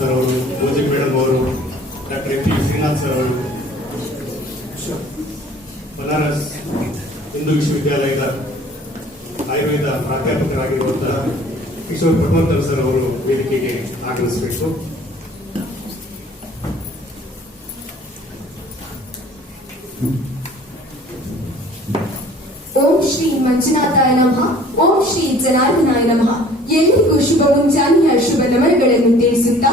Sir ಅವರು, ಮೋಜಿ madam ಅವರು, doctor M P Srinath sir ಅವರು, ಬನಾರಸ್ ಹಿಂದೂ ವಿಶ್ವವಿದ್ಯಾಲಯದ ಆಯುರ್ವೇದ ಪ್ರಾಧ್ಯಾಪಕರಾಗಿರುವಂತಹ ಕಿಶೋರ್ ಪಟ್ವರ್ಧನ್ ಸರ್ ಅವರು ವೇದಿಕೆಗೆ ಆಗಮಿಸಬೇಕು. ಓಂ ಶ್ರೀ ಮಂಜುನಾಥಾಯ ನಮಃ. ಓಂ ಶ್ರೀ ಜನಾರ್ದನಾಯ ನಮಃ. ಎಲ್ಲರಿಗೂ ಶುಭ ಮುಂಜಾನೆಯ ಶುಭ ನಮನಗಳನ್ನು ತಿಳಿಸುತ್ತಾ,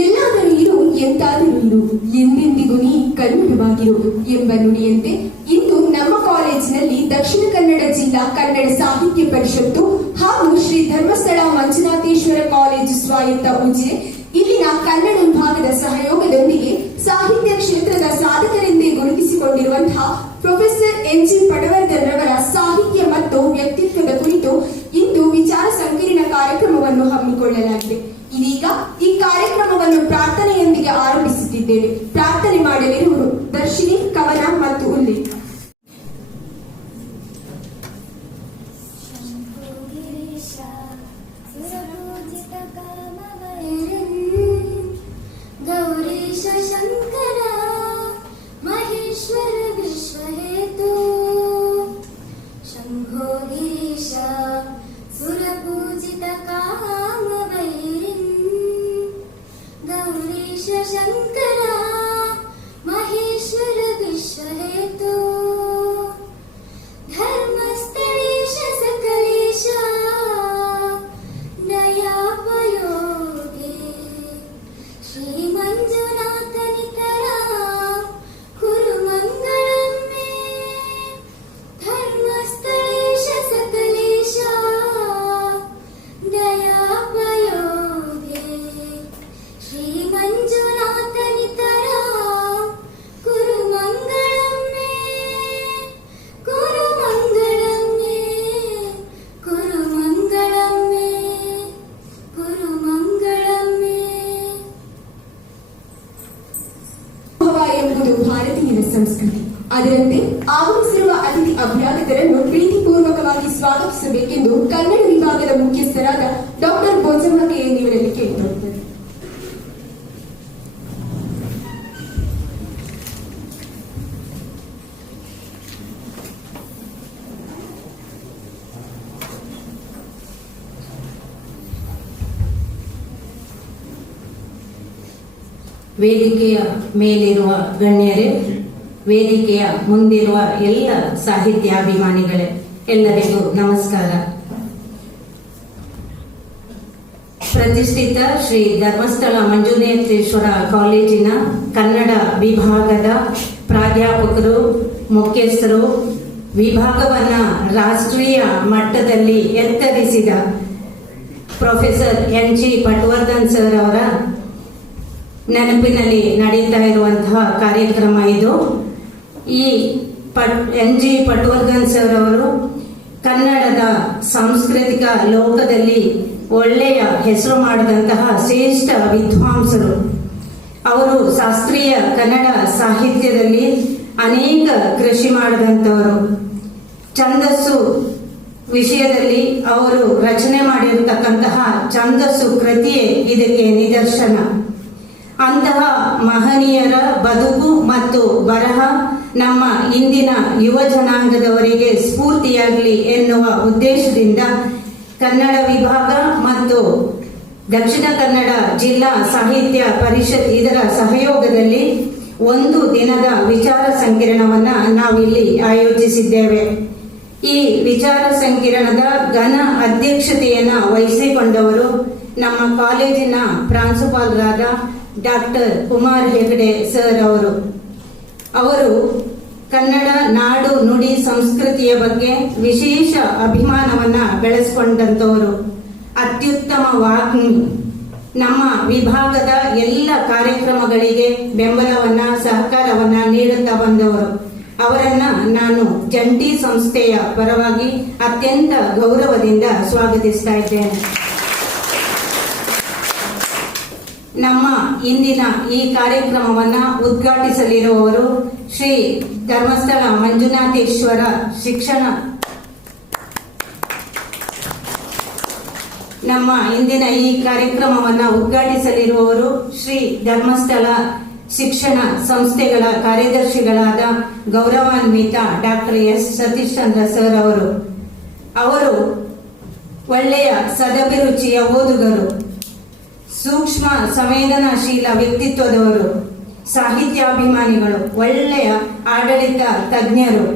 ಎಲ್ಲಾದರೂ ಇರು ಎಂತಾದರೂ ಇರು, ಎಂದೆಂದಿಗೂ ನೀ ಕನ್ನಡವಾಗಿರು ಎಂಬ ನುಡಿಯಂತೆ ಇಂದು ನಮ್ಮ ಕಾಲೇಜಿನಲ್ಲಿ ದಕ್ಷಿಣ ಕನ್ನಡ ಜಿಲ್ಲಾ ಕನ್ನಡ ಸಾಹಿತ್ಯ ಪರಿಷತ್ತು ಹಾಗೂ ಶ್ರೀ ಧರ್ಮಸ್ಥಳ ಮಂಜುನಾಥೇಶ್ವರ ಕಾಲೇಜು ಸ್ವಾಯತ್ತ ಉಜಿರೆ ಇಲ್ಲಿನ ಕನ್ನಡ ವಿಭಾಗದ ಸಹಯೋಗದೊಂದಿಗೆ ಸಾಹಿತ್ಯ ಕ್ಷೇತ್ರದ ಸಾಧಕರೆಂದೇ ಗುರುತಿಸಿಕೊಂಡಿರುವಂತಹ ಪ್ರೊಫೆಸರ್ ಎನ್.ಜಿ. ಪಟವರ್ಧನ್ ರವರ ಸಾಹಿತ್ಯ ಮತ್ತು ವ್ಯಕ್ತಿತ್ವದ ಕುರಿತು ಇಂದು ವಿಚಾರ ಸಂಕಿರಣ ಕಾರ್ಯಕ್ರಮವನ್ನು ಹಮ್ಮಿಕೊಳ್ಳಲಾಗಿದೆ. ಇದೀಗ ಈ ಕಾರ್ಯಕ್ರಮವನ್ನು ಪ್ರಾರ್ಥನೆಯೊಂದಿಗೆ ಆರಂಭಿಸುತ್ತಿದ್ದೇವೆ. ಪ್ರಾರ್ಥನೆ ಮಾಡಲಿರುವರು ದರ್ಶಿನಿ, ಕವನ ಮತ್ತು ಉಲ್ಲೇಖ. ಗೌರೀಶ ಶಂಕರ ಮಹೇಶ್ವರ ವಿಶ್ವಹೇತು ಶಂಭೋ ಗಿರೀಶ ಸುರಪೂಜಿತ ಕಾಮವೈರಿನ್ ಗೌರೀಶ ಶಂಕರ ಮಹೇಶ್ವರ ವಿಶ್ವಹೇತು ಧರ್ಮಸ್ಥಳೇಶ ಸಕಲೇಶ ದಯಾಪಯೋಗಿ ಶ್ರೀ ಮಂಜುನಾಥನಿತರ ಕುರು ಮಂಗಳಂ ಮೇ ಧರ್ಮಸ್ಥಳೇಶ ಸಕಲೇಶ ದಯಾಪಯೋಗಿ ಶ್ರೀ ಮಂಜುನಾಥನಿತರ ಕುರು ಮಂಗಳಂ ಮೇ ಕುರು ಮಂಗಳಂ ಮೇ ಕುರು ಮಂಗಳಂ ಮೇ ಕುರು ಮಂಗಳಂ ಮೇ. ಎಂಬುದು ಭಾರತೀಯರ ಸಂಸ್ಕೃತಿ. ಅದರಂತೆ ಆಗಮಿಸಿರುವ ಅತಿಥಿ ಅಭ್ಯಾಗತರನ್ನು ಪ್ರೀತಿಪೂರ್ವಕವಾಗಿ ಸ್ವಾಗತಿಸಬೇಕೆಂದು ಕನ್ನಡ ವಿಭಾಗದ ಮುಖ್ಯಸ್ಥರಾದ ಡಾಕ್ಟರ್ ಬೋಜಮ್ಮ ಕೆ.ಎನ್. ಇವರಲ್ಲಿ ಕೇಳಿಕೊಳ್ಳುತ್ತಾರೆ. ವೇದಿಕೆಯ ಮೇಲಿರುವ ಗಣ್ಯರೇ, ವೇದಿಕೆಯ ಮುಂದಿರುವ ಎಲ್ಲ ಸಾಹಿತ್ಯಾಭಿಮಾನಿಗಳೇ, ಎಲ್ಲರಿಗೂ ನಮಸ್ಕಾರ. ಪ್ರತಿಷ್ಠಿತ ಶ್ರೀ ಧರ್ಮಸ್ಥಳ ಮಂಜುನಾಥೇಶ್ವರ ಕಾಲೇಜಿನ ಕನ್ನಡ ವಿಭಾಗದ ಪ್ರಾಧ್ಯಾಪಕರು, ಮುಖ್ಯಸ್ಥರು, ವಿಭಾಗವನ್ನ ರಾಷ್ಟ್ರೀಯ ಮಟ್ಟದಲ್ಲಿ ಎತ್ತರಿಸಿದ ಪ್ರೊಫೆಸರ್ ಎನ್.ಜಿ. ಪಟವರ್ಧನ್ ಸರ್ ಅವರ ನೆನಪಿನಲ್ಲಿ ನಡೀತಾ ಇರುವಂತಹ ಕಾರ್ಯಕ್ರಮ ಇದು. ಈ ಎನ್.ಜಿ. ಪಟವರ್ಧನ್ ಸರ್ ಅವರು ಕನ್ನಡದ ಸಾಂಸ್ಕೃತಿಕ ಲೋಕದಲ್ಲಿ ಒಳ್ಳೆಯ ಹೆಸರು ಮಾಡಿದಂತಹ ಶ್ರೇಷ್ಠ ವಿದ್ವಾಂಸರು. ಅವರು ಶಾಸ್ತ್ರೀಯ ಕನ್ನಡ ಸಾಹಿತ್ಯದಲ್ಲಿ ಅನೇಕ ಕೃಷಿ ಮಾಡಿದಂಥವರು. ಛಂದಸ್ಸು ವಿಷಯದಲ್ಲಿ ಅವರು ರಚನೆ ಮಾಡಿರತಕ್ಕಂತಹ ಛಂದಸ್ಸು ಕೃತಿಯೇ ಇದಕ್ಕೆ ನಿದರ್ಶನ. ಅಂತಹ ಮಹನೀಯರ ಬದುಕು ಮತ್ತು ಬರಹ ನಮ್ಮ ಇಂದಿನ ಯುವ ಜನಾಂಗದವರಿಗೆ ಸ್ಫೂರ್ತಿಯಾಗಲಿ ಎನ್ನುವ ಉದ್ದೇಶದಿಂದ ಕನ್ನಡ ವಿಭಾಗ ಮತ್ತು ದಕ್ಷಿಣ ಕನ್ನಡ ಜಿಲ್ಲಾ ಸಾಹಿತ್ಯ ಪರಿಷತ್ ಇದರ ಸಹಯೋಗದಲ್ಲಿ ಒಂದು ದಿನದ ವಿಚಾರ ಸಂಕಿರಣವನ್ನ ನಾವಿಲ್ಲಿ ಆಯೋಜಿಸಿದ್ದೇವೆ. ಈ ವಿಚಾರ ಸಂಕಿರಣದ ಘನ ಅಧ್ಯಕ್ಷತೆಯನ್ನ ವಹಿಸಿಕೊಂಡವರು ನಮ್ಮ ಕಾಲೇಜಿನ ಪ್ರಾಂಶುಪಾಲರಾದ ಡಾಕ್ಟರ್ ಕುಮಾರ್ ಹೆಗಡೆ ಸರ್ ಅವರು ಕನ್ನಡ ನಾಡು ನುಡಿ ಸಂಸ್ಕೃತಿಯ ಬಗ್ಗೆ ವಿಶೇಷ ಅಭಿಮಾನವನ್ನ ಬೆಳೆಸಿಕೊಂಡಂತವರು. ಅತ್ಯುತ್ತಮ ವಾಗ್ಮಿ. ನಮ್ಮ ವಿಭಾಗದ ಎಲ್ಲ ಕಾರ್ಯಕ್ರಮಗಳಿಗೆ ಬೆಂಬಲವನ್ನ ಸಹಕಾರವನ್ನ ನೀಡುತ್ತಾ ಬಂದವರು. ಅವರನ್ನ ನಾನು ಜಂಟಿ ಸಂಸ್ಥೆಯ ಪರವಾಗಿ ಅತ್ಯಂತ ಗೌರವದಿಂದ ಸ್ವಾಗತಿಸ್ತಾ ಇದ್ದೇನೆ. ನಮ್ಮ ಇಂದಿನ ಈ ಕಾರ್ಯಕ್ರಮವನ್ನ ಉದ್ಘಾಟಿಸಲಿರುವವರು ಶ್ರೀ ಧರ್ಮಸ್ಥಳ ಮಂಜುನಾಥೇಶ್ವರ ನಮ್ಮ ಇಂದಿನ ಈ ಕಾರ್ಯಕ್ರಮವನ್ನು ಉದ್ಘಾಟಿಸಲಿರುವವರು ಶ್ರೀ ಧರ್ಮಸ್ಥಳ ಶಿಕ್ಷಣ ಸಂಸ್ಥೆಗಳ ಕಾರ್ಯದರ್ಶಿಗಳಾದ ಗೌರವಾನ್ವಿತ doctor S Satish Chandra sir ಅವರು ಒಳ್ಳೆಯ ಸದಭಿರುಚಿಯ ಓದುಗರು, ಸೂಕ್ಷ್ಮ ಸಂವೇದನಾಶೀಲ ವ್ಯಕ್ತಿತ್ವದವರು, ಸಾಹಿತ್ಯಾಭಿಮಾನಿಗಳು, ಒಳ್ಳೆಯ ಆಡಳಿತ ತಜ್ಞರು.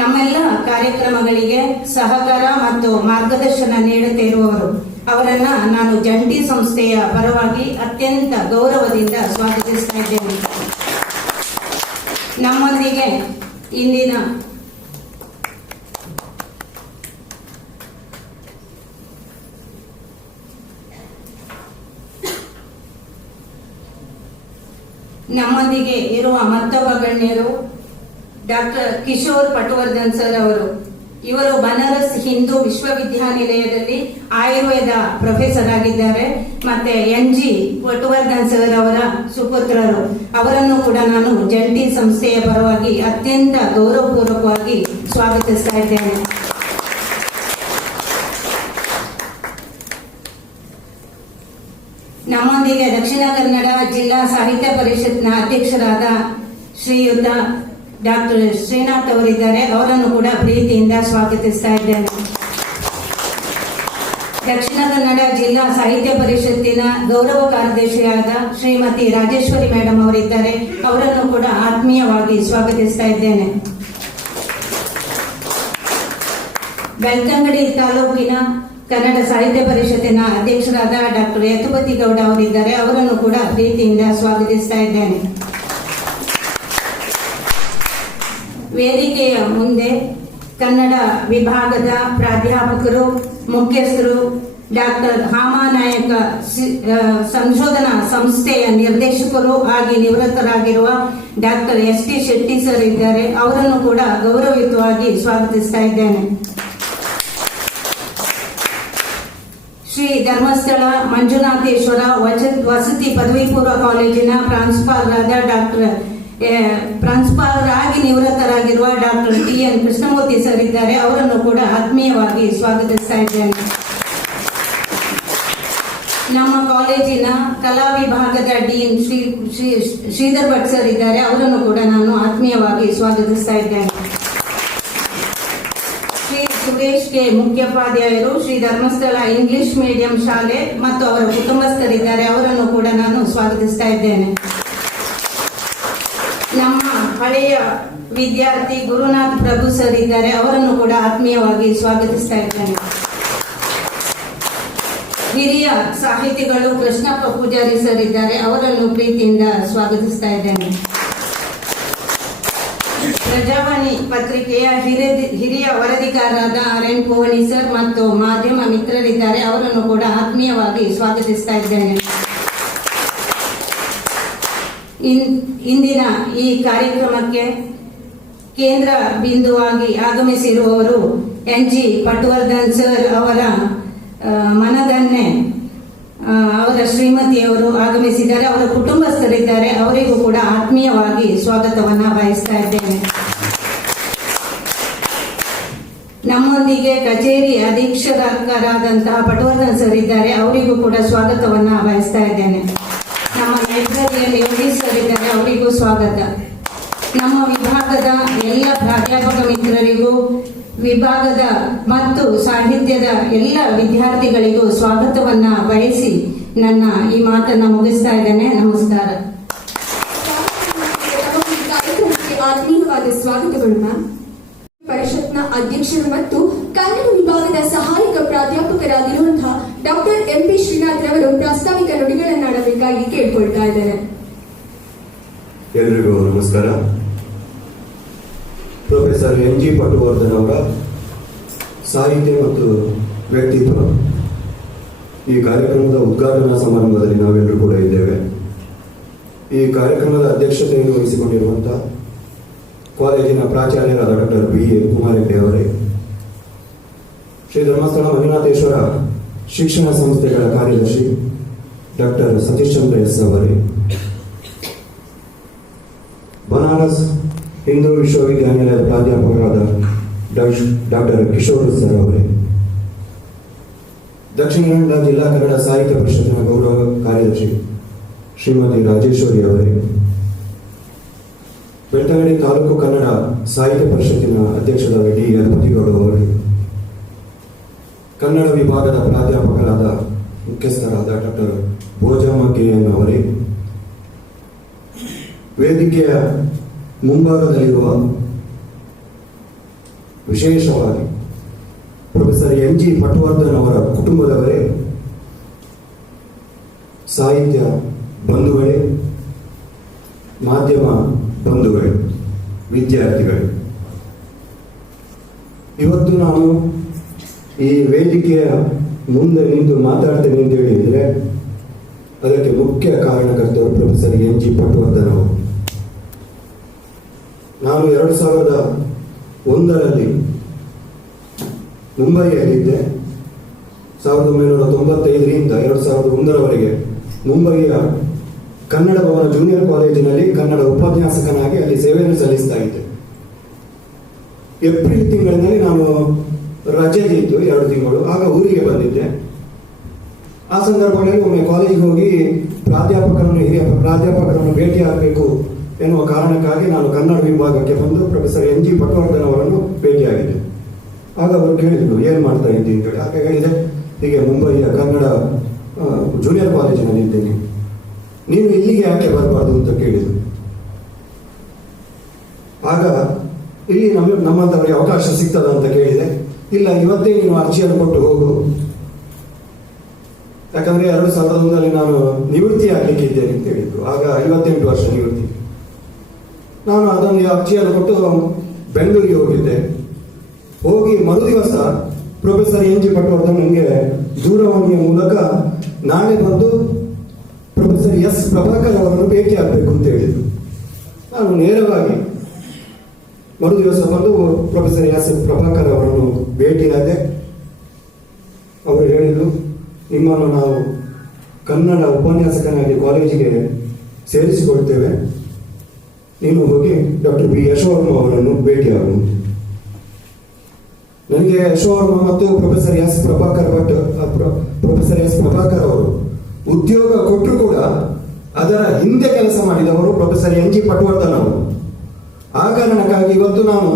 ನಮ್ಮೆಲ್ಲ ಕಾರ್ಯಕ್ರಮಗಳಿಗೆ ಸಹಕಾರ ಮತ್ತು ಮಾರ್ಗದರ್ಶನ ನೀಡುತ್ತಿರುವವರು. ಅವರನ್ನ ನಾನು ಜಂಟಿ ಸಂಸ್ಥೆಯ ಪರವಾಗಿ ಅತ್ಯಂತ ಗೌರವದಿಂದ ಸ್ವಾಗತಿಸ್ತಾ ಇದ್ದೇನೆ. ನಮ್ಮೊಂದಿಗೆ ಇಂದಿನ ಇರುವ ಮತ್ತೊಬ್ಬ ಗಣ್ಯರು ಡಾಕ್ಟರ್ ಕಿಶೋರ್ ಪಟವರ್ಧನ್ ಸರ್ ಅವರು. ಇವರು ಬನಾರಸ್ ಹಿಂದೂ ವಿಶ್ವವಿದ್ಯಾನಿಲಯದಲ್ಲಿ ಆಯುರ್ವೇದ ಪ್ರೊಫೆಸರ್ ಆಗಿದ್ದಾರೆ. ಮತ್ತೆ NG ಪಟವರ್ಧನ್ ಸರ್ ಅವರ ಸುಪುತ್ರರು. ಅವರನ್ನು ಕೂಡ ನಾನು ಜಂಟಿ ಸಂಸ್ಥೆಯ ಪರವಾಗಿ ಅತ್ಯಂತ ಗೌರವಪೂರ್ವಕವಾಗಿ ಸ್ವಾಗತಿಸ್ತಾ ಇದ್ದೇನೆ. ನಮ್ಮೊಂದಿಗೆ ದಕ್ಷಿಣ ಕನ್ನಡ ಜಿಲ್ಲಾ ಸಾಹಿತ್ಯ ಪರಿಷತ್ನ ಅಧ್ಯಕ್ಷರಾದ ಶ್ರೀಯುತ ಡಾಕ್ಟರ್ ಶ್ರೀನಾಥ್ ಅವರಿದ್ದಾರೆ. ಅವರನ್ನು ಕೂಡ ಪ್ರೀತಿಯಿಂದ ಸ್ವಾಗತಿಸ್ತಾ ಇದ್ದೇನೆ. ದಕ್ಷಿಣ ಕನ್ನಡ ಜಿಲ್ಲಾ ಸಾಹಿತ್ಯ ಪರಿಷತ್ತಿನ ಗೌರವ ಕಾರ್ಯದರ್ಶಿಯಾದ ಶ್ರೀಮತಿ ರಾಜೇಶ್ವರಿ ಮೇಡಮ್ ಅವರಿದ್ದಾರೆ. ಅವರನ್ನು ಕೂಡ ಆತ್ಮೀಯವಾಗಿ ಸ್ವಾಗತಿಸ್ತಾ ಇದ್ದೇನೆ. ಬೆಳ್ತಂಗಡಿ ತಾಲೂಕಿನ ಕನ್ನಡ ಸಾಹಿತ್ಯ ಪರಿಷತ್ತಿನ ಅಧ್ಯಕ್ಷರಾದ ಡಾಕ್ಟರ್ ಯತುಪತಿ ಗೌಡ ಅವರಿದ್ದಾರೆ. ಅವರನ್ನು ಕೂಡ ಪ್ರೀತಿಯಿಂದ ಸ್ವಾಗತಿಸ್ತಾ ಇದ್ದೇನೆ. ವೇದಿಕೆಯ ಮುಂದೆ ಕನ್ನಡ ವಿಭಾಗದ ಪ್ರಾಧ್ಯಾಪಕರು, ಮುಖ್ಯಸ್ಥರು, ಡಾಕ್ಟರ್ ಹಾಮಾನಾಯಕ ಸಂಶೋಧನಾ ಸಂಸ್ಥೆಯ ನಿರ್ದೇಶಕರು ಆಗಿ ನಿವೃತ್ತರಾಗಿರುವ ಡಾಕ್ಟರ್ ST ಶೆಟ್ಟಿ ಸರ್ ಇದ್ದಾರೆ. ಅವರನ್ನು ಕೂಡ ಗೌರವಯುತವಾಗಿ ಸ್ವಾಗತಿಸ್ತಾ ಇದ್ದೇನೆ. ಶ್ರೀ ಧರ್ಮಸ್ಥಳ ಮಂಜುನಾಥೇಶ್ವರ ವಸತಿ ಪದವಿ ಪೂರ್ವ ಕಾಲೇಜಿನ ಪ್ರಾಂಶುಪಾಲರಾಗಿ ನಿವೃತ್ತರಾಗಿರುವ ಡಾಕ್ಟರ್ TN ಕೃಷ್ಣಮೂರ್ತಿ ಸರ್ ಇದ್ದಾರೆ. ಅವರನ್ನು ಕೂಡ ಆತ್ಮೀಯವಾಗಿ ಸ್ವಾಗತಿಸ್ತಾ ಇದ್ದೇನೆ. ನಮ್ಮ ಕಾಲೇಜಿನ ಕಲಾ ವಿಭಾಗದ ಡೀನ್ ಶ್ರೀಧರ್ ಭಟ್ ಸರ್ ಇದ್ದಾರೆ. ಅವರನ್ನು ಕೂಡ ನಾನು ಆತ್ಮೀಯವಾಗಿ ಸ್ವಾಗತಿಸ್ತಾ ಇದ್ದೇನೆ. ಶ್ರೀ ಸುರೇಶ್ ಕೆ ಮುಖ್ಯೋಪಾಧ್ಯಾಯರು, ಶ್ರೀ ಧರ್ಮಸ್ಥಳ ಇಂಗ್ಲಿಷ್ ಮೀಡಿಯಂ ಶಾಲೆ ಮತ್ತು ಅವರ ಕುಟುಂಬಸ್ಥರಿದ್ದಾರೆ. ಅವರನ್ನು ಕೂಡ ನಾನು ಸ್ವಾಗತಿಸ್ತಾ ಇದ್ದೇನೆ. ನಮ್ಮ ಹಳೆಯ ವಿದ್ಯಾರ್ಥಿ ಗುರುನಾಥ್ ಪ್ರಭು ಸರ್ ಇದ್ದಾರೆ. ಅವರನ್ನು ಕೂಡ ಆತ್ಮೀಯವಾಗಿ ಸ್ವಾಗತಿಸ್ತಾ ಇದ್ದೇನೆ. ಹಿರಿಯ ಸಾಹಿತಿಗಳು ಕೃಷ್ಣಪ್ಪ ಪೂಜಾರಿ ಸರ್ ಇದ್ದಾರೆ. ಅವರನ್ನು ಪ್ರೀತಿಯಿಂದ ಸ್ವಾಗತಿಸ್ತಾ ಇದ್ದೇನೆ. ಪ್ರಜಾವಾಣಿ ಪತ್ರಿಕೆಯ ಹಿರಿಯ ವರದಿಗಾರರಾದ RN ಪೋವಣಿ ಸರ್ ಮತ್ತು ಮಾಧ್ಯಮ ಮಿತ್ರರಿದ್ದಾರೆ. ಅವರನ್ನು ಕೂಡ ಆತ್ಮೀಯವಾಗಿ ಸ್ವಾಗತಿಸ್ತಾ ಇದ್ದೇನೆ. ಇಂದಿನ ಈ ಕಾರ್ಯಕ್ರಮಕ್ಕೆ ಕೇಂದ್ರ ಬಿಂದುವಾಗಿ ಆಗಮಿಸಿರುವವರು NG ಪಟವರ್ಧನ್ ಸರ್ ಅವರ ಮನದನ್ನೇ ಅವರ ಶ್ರೀಮತಿಯವರು ಆಗಮಿಸಿದ್ದಾರೆ. ಅವರ ಕುಟುಂಬಸ್ಥರಿದ್ದಾರೆ. ಅವರಿಗೂ ಕೂಡ ಆತ್ಮೀಯವಾಗಿ ಸ್ವಾಗತವನ್ನ ಬಯಸ್ತಾ ಇದ್ದೇನೆ. ನಮ್ಮೊಂದಿಗೆ ಕಚೇರಿ ಅಧೀಕ್ಷಕರಾದಂತಹ ಪಟವರ್ಧನ್ ಸರ್ ಇದ್ದಾರೆ. ಅವರಿಗೂ ಕೂಡ ಸ್ವಾಗತವನ್ನ ಬಯಸ್ತಾ ಇದ್ದೇನೆ. ನಮ್ಮ ಲೈಬ್ರರಿಯಲ್ಲಿ ಯೋಗೀಶ್ ಸರ್ ಇದ್ದಾರೆ. ಅವರಿಗೂ ಸ್ವಾಗತ. ನಮ್ಮ ವಿಭಾಗದ ಎಲ್ಲ ಪ್ರಾಧ್ಯಾಪಕ ಮಿತ್ರರಿಗೂ, ವಿಭಾಗದ ಮತ್ತು ಸಾಹಿತ್ಯದ ಎಲ್ಲ ವಿದ್ಯಾರ್ಥಿಗಳಿಗೂ ಸ್ವಾಗತವನ್ನ ಬಯಸಿ ನನ್ನ ಈ ಮಾತನ್ನ ಮುಗಿಸ್ತಾ ಇದ್ದೇನೆ. ನಮಸ್ಕಾರ. ಆತ್ಮೀಯವಾದ ಸ್ವಾಗತಗಳು ಮ್ಯಾಮ್. ಪರಿಷತ್ನ ಅಧ್ಯಕ್ಷರು ಮತ್ತು ಕನ್ನಡ ವಿಭಾಗದ ಸಹಾಯಕ ಪ್ರಾಧ್ಯಾಪಕರಾಗಿರುವಂತಹ ಡಾಕ್ಟರ್ MP ಶ್ರೀನಾಥ್ ರವರು ಪ್ರಾಸ್ತಾವಿಕ ನುಡಿಗಳನ್ನಾಡಬೇಕಾಗಿ ಕೇಳ್ಕೊಳ್ತಾ ಇದ್ದಾರೆ. ಎಲ್ರಿಗೂ ನಮಸ್ಕಾರ. ಪ್ರೊಫೆಸರ್ NG ಪಟವರ್ಧನ್ ಅವರ ಸಾಹಿತ್ಯ ಮತ್ತು ವ್ಯಕ್ತಿತ್ವ ಈ ಕಾರ್ಯಕ್ರಮದ ಉದ್ಘಾಟನಾ ಸಮಾರಂಭದಲ್ಲಿ ನಾವೆಲ್ಲರೂ ಕೂಡ ಇದ್ದೇವೆ. ಈ ಕಾರ್ಯಕ್ರಮದ ಅಧ್ಯಕ್ಷತೆಯನ್ನು ವಹಿಸಿಕೊಂಡಿರುವಂತಹ ಕಾಲೇಜಿನ ಪ್ರಾಚಾರ್ಯರಾದ ಡಾಕ್ಟರ್ BA ಕುಮಾರೆಡ್ಡಿ ಅವರೇ, ಶ್ರೀ ಧರ್ಮಸ್ಥಳ ಮಂಜುನಾಥೇಶ್ವರ ಶಿಕ್ಷಣ ಸಂಸ್ಥೆಗಳ ಕಾರ್ಯದರ್ಶಿ ಡಾಕ್ಟರ್ ಸತೀಶ್ ಚಂದ್ರ ಎಸ್ ಅವರೇ, ಬನಾರಸ್ ಹಿಂದೂ ವಿಶ್ವವಿದ್ಯಾನಿಲಯದ ಪ್ರಾಧ್ಯಾಪಕರಾದ ಡಾಕ್ಟರ್ ಕಿಶೋರ್ ಸರ್ ಅವರೇ, ದಕ್ಷಿಣ ಕನ್ನಡ ಜಿಲ್ಲಾ ಕನ್ನಡ ಸಾಹಿತ್ಯ ಪರಿಷತ್ತಿನ ಗೌರವ ಕಾರ್ಯದರ್ಶಿ ಶ್ರೀಮತಿ ರಾಜೇಶ್ವರಿ ಅವರೇ, ಬೆಳ್ತಂಗಡಿ ತಾಲೂಕು ಕನ್ನಡ ಸಾಹಿತ್ಯ ಪರಿಷತ್ತಿನ ಅಧ್ಯಕ್ಷರಾದ ಡಿ ಯಲಪತಿಗೌಡ ಅವರೇ, ಕನ್ನಡ ವಿಭಾಗದ ಪ್ರಾಧ್ಯಾಪಕರಾದ ಮುಖ್ಯಸ್ಥರಾದ ಡಾಕ್ಟರ್ ಭೋಜಮ್ಮ ಕೆಎನ್ ಅವರೇ, ವೇದಿಕೆಯ ಮುಂಭಾಗದಲ್ಲಿರುವ ವಿಶೇಷವಾಗಿ ಪ್ರೊಫೆಸರ್ ಎನ್ ಜಿ ಪಟವರ್ಧನ್ ಅವರ ಕುಟುಂಬದವರೇ, ಸಾಹಿತ್ಯ ಬಂಧುಗಳೇ, ಮಾಧ್ಯಮ ಬಂಧುಗಳೇ, ವಿದ್ಯಾರ್ಥಿಗಳೇ, ಇವತ್ತು ನಾನು ಈ ವೇದಿಕೆಯ ಮುಂದೆ ನಿಂತು ಮಾತಾಡ್ತೇನೆ ಅಂತ ಹೇಳಿದರೆ ಅದಕ್ಕೆ ಮುಖ್ಯ ಕಾರಣಕರ್ತರು ಪ್ರೊಫೆಸರ್ ಎನ್ ಜಿ ಪಟವರ್ಧನ್ ಅವರು. ನಾನು 2001ರಲ್ಲಿ ಮುಂಬಯಿಯಲ್ಲಿದ್ದೆ. 1995ರಿಂದ 2001ರವರೆಗೆ ಮುಂಬಯಿಯ ಕನ್ನಡ ಭವನ ಜೂನಿಯರ್ ಕಾಲೇಜಿನಲ್ಲಿ ಕನ್ನಡ ಉಪನ್ಯಾಸಕನಾಗಿ ಅಲ್ಲಿ ಸೇವೆಯನ್ನು ಸಲ್ಲಿಸ್ತಾ ಇದ್ದೆ. ಏಪ್ರಿಲ್ ತಿಂಗಳಿನಲ್ಲಿ ನಾನು ರಜೆ ಇತ್ತು 2 ತಿಂಗಳು, ಆಗ ಊರಿಗೆ ಬಂದಿದ್ದೆ. ಆ ಸಂದರ್ಭದಲ್ಲಿ ಒಮ್ಮೆ ಕಾಲೇಜಿಗೆ ಹೋಗಿ ಹಿರಿಯ ಪ್ರಾಧ್ಯಾಪಕರನ್ನು ಭೇಟಿ ಆಗಬೇಕು ಎನ್ನುವ ಕಾರಣಕ್ಕಾಗಿ ನಾನು ಕನ್ನಡ ವಿಭಾಗಕ್ಕೆ ಬಂದು ಪ್ರೊಫೆಸರ್ ಎನ್ ಜಿ ಪಟವರ್ಧನ್ ಅವರನ್ನು ಭೇಟಿಯಾಗಿದ್ದೆ. ಆಗ ಅವರು ಕೇಳಿದ್ರು, ಏನು ಮಾಡ್ತಾ ಇದ್ದೀನಿ ಅಂತೇಳಿ. ಆಗ ಹೇಳಿದೆ, ಹೀಗೆ ಮುಂಬಯಿಯ ಕನ್ನಡ ಜೂನಿಯರ್ ಕಾಲೇಜಿನಲ್ಲಿ ಇದ್ದೇನೆ, ನೀನು ಇಲ್ಲಿಗೆ ಯಾಕೆ ಬರಬಾರ್ದು ಅಂತ ಕೇಳಿದ್ರು. ಆಗ ಇಲ್ಲಿ ನಮ್ಮಂಥವರಿಗೆ ಅವಕಾಶ ಸಿಗ್ತದ ಅಂತ ಕೇಳಿದೆ. ಇಲ್ಲ, ಇವತ್ತೇ ನೀನು ಅರ್ಜಿಯನ್ನು ಕೊಟ್ಟು ಹೋಗು, ಯಾಕಂದ್ರೆ 2001ರಲ್ಲಿ ನಾನು ನಿವೃತ್ತಿ ಆಗ್ಲಿಕ್ಕೆ ಇದ್ದೇನೆ ಅಂತ ಹೇಳಿದ್ರು. ಆಗ 58 ವರ್ಷ ನಿವೃತ್ತಿ. ನಾನು ಅದನ್ನು ಅರ್ಜಿಯನ್ನು ಕೊಟ್ಟು ಬೆಂಗಳೂರಿಗೆ ಹೋಗಿದ್ದೆ. ಹೋಗಿ ಮರುದಿವಸ ಪ್ರೊಫೆಸರ್ ಎನ್ ಜಿ ಪಟವರ್ಧನ್ ನನಗೆ ದೂರವಾಣಿಯ ಮೂಲಕ ನಾಳೆ ಬಂದು ಪ್ರೊಫೆಸರ್ ಎಸ್ ಪ್ರಭಾಕರ್ ಅವರನ್ನು ಭೇಟಿ ಆಗಬೇಕು ಅಂತ ಹೇಳಿದ್ರು. ನಾನು ನೇರವಾಗಿ ಮರುದಿವಸ ಬಂದು ಪ್ರೊಫೆಸರ್ ಎಸ್ ಪ್ರಭಾಕರ್ ಅವರನ್ನು ಭೇಟಿಯಾದೆ. ಅವರು ಹೇಳಿದರು, ನಿಮ್ಮನ್ನು ನಾವು ಕನ್ನಡ ಉಪನ್ಯಾಸಕನಾಗಿ ಕಾಲೇಜಿಗೆ ಸೇರಿಸಿಕೊಳ್ತೇವೆ, ನೀನು ಹೋಗಿ ಡಾಕ್ಟರ್ ಬಿ ಯಶೋವರ್ಮ ಅವರನ್ನು ಭೇಟಿಯಾಗು. ನನಗೆ ಯಶೋವರ್ಮ ಮತ್ತು ಪ್ರೊಫೆಸರ್ ಎಸ್ ಪ್ರಭಾಕರ್ ಅವರು ಉದ್ಯೋಗ ಕೊಟ್ಟರು ಕೂಡ ಅದರ ಹಿಂದೆ ಕೆಲಸ ಮಾಡಿದವರು ಪ್ರೊಫೆಸರ್ ಎನ್ ಜಿ ಪಟವರ್ಧನ್ ಅವರು. ಆ ಕಾರಣಕ್ಕಾಗಿ ಇವತ್ತು ನಾನು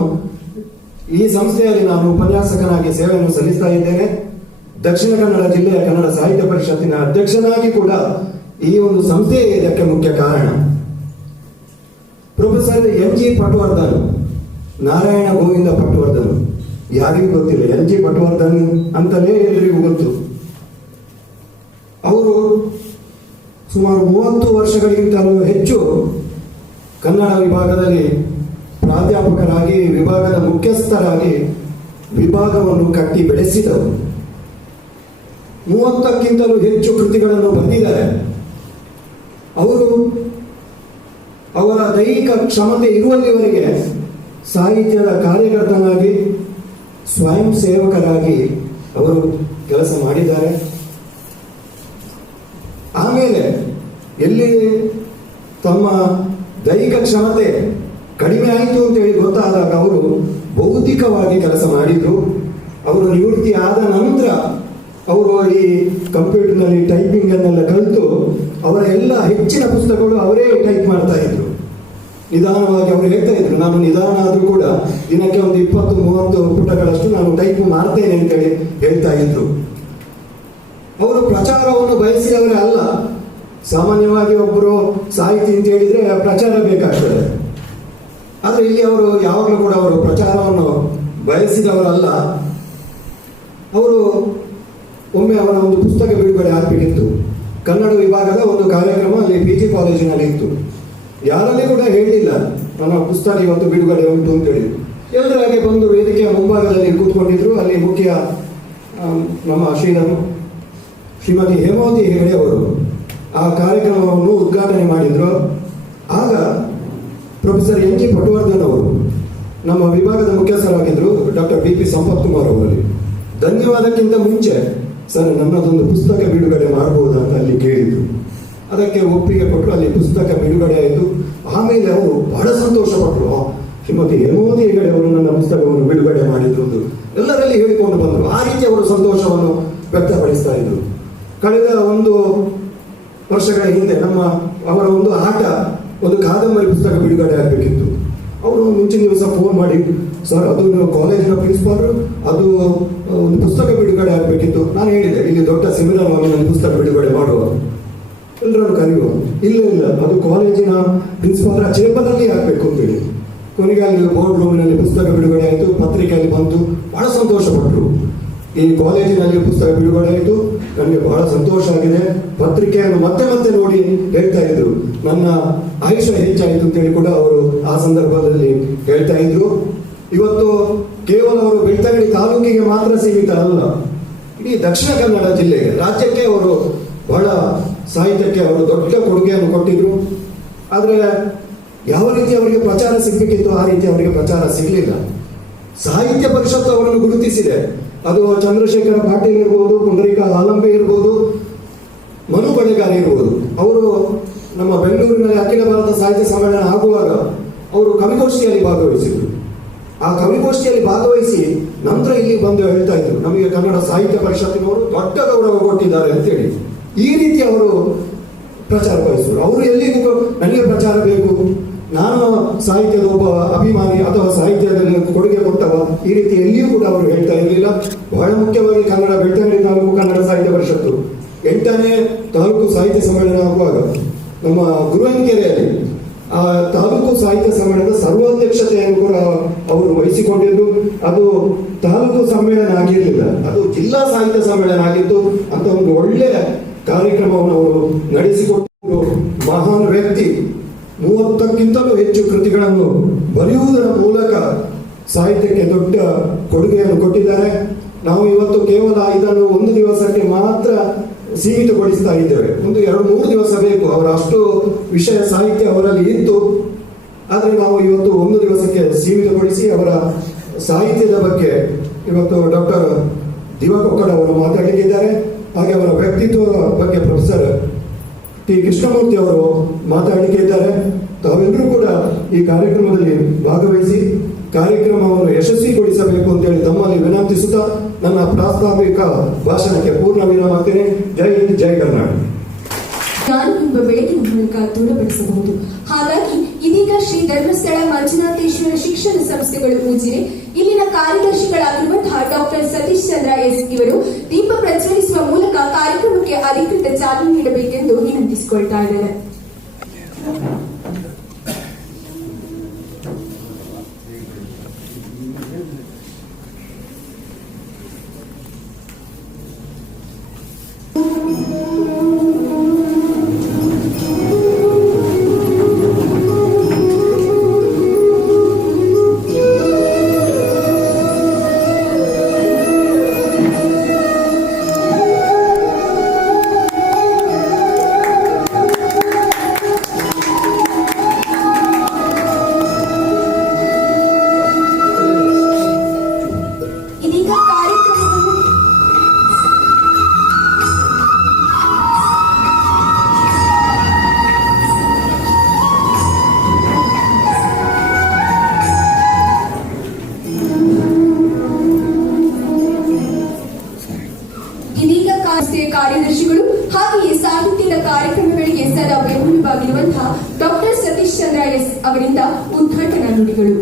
ಈ ಸಂಸ್ಥೆಯಲ್ಲಿ ನಾನು ಉಪನ್ಯಾಸಕನಾಗಿ ಸೇವೆಯನ್ನು ಸಲ್ಲಿಸ್ತಾ ಇದ್ದೇನೆ. ದಕ್ಷಿಣ ಕನ್ನಡ ಜಿಲ್ಲೆಯ ಕನ್ನಡ ಸಾಹಿತ್ಯ ಪರಿಷತ್ತಿನ ಅಧ್ಯಕ್ಷನಾಗಿ ಕೂಡ ಈ ಒಂದು ಸಂಸ್ಥೆ ಇದಕ್ಕೆ ಮುಖ್ಯ ಕಾರಣ. Professor N G Patwardhan, Narayana Govinda Patwardhan ಯಾರಿಗೂ ಗೊತ್ತಿಲ್ಲ, ಎನ್ ಜಿ ಪಟವರ್ಧನ್ ಅಂತಲೇ ಎಲ್ಲರಿಗೂ ಗೊತ್ತು. ಅವರು ಸುಮಾರು 30 ವರ್ಷಗಳಿಗಿಂತಲೂ ಹೆಚ್ಚು ಕನ್ನಡ ವಿಭಾಗದಲ್ಲಿ ಪ್ರಾಧ್ಯಾಪಕರಾಗಿ, ವಿಭಾಗದ ಮುಖ್ಯಸ್ಥರಾಗಿ ವಿಭಾಗವನ್ನು ಕಟ್ಟಿ ಬೆಳೆಸಿದರು. 30ಕ್ಕಿಂತಲೂ ಹೆಚ್ಚು ಕೃತಿಗಳನ್ನು ಬರೆದಿದ್ದಾರೆ. ಅವರು ಅವರ ದೈಹಿಕ ಕ್ಷಮತೆ ಇರುವಲ್ಲಿವರೆಗೆ ಸಾಹಿತ್ಯದ ಕಾರ್ಯಕರ್ತನಾಗಿ, ಸ್ವಯಂ ಸೇವಕರಾಗಿ ಅವರು ಕೆಲಸ ಮಾಡಿದ್ದಾರೆ. ಆಮೇಲೆ ಎಲ್ಲಿ ತಮ್ಮ ದೈಹಿಕ ಕ್ಷಮತೆ ಕಡಿಮೆ ಆಯಿತು ಅಂತೇಳಿ ಗೊತ್ತಾದಾಗ ಅವರು ಬೌದ್ಧಿಕವಾಗಿ ಕೆಲಸ ಮಾಡಿದ್ರು. ಅವರು ನಿವೃತ್ತಿ ಆದ ನಂತರ ಅವರು ಈ ಕಂಪ್ಯೂಟರ್ನಲ್ಲಿ ಟೈಪಿಂಗ್ ಅನ್ನೆಲ್ಲ ಕಲಿತು ಅವರ ಎಲ್ಲ ಹೆಚ್ಚಿನ ಪುಸ್ತಕಗಳು ಅವರೇ ಟೈಪ್ ಮಾಡ್ತಾ ಇದ್ರು. ನಿಧಾನವಾಗಿ ಅವರು ಹೇಳ್ತಾ ಇದ್ರು, ನಾನು ನಿಧಾನ ಆದರೂ ಕೂಡ ದಿನಕ್ಕೆ ಒಂದು 20-30 ಪುಟಗಳಷ್ಟು ನಾನು ಟೈಪ್ ಮಾಡ್ತೇನೆ ಅಂತೇಳಿ ಹೇಳ್ತಾ ಇದ್ರು. ಅವರು ಪ್ರಚಾರವನ್ನು ಬಯಸಿದವರೇ ಅಲ್ಲ. ಸಾಮಾನ್ಯವಾಗಿ ಒಬ್ಬರು ಸಾಹಿತಿ ಅಂತ ಹೇಳಿದ್ರೆ ಪ್ರಚಾರ ಬೇಕಾಗ್ತದೆ. ಆದರೆ ಇಲ್ಲಿ ಅವರು ಯಾವಾಗಲೂ ಕೂಡ ಅವರು ಪ್ರಚಾರವನ್ನು ಬಯಸಿದವರಲ್ಲ. ಅವರು ಒಮ್ಮೆ ಅವರ ಒಂದು ಪುಸ್ತಕ ಬಿಡುಗಡೆ ಆಗಬೇಕಿತ್ತು. ಕನ್ನಡ ವಿಭಾಗದ ಒಂದು ಕಾರ್ಯಕ್ರಮ ಅಲ್ಲಿ PG ಕಾಲೇಜಿನಲ್ಲಿ ಇತ್ತು. ಯಾರಲ್ಲಿ ಕೂಡ ಹೇಳಿಲ್ಲ ನನ್ನ ಪುಸ್ತಕ ಇವತ್ತು ಬಿಡುಗಡೆ ಉಂಟು ಅಂತೇಳಿ. ಎಲ್ಲರ ಹಾಗೆ ಬಂದು ವೇದಿಕೆಯ ಮುಂಭಾಗದಲ್ಲಿ ಕೂತ್ಕೊಂಡಿದ್ರು. ಅಲ್ಲಿ ಮುಖ್ಯ ನಮ್ಮ ಶ್ರೀಮತಿ ಹೇಮಾವತಿ ಹೆಗಡೆ ಅವರು ಆ ಕಾರ್ಯಕ್ರಮವನ್ನು ಉದ್ಘಾಟನೆ ಮಾಡಿದ್ರು. ಆಗ ಪ್ರೊಫೆಸರ್ ಎನ್ ಜಿ ಪಟವರ್ಧನ್ ಅವರು, ನಮ್ಮ ವಿಭಾಗದ ಮುಖ್ಯಸ್ಥರಾಗಿದ್ದರು ಡಾಕ್ಟರ್ BP ಸಂಪತ್ ಕುಮಾರ್ ಅವರಲ್ಲಿ, ಧನ್ಯವಾದಕ್ಕಿಂತ ಮುಂಚೆ ಸರ್ ನನ್ನದೊಂದು ಪುಸ್ತಕ ಬಿಡುಗಡೆ ಮಾಡಬಹುದಾ ಅಂತ ಅಲ್ಲಿ ಕೇಳಿದ್ರು. ಅದಕ್ಕೆ ಒಪ್ಪಿಗೆ ಕೊಟ್ಟರು. ಅಲ್ಲಿ ಪುಸ್ತಕ ಬಿಡುಗಡೆ ಆಯಿತು. ಆಮೇಲೆ ಅವರು ಬಹಳ ಸಂತೋಷ ಪಟ್ಟರು. ಶ್ರೀಮತಿ ಹೇಮಾವತಿ ಹೆಗಡೆ ಅವರು ನನ್ನ ಪುಸ್ತಕವನ್ನು ಬಿಡುಗಡೆ ಮಾಡಿದ್ರು ಎಲ್ಲರಲ್ಲಿ ಹೇಳಿಕೊಂಡು ಬಂದರು. ಆ ರೀತಿ ಅವರು ಸಂತೋಷವನ್ನು ವ್ಯಕ್ತಪಡಿಸ್ತಾ ಇದ್ರು. ಕಳೆದ ಒಂದು ವರ್ಷಗಳ ಹಿಂದೆ ಅವರ ಒಂದು ಆಟ, ಒಂದು ಕಾದಂಬರಿ ಪುಸ್ತಕ ಬಿಡುಗಡೆ ಆಗಬೇಕಿತ್ತು. ಅವರು ಮುಂಚಿನ ದಿವಸ ಫೋನ್ ಮಾಡಿ, ಸರ್ ಅದು ಕಾಲೇಜಿನ ಪ್ರಿನ್ಸಿಪಾಲ್, ಅದು ಒಂದು ಪುಸ್ತಕ ಬಿಡುಗಡೆ ಆಗಬೇಕಿತ್ತು. ನಾನು ಹೇಳಿದೆ, ಇಲ್ಲಿ ದೊಡ್ಡ ಸೆಮಿನಾರ್ ಹಾಲಿನಲ್ಲಿ ಪುಸ್ತಕ ಬಿಡುಗಡೆ ಮಾಡುವ, ಎಲ್ಲರನ್ನು ಕರೆಯುವ. ಇಲ್ಲ, ಅದು ಕಾಲೇಜಿನ ಪ್ರಿನ್ಸಿಪಾಲ್ರ ಚೇಂಬರ್ನಲ್ಲಿ ಆಗಬೇಕು ಅಂತೇಳಿ. ಕೊನೆಗೆ ಅಲ್ಲಿ ಬೋರ್ಡ್ ರೂಮಿನಲ್ಲಿ ಪುಸ್ತಕ ಬಿಡುಗಡೆ ಆಯಿತು, ಪತ್ರಿಕೆಯಲ್ಲಿ ಬಂತು, ಬಹಳ ಸಂತೋಷಪಟ್ಟರು. ಈ ಕಾಲೇಜಿನಲ್ಲಿ ಪುಸ್ತಕ ಬಿಡುಗಡೆ ಆಯಿತು, ನನಗೆ ಬಹಳ ಸಂತೋಷ ಆಗಿದೆ. ಪತ್ರಿಕೆಯನ್ನು ಮತ್ತೆ ಮತ್ತೆ ನೋಡಿ ಹೇಳ್ತಾ ಇದ್ರು, ನನ್ನ ಆಯುಷ್ಯ ಹೆಚ್ಚಾಯಿತು ಅಂತೇಳಿ ಕೂಡ ಅವರು ಆ ಸಂದರ್ಭದಲ್ಲಿ ಹೇಳ್ತಾ ಇದ್ರು. ಇವತ್ತು ಕೇವಲ ಅವರು ಬೆಳ್ತಂಗಡಿ ತಾಲೂಕಿಗೆ ಮಾತ್ರ ಸೀಮಿತ ಅಲ್ಲ, ಇಡೀ ದಕ್ಷಿಣ ಕನ್ನಡ ಜಿಲ್ಲೆಗೆ, ರಾಜ್ಯಕ್ಕೆ ಅವರು ಬಹಳ ಸಾಹಿತ್ಯಕ್ಕೆ ಅವರು ದೊಡ್ಡ ಕೊಡುಗೆಯನ್ನು ಕೊಟ್ಟಿದ್ರು. ಆದರೆ ಯಾವ ರೀತಿ ಅವರಿಗೆ ಪ್ರಚಾರ ಸಿಗಬೇಕಿತ್ತು ಆ ರೀತಿ ಅವರಿಗೆ ಪ್ರಚಾರ ಸಿಗಲಿಲ್ಲ. ಸಾಹಿತ್ಯ ಪರಿಷತ್ತು ಅವರನ್ನು ಗುರುತಿಸಿದೆ. ಅದು ಚಂದ್ರಶೇಖರ ಪಾಟೀಲ್ ಇರ್ಬೋದು, ಪುಂಡರೀಕ ಹಾಲಂಬೆ ಇರ್ಬೋದು, ಮನು ಬಳೆಗಾರ ಇರ್ಬೋದು. ಅವರು ನಮ್ಮ ಬೆಂಗಳೂರಿನಲ್ಲಿ ಅಖಿಲ ಭಾರತ ಸಾಹಿತ್ಯ ಸಮ್ಮೇಳನ ಆಗುವಾಗ ಅವರು ಕವಿಗೋಷ್ಠಿಯಲ್ಲಿ ಭಾಗವಹಿಸಿದ್ರು. ಆ ಕವಿಗೋಷ್ಠಿಯಲ್ಲಿ ಭಾಗವಹಿಸಿ ನಂತರ ಇಲ್ಲಿ ಬಂದು ಹೇಳ್ತಾ ಇದ್ರು, ನಮಗೆ ಕನ್ನಡ ಸಾಹಿತ್ಯ ಪರಿಷತ್ತಿನವರು ದೊಡ್ಡ ಗೌರವ ಕೊಟ್ಟಿದ್ದಾರೆ ಅಂತೇಳಿ. ಈ ರೀತಿ ಅವರು ಪ್ರಚಾರ ಬಯಸಿದ್ರು. ಅವರು ಎಲ್ಲಿಗೂ ನನಗೆ ಪ್ರಚಾರ ಬೇಕು, ನಾನು ಸಾಹಿತ್ಯದ ಒಬ್ಬ ಅಭಿಮಾನಿ ಅಥವಾ ಸಾಹಿತ್ಯದಲ್ಲಿ ಕೊಡುಗೆ ಕೊಟ್ಟವ, ಈ ರೀತಿ ಎಲ್ಲಿಯೂ ಕೂಡ ಅವರು ಹೇಳ್ತಾ ಇರಲಿಲ್ಲ. ಬಹಳ ಮುಖ್ಯವಾಗಿ ಕನ್ನಡ ಬೆಳ್ತಂಗಡಿ ತಾಲೂಕು ಕನ್ನಡ ಸಾಹಿತ್ಯ ಪರಿಷತ್ತು 8ನೇ ತಾಲೂಕು ಸಾಹಿತ್ಯ ಸಮ್ಮೇಳನ ಆಗುವಾಗ ನಮ್ಮ ಗುರುವಂಕೆರೆಯಲ್ಲಿ ಆ ತಾಲೂಕು ಸಾಹಿತ್ಯ ಸಮ್ಮೇಳನದ ಸರ್ವಾಧ್ಯಕ್ಷತೆಯನ್ನು ಕೂಡ ಅವರು ವಹಿಸಿಕೊಂಡಿದ್ದು. ಅದು ತಾಲೂಕು ಸಮ್ಮೇಳನ ಆಗಿರಲಿಲ್ಲ, ಅದು ಜಿಲ್ಲಾ ಸಾಹಿತ್ಯ ಸಮ್ಮೇಳನ ಆಗಿತ್ತು. ಅಂತ ಒಂದು ಒಳ್ಳೆಯ ಕಾರ್ಯಕ್ರಮವನ್ನು ಅವರು ನಡೆಸಿಕೊಟ್ಟು ಮಹಾನ್ ವ್ಯಕ್ತಿ. 30ಕ್ಕಿಂತಲೂ ಹೆಚ್ಚು ಕೃತಿಗಳನ್ನು ಬರೆಯುವುದರ ಮೂಲಕ ಸಾಹಿತ್ಯಕ್ಕೆ ದೊಡ್ಡ ಕೊಡುಗೆಯನ್ನು ಕೊಟ್ಟಿದ್ದಾರೆ. ನಾವು ಇವತ್ತು ಕೇವಲ ಇದನ್ನು ಒಂದು ದಿವಸಕ್ಕೆ ಮಾತ್ರ ಸೀಮಿತಗೊಳಿಸ್ತಾ ಇದ್ದೇವೆ. ಒಂದು 2-3 ದಿವಸ ಬೇಕು, ಅವರ ಅಷ್ಟು ವಿಷಯ ಸಾಹಿತ್ಯ ಅವರಲ್ಲಿ ಇತ್ತು. ಆದರೆ ನಾವು ಇವತ್ತು ಒಂದು ದಿವಸಕ್ಕೆ ಸೀಮಿತಗೊಳಿಸಿ ಅವರ ಸಾಹಿತ್ಯದ ಬಗ್ಗೆ ಇವತ್ತು ಡಾಕ್ಟರ್ ದಿವಾ ಕೊಕ್ಕಡ ಅವರು ಮಾತಾಡಲಿಕ್ಕಿದ್ದಾರೆ. ಹಾಗೆ ಅವರ ವ್ಯಕ್ತಿತ್ವದ ಬಗ್ಗೆ ಪ್ರೊಫೆಸರ್ ಟಿ ಕೃಷ್ಣಮೂರ್ತಿ ಅವರು ಮಾತಾಡಲಿಕ್ಕೆ ಇದ್ದಾರೆ. ತಾವೆಲ್ಲರೂ ಕೂಡ ಈ ಕಾರ್ಯಕ್ರಮದಲ್ಲಿ ಭಾಗವಹಿಸಿ ಕಾರ್ಯಕ್ರಮವನ್ನು ಯಶಸ್ವಿಗೊಳಿಸಬೇಕು ಅಂತೇಳಿ ತಮ್ಮಲ್ಲಿ ವಿನಂತಿಸುತ್ತಾ ನನ್ನ ಪ್ರಾಸ್ತಾವಿಕ ಭಾಷಣಕ್ಕೆ ಪೂರ್ಣ ವಿರಾಮ ಹಾಕ್ತೇನೆ. ಜೈ ಹಿಂದ್, ಜೈ ಕರ್ನಾಟಕ. ಜ್ಞಾನ ಎಂಬ ಬೆಳಕಿನ ಮೂಲಕ ದೂರಪಡಿಸಬಹುದು. ಹಾಗಾಗಿ ಇದೀಗ ಶ್ರೀ ಧರ್ಮಸ್ಥಳ ಮಂಜುನಾಥೇಶ್ವರ ಶಿಕ್ಷಣ ಸಂಸ್ಥೆಗಳು ಉಜಿರೆ ಇಲ್ಲಿನ ಕಾರ್ಯದರ್ಶಿಗಳಾಗಿರುವಂತಹ ಡಾಕ್ಟರ್ ಸತೀಶ್ ಚಂದ್ರ ಎಸ್ ಇವರು ದೀಪ ಪ್ರಜ್ವಲಿಸುವ ಮೂಲಕ ಕಾರ್ಯಕ್ರಮಕ್ಕೆ ಅಧಿಕೃತ ಚಾಲನೆ ನೀಡಬೇಕೆಂದು ವಿನಂತಿಸಿಕೊಳ್ತಾ ಇದ್ದಾರೆ. ಕಾರ್ಯದರ್ಶಿಗಳು ಹಾಗೆಯೇ ಸಾಹಿತ್ಯದ ಕಾರ್ಯಕ್ರಮಗಳಿಗೆ ಸದಾ ಬೆಂಬಲವಾಗಿರುವಂತಹ ಡಾಕ್ಟರ್ ಸತೀಶ್ ಚಂದ್ರ ಎಸ್ ಅವರಿಂದ ಉದ್ಘಾಟನಾ ನುಡಿಗಳು.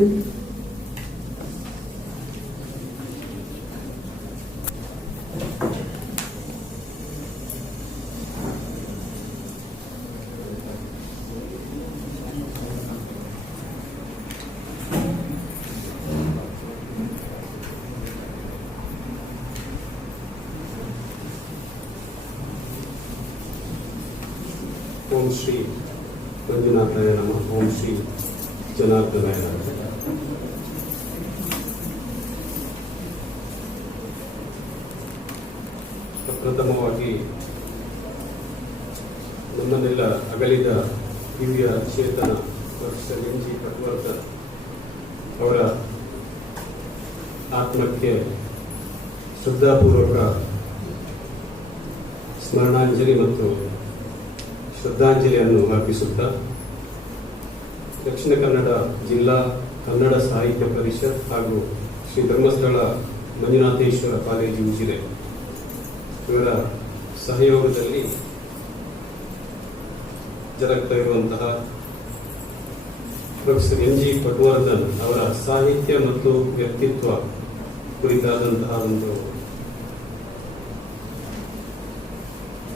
ಓಂ ಶ್ರೀ ಮಂಜುನಾಥಾಯ ನಮಃ. ಓಂ ಶ್ರೀ ಜನಾರ್ದನಾಯ ನಮಃ. ಪ್ರಥಮವಾಗಿ ನಮ್ಮನ್ನೆಲ್ಲ ಅಗಲಿದ ದಿವ್ಯ ಚೇತನ ಪ್ರೊಫೆಸರ್ ಎನ್.ಜಿ. ಪಟ್ವರ್ಧನ್ ಅವರ ಆತ್ಮಕ್ಕೆ ಶ್ರದ್ಧಾಪೂರ್ವಕ ಸ್ಮರಣಾಂಜಲಿ ಮತ್ತು ಶ್ರದ್ಧಾಂಜಲಿಯನ್ನು ಅರ್ಪಿಸುತ್ತಾ ದಕ್ಷಿಣ ಕನ್ನಡ ಜಿಲ್ಲಾ ಕನ್ನಡ ಸಾಹಿತ್ಯ ಪರಿಷತ್ ಹಾಗೂ ಶ್ರೀ ಧರ್ಮಸ್ಥಳ ಮಂಜುನಾಥೇಶ್ವರ ಕಾಲೇಜು ಉಜಿರೆ ಇವರ ಸಹಯೋಗದಲ್ಲಿ ಜರುಗ್ತಾ ಇರುವಂತಹ ಪ್ರೊಫೆಸರ್ NG ಪಟ್ವರ್ಧನ್ ಅವರ ಸಾಹಿತ್ಯ ಮತ್ತು ವ್ಯಕ್ತಿತ್ವ ಕುರಿತಾದಂತಹ ಒಂದು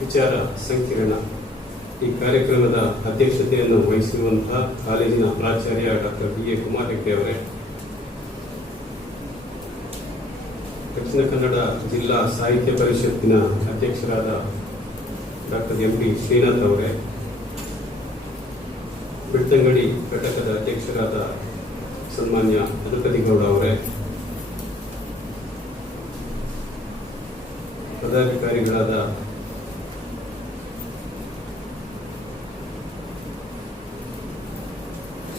ವಿಚಾರ ಸಂಕಿರಣ. ಈ ಕಾರ್ಯಕ್ರಮದ ಅಧ್ಯಕ್ಷತೆಯನ್ನು ವಹಿಸಿರುವಂತಹ ಕಾಲೇಜಿನ ಪ್ರಾಚಾರ್ಯ ಡಾಕ್ಟರ್ BA ಕುಮಾರ್ ಹೆಗ್ಡೆ ಅವರೇ, ದಕ್ಷಿಣ ಕನ್ನಡ ಜಿಲ್ಲಾ ಸಾಹಿತ್ಯ ಪರಿಷತ್ತಿನ ಅಧ್ಯಕ್ಷರಾದ ಡಾಕ್ಟರ್ MP ಶ್ರೀನಾಥ್ ಅವರೇ, ಬೆಳ್ತಂಗಡಿ ಘಟಕದ ಅಧ್ಯಕ್ಷರಾದ ಸನ್ಮಾನ್ಯ ಅನುಪತಿ ಗೌಡ ಅವರೇ, ಪದಾಧಿಕಾರಿಗಳಾದ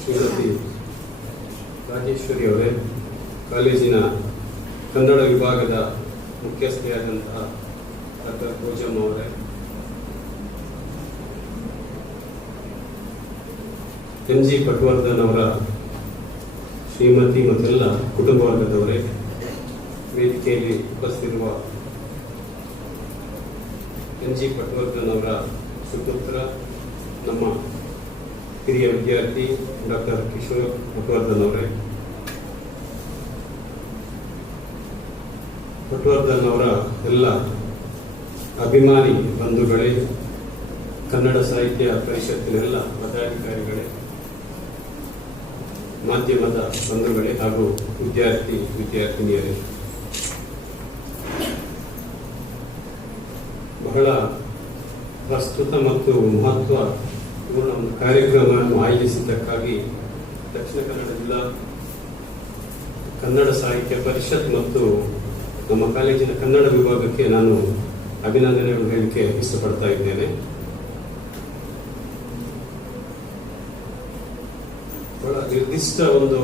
ಶ್ರೀಮತಿ ರಾಜೇಶ್ವರಿ ಅವರೇ, ಕಾಲೇಜಿನ ಕನ್ನಡ ವಿಭಾಗದ ಮುಖ್ಯಸ್ಥೆಯಾದಂತಹ ಡಾಕ್ಟರ್ ಭೋಜಮ್ಮ ಅವರೇ, NG ಪಟ್ವರ್ಧನ್ ಅವರ ಶ್ರೀಮತಿ ಮತ್ತೆಲ್ಲ ಕುಟುಂಬ ವರ್ಗದವರೇ, ವೇದಿಕೆಯಲ್ಲಿ ಉಪಸ್ಥಿತಿರುವ NG ಪಟ್ವರ್ಧನ್ ಅವರ ಸುಪುತ್ರ ನಮ್ಮ ಹಿರಿಯ ವಿದ್ಯಾರ್ಥಿ ಡಾಕ್ಟರ್ ಕಿಶೋರ್ ಪಟ್ವರ್ಧನ್ ಅವರೇ, ಪಟ್ವರ್ಧನ್ ಅವರ ಎಲ್ಲ ಅಭಿಮಾನಿ ಬಂಧುಗಳೇ, ಕನ್ನಡ ಸಾಹಿತ್ಯ ಪರಿಷತ್ತಿನ ಎಲ್ಲ ಪದಾಧಿಕಾರಿಗಳೇ, ಮಾಧ್ಯಮದ ಬಂಧುಗಳೇ ಹಾಗೂ ವಿದ್ಯಾರ್ಥಿ ವಿದ್ಯಾರ್ಥಿನಿಯರೇ, ಬಹಳ ಪ್ರಸ್ತುತ ಮತ್ತು ಮಹತ್ವಪೂರ್ಣ ಒಂದು ಕಾರ್ಯಕ್ರಮವನ್ನು ಆಯೋಜಿಸಿದ್ದಕ್ಕಾಗಿ ದಕ್ಷಿಣ ಕನ್ನಡ ಜಿಲ್ಲಾ ಕನ್ನಡ ಸಾಹಿತ್ಯ ಪರಿಷತ್ ಮತ್ತು ನಮ್ಮ ಕಾಲೇಜಿನ ಕನ್ನಡ ವಿಭಾಗಕ್ಕೆ ನಾನು ಅಭಿನಂದನೆಗಳು ಹೇಳಲಿಕ್ಕೆ ಇಷ್ಟಪಡ್ತಾ ಇದ್ದೇನೆ. ಬಹಳ ನಿರ್ದಿಷ್ಟ ಒಂದು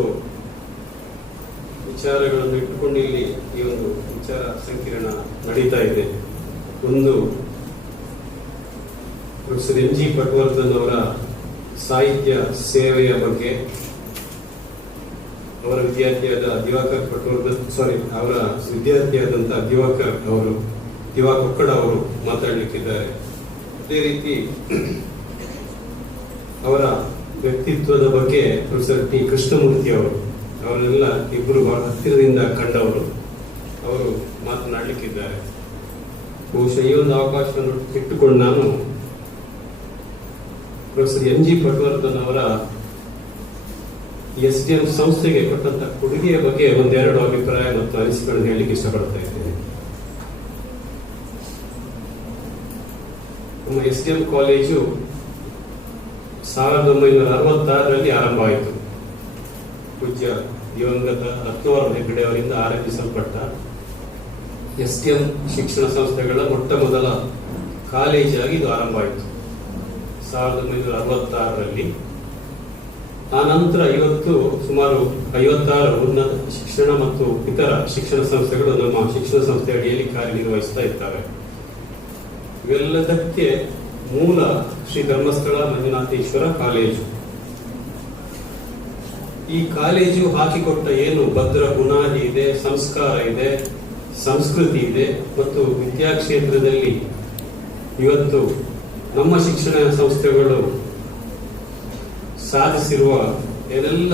ವಿಚಾರಗಳನ್ನು ಇಟ್ಟುಕೊಂಡು ಇಲ್ಲಿ ಈ ಒಂದು ವಿಚಾರ ಸಂಕಿರಣ ನಡೀತಾ ಇದೆ. ಒಂದು ಪ್ರೊಫೆಸರ್ NG ಪಟ್ವರ್ಧನ್ ಅವರ ಸಾಹಿತ್ಯ ಸೇವೆಯ ಬಗ್ಗೆ ಅವರ ವಿದ್ಯಾರ್ಥಿಯಾದ ದಿವಾಕರ್ ಪಟ್ವರ್ಧನ್ ಅವರ ವಿದ್ಯಾರ್ಥಿಯಾದಂತಹ ದಿವಾಕೊಕ್ಕಡ ಅವರು ಮಾತಾಡಲಿಕ್ಕಿದ್ದಾರೆ. ಅದೇ ರೀತಿ ಅವರ ವ್ಯಕ್ತಿತ್ವದ ಬಗ್ಗೆ ಪ್ರೊಫೆಸರ್ T ಕೃಷ್ಣಮೂರ್ತಿ ಅವರನ್ನೆಲ್ಲ ಇಬ್ಬರು ಬಹಳ ಹತ್ತಿರದಿಂದ ಕಂಡವರು, ಅವರು ಮಾತನಾಡಲಿಕ್ಕಿದ್ದಾರೆ. ಬಹುಶಃ ಈ ಒಂದು ಅವಕಾಶವನ್ನು ಇಟ್ಟುಕೊಂಡು ನಾನು ಪ್ರೊಫೆಸರ್ NG ಪಟ್ವರ್ಧನ್ ಅವರ SDM ಸಂಸ್ಥೆಗೆ ಕೊಟ್ಟಂತ ಕೊಡುಗೆಯ ಬಗ್ಗೆ ಒಂದೆರಡು ಅಭಿಪ್ರಾಯ ಮತ್ತು ಅನಿಸಿಕೆಗಳನ್ನು ಹೇಳಲಿಕ್ಕೆ ಇಷ್ಟಪಡ್ತಾ ಇದ್ದೇನೆ. ನಮ್ಮ SDM ಕಾಲೇಜು 1966ರಲ್ಲಿ ಆರಂಭ ಆಯಿತು. ಪೂಜ್ಯ ದಿವಂಗತ ರತ್ನವರ ಹೆಗ್ಗಡೆ ಅವರಿಂದ ಆರಂಭಿಸಲ್ಪಟ್ಟ SDM ಶಿಕ್ಷಣ ಸಂಸ್ಥೆಗಳ ಮೊಟ್ಟ ಮೊದಲ ಕಾಲೇಜಾಗಿ ಇದು ಆರಂಭ ಆಯಿತು 1966ರಲ್ಲಿ. ಆ ನಂತರ ಇವತ್ತು ಸುಮಾರು 56 ಉನ್ನತ ಶಿಕ್ಷಣ ಮತ್ತು ಇತರ ಶಿಕ್ಷಣ ಸಂಸ್ಥೆಗಳು ನಮ್ಮ ಶಿಕ್ಷಣ ಸಂಸ್ಥೆ ಅಡಿಯಲ್ಲಿ ಕಾರ್ಯನಿರ್ವಹಿಸ್ತಾ ಇದ್ದಾರೆ. ಇವೆಲ್ಲದಕ್ಕೆ ಮೂಲ ಶ್ರೀ ಧರ್ಮಸ್ಥಳ ಮಂಜುನಾಥೇಶ್ವರ ಕಾಲೇಜು. ಈ ಕಾಲೇಜು ಹಾಕಿಕೊಟ್ಟ ಏನು ಭದ್ರ ಬುನಾದಿ ಇದೆ, ಸಂಸ್ಕಾರ ಇದೆ, ಸಂಸ್ಕೃತಿ ಇದೆ ಮತ್ತು ವಿದ್ಯಾಕ್ಷೇತ್ರದಲ್ಲಿ ಇವತ್ತು ನಮ್ಮ ಶಿಕ್ಷಣ ಸಂಸ್ಥೆಗಳು ಸಾಧಿಸಿರುವ ಏನೆಲ್ಲ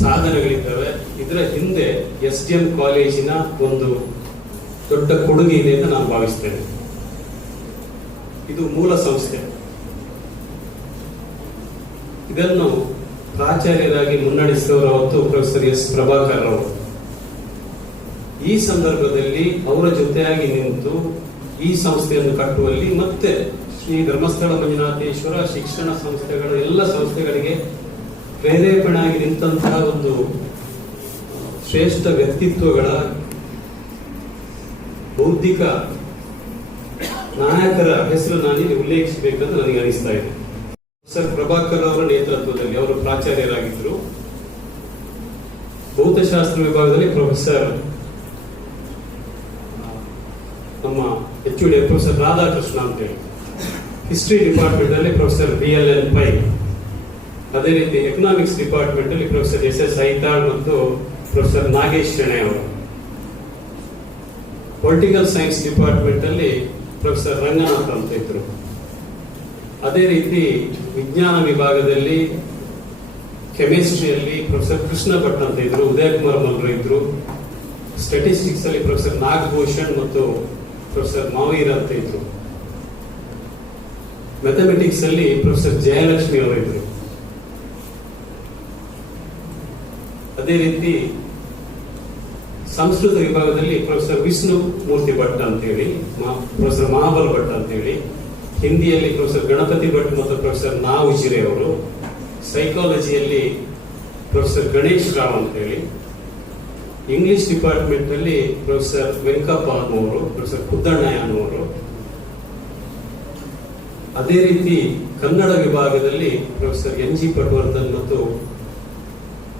ಸಾಧನೆಗಳಿದ್ದಾವೆ, ಇದರ ಹಿಂದೆ SDM ಕಾಲೇಜಿನ ಒಂದು ದೊಡ್ಡ ಕೊಡುಗೆ ಇದೆ ಅಂತ ನಾನು ಭಾವಿಸ್ತೇನೆ. ಇದು ಮೂಲ ಸಂಸ್ಥೆ. ಇದನ್ನು ಪ್ರಾಚಾರ್ಯರಾಗಿ ಮುನ್ನಡೆಸಿದವರು ಅವತ್ತು ಪ್ರೊಫೆಸರ್ S ಪ್ರಭಾಕರ್ ಅವರು. ಈ ಸಂದರ್ಭದಲ್ಲಿ ಅವರ ಜೊತೆಯಾಗಿ ನಿಂತು ಈ ಸಂಸ್ಥೆಯನ್ನು ಕಟ್ಟುವಲ್ಲಿ ಮತ್ತೆ ಶ್ರೀ ಧರ್ಮಸ್ಥಳ ಮಂಜುನಾಥೇಶ್ವರ ಶಿಕ್ಷಣ ಸಂಸ್ಥೆಗಳ ಎಲ್ಲ ಸಂಸ್ಥೆಗಳಿಗೆ ಪ್ರೇರೇಪಣೆಯಾಗಿ ನಿಂತಹ ಒಂದು ಶ್ರೇಷ್ಠ ವ್ಯಕ್ತಿತ್ವಗಳ ಬೌದ್ಧಿಕ ನಾಯಕರ ಹೆಸರು ನಾನಿಲ್ಲಿ ಉಲ್ಲೇಖಿಸಬೇಕಂತ ನನಗೆ ಅನಿಸ್ತಾ ಇದೆ. ಸರ್ ಪ್ರಭಾಕರ್ ಅವರ ನೇತೃತ್ವದಲ್ಲಿ ಅವರು ಪ್ರಾಚಾರ್ಯರಾಗಿದ್ದರು. ಭೌತಶಾಸ್ತ್ರ ವಿಭಾಗದಲ್ಲಿ ಪ್ರೊಫೆಸರ್ ನಮ್ಮ HOD ಪ್ರೊಫೆಸರ್ ರಾಧಾಕೃಷ್ಣ ಅಂತೇಳಿ, ಹಿಸ್ಟ್ರಿ ಡಿಪಾರ್ಟ್ಮೆಂಟ್ ಅಲ್ಲಿ ಪ್ರೊಫೆಸರ್ BLN ಪೈ, ಅದೇ ರೀತಿ ಎಕನಾಮಿಕ್ಸ್ ಡಿಪಾರ್ಟ್ಮೆಂಟ್ ಅಲ್ಲಿ ಪ್ರೊಫೆಸರ್ SS ಐತಾಳ್ ಮತ್ತು ಪ್ರೊಫೆಸರ್ ನಾಗೇಶ್ ಶೆಣೆ ಅವರು. ಪೊಲಿಟಿಕಲ್ ಸೈನ್ಸ್ ಡಿಪಾರ್ಟ್ಮೆಂಟ್ ಅಲ್ಲಿ ಪ್ರೊಫೆಸರ್ ರಂಗನಾಥ್ ಅಂತ ಇದ್ರು. ಅದೇ ರೀತಿ ವಿಜ್ಞಾನ ವಿಭಾಗದಲ್ಲಿ ಕೆಮಿಸ್ಟ್ರಿಯಲ್ಲಿ ಪ್ರೊಫೆಸರ್ ಕೃಷ್ಣ ಭಟ್ ಅಂತ ಇದ್ರು, ಉದಯಕುಮಾರ್ ಮಲ್ರು ಇದ್ರು. ಸ್ಟ್ಯಾಟಿಸ್ಟಿಕ್ಸ್ ಅಲ್ಲಿ ಪ್ರೊಫೆಸರ್ ನಾಗಭೂಷಣ್ ಮತ್ತು ಪ್ರೊಫೆಸರ್ ಮಾವೀರ್ ಅಂತ ಇದ್ರು. ಮ್ಯಾಥಮೆಟಿಕ್ಸ್ ಅಲ್ಲಿ ಪ್ರೊಫೆಸರ್ ಜಯಲಕ್ಷ್ಮಿ ಅವರು ಇದ್ರು. ಅದೇ ರೀತಿ ಸಂಸ್ಕೃತ ವಿಭಾಗದಲ್ಲಿ ಪ್ರೊಫೆಸರ್ ವಿಷ್ಣು ಮೂರ್ತಿ ಭಟ್ ಅಂತೇಳಿ, ಪ್ರೊಫೆಸರ್ ಮಹಾಬಲ್ ಭಟ್ ಅಂತೇಳಿ. ಹಿಂದಿಯಲ್ಲಿ ಪ್ರೊಫೆಸರ್ ಗಣಪತಿ ಭಟ್ ಮತ್ತು ಪ್ರೊಫೆಸರ್ ನಾ ಉಜಿರೆ ಅವರು. ಸೈಕಾಲಜಿಯಲ್ಲಿ ಪ್ರೊಫೆಸರ್ ಗಣೇಶ್ ರಾವ್ ಅಂತೇಳಿ. ಇಂಗ್ಲಿಷ್ ಡಿಪಾರ್ಟ್ಮೆಂಟ್ ಅಲ್ಲಿ ಪ್ರೊಫೆಸರ್ ವೆಂಕಪ್ಪ ಅನ್ನುವರು, ಪ್ರೊಫೆಸರ್ ಕುದ್ದಣ್ಣಯ್ಯ ಅನ್ನುವರು. ಅದೇ ರೀತಿ ಕನ್ನಡ ವಿಭಾಗದಲ್ಲಿ ಪ್ರೊಫೆಸರ್ ಎನ್ ಜಿ ಪಟ್ವರ್ಧನ್ ಮತ್ತು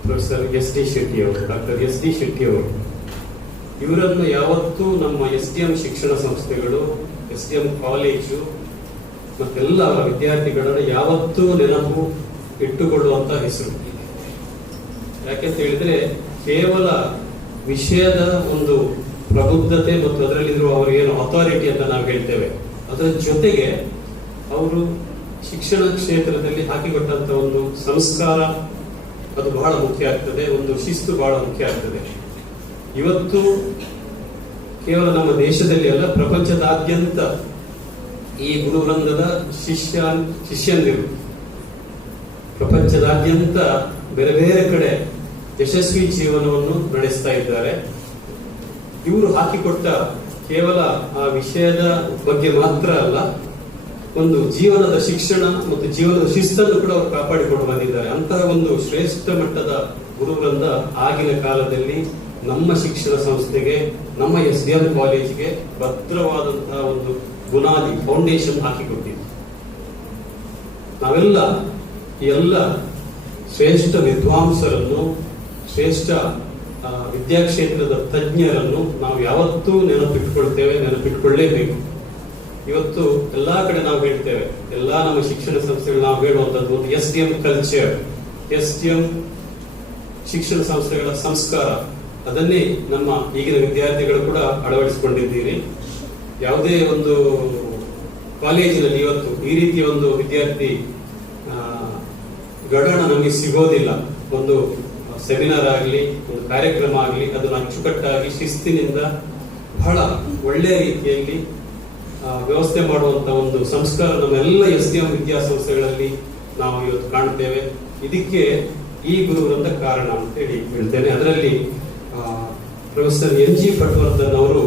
ಪ್ರೊಫೆಸರ್ ಎಸ್ ಡಿ ಶೆಟ್ಟಿ ಅವರು, ಡಾಕ್ಟರ್ ಎಸ್ ಡಿ ಶೆಟ್ಟಿ ಅವರು. ಇವರನ್ನು ಯಾವತ್ತೂ ನಮ್ಮ SDM ಶಿಕ್ಷಣ ಸಂಸ್ಥೆಗಳು, SDM ಕಾಲೇಜು ಮತ್ತೆಲ್ಲ ವಿದ್ಯಾರ್ಥಿಗಳನ್ನು ಯಾವತ್ತೂ ನೆನಪು ಇಟ್ಟುಕೊಳ್ಳುವಂತ ಹೆಸರು. ಯಾಕೆಂತ ಹೇಳಿದ್ರೆ ಕೇವಲ ವಿಷಯದ ಒಂದು ಪ್ರಬುದ್ಧತೆ ಮತ್ತು ಅದರಲ್ಲಿರುವ ಅವರು ಏನು ಅಥಾರಿಟಿ ಅಂತ ನಾವು ಹೇಳ್ತೇವೆ, ಅದರ ಜೊತೆಗೆ ಅವರು ಶಿಕ್ಷಣ ಕ್ಷೇತ್ರದಲ್ಲಿ ಹಾಕಿಕೊಟ್ಟಂತ ಒಂದು ಸಂಸ್ಕಾರ ಅದು ಬಹಳ ಮುಖ್ಯ ಆಗ್ತದೆ, ಒಂದು ಶಿಸ್ತು ಬಹಳ ಮುಖ್ಯ ಆಗ್ತದೆ. ಇವತ್ತು ಕೇವಲ ನಮ್ಮ ದೇಶದಲ್ಲಿ ಅಲ್ಲ, ಪ್ರಪಂಚದಾದ್ಯಂತ ಈ ಗುರುವೃಂದದ ಶಿಷ್ಯಂದಿರು ಪ್ರಪಂಚದಾದ್ಯಂತ ಬೇರೆ ಬೇರೆ ಕಡೆ ಯಶಸ್ವಿ ಜೀವನವನ್ನು ನಡೆಸ್ತಾ ಇದ್ದಾರೆ. ಇವರು ಹಾಕಿಕೊಟ್ಟ ಕೇವಲ ಆ ವಿಷಯದ ಬಗ್ಗೆ ಮಾತ್ರ ಅಲ್ಲ, ಒಂದು ಜೀವನದ ಶಿಕ್ಷಣ ಮತ್ತು ಜೀವನದ ಶಿಸ್ತನ್ನು ಕೂಡ ಅವರು ಕಾಪಾಡಿಕೊಂಡು ಬಂದಿದ್ದಾರೆ. ಅಂತಹ ಒಂದು ಶ್ರೇಷ್ಠ ಮಟ್ಟದ ಗುರುವೃಂದ ಆಗಿನ ಕಾಲದಲ್ಲಿ ನಮ್ಮ ಶಿಕ್ಷಣ ಸಂಸ್ಥೆಗೆ, ನಮ್ಮ SDM ಕಾಲೇಜಿಗೆ ಭದ್ರವಾದಂತಹ ಒಂದು ಬುನಾದಿ ಫೌಂಡೇಶನ್ ಹಾಕಿಕೊಟ್ಟಿದೆ. ನಾವೆಲ್ಲ ಎಲ್ಲ ಶ್ರೇಷ್ಠ ವಿದ್ವಾಂಸರನ್ನು, ಶ್ರೇಷ್ಠ ವಿದ್ಯಾಕ್ಷೇತ್ರದ ತಜ್ಞರನ್ನು ನಾವು ಯಾವತ್ತೂ ನೆನಪಿಟ್ಟುಕೊಳ್ಳೇಬೇಕು. ಇವತ್ತು ಎಲ್ಲಾ ಕಡೆ ನಾವು ಹೇಳ್ತೇವೆ, ಎಲ್ಲಾ ನಮ್ಮ ಶಿಕ್ಷಣ ಸಂಸ್ಥೆಗಳು ನಾವು ಹೇಳುವಂತದ್ದು ಒಂದು SDM ಕಲ್ಚರ್, SDM ಶಿಕ್ಷಣ ಸಂಸ್ಥೆಗಳ ಸಂಸ್ಕಾರ. ಅದನ್ನೇ ನಮ್ಮ ಈಗಿನ ವಿದ್ಯಾರ್ಥಿಗಳು ಕೂಡ ಅಳವಡಿಸಿಕೊಂಡಿದ್ದೀರಿ. ಯಾವುದೇ ಒಂದು ಕಾಲೇಜಿನಲ್ಲಿ ಇವತ್ತು ಈ ರೀತಿಯ ಒಂದು ವಿದ್ಯಾರ್ಥಿ ಗಡಣ ನಮಗೆ ಸಿಗೋದಿಲ್ಲ. ಒಂದು ಸೆಮಿನಾರ್ ಆಗಲಿ, ಒಂದು ಕಾರ್ಯಕ್ರಮ ಆಗಲಿ, ಅದನ್ನು ಅಚ್ಚುಕಟ್ಟಾಗಿ ಶಿಸ್ತಿನಿಂದ ಬಹಳ ಒಳ್ಳೆಯ ರೀತಿಯಲ್ಲಿ ವ್ಯವಸ್ಥೆ ಮಾಡುವಂತ ಒಂದು ಸಂಸ್ಕಾರ ನಮ್ಮೆಲ್ಲ SDM ವಿದ್ಯಾಸಂಸ್ಥೆಗಳಲ್ಲಿ ನಾವು ಇವತ್ತು ಕಾಣ್ತೇವೆ. ಇದಕ್ಕೆ ಈ ಗುರುವೃಂದ ಕಾರಣ ಅಂತ ಹೇಳಿ ಹೇಳ್ತೇನೆ. ಅದರಲ್ಲಿ ಪ್ರೊಫೆಸರ್ ಎನ್ ಜಿ ಪಟ್ವರ್ಧನ್ ಅವರು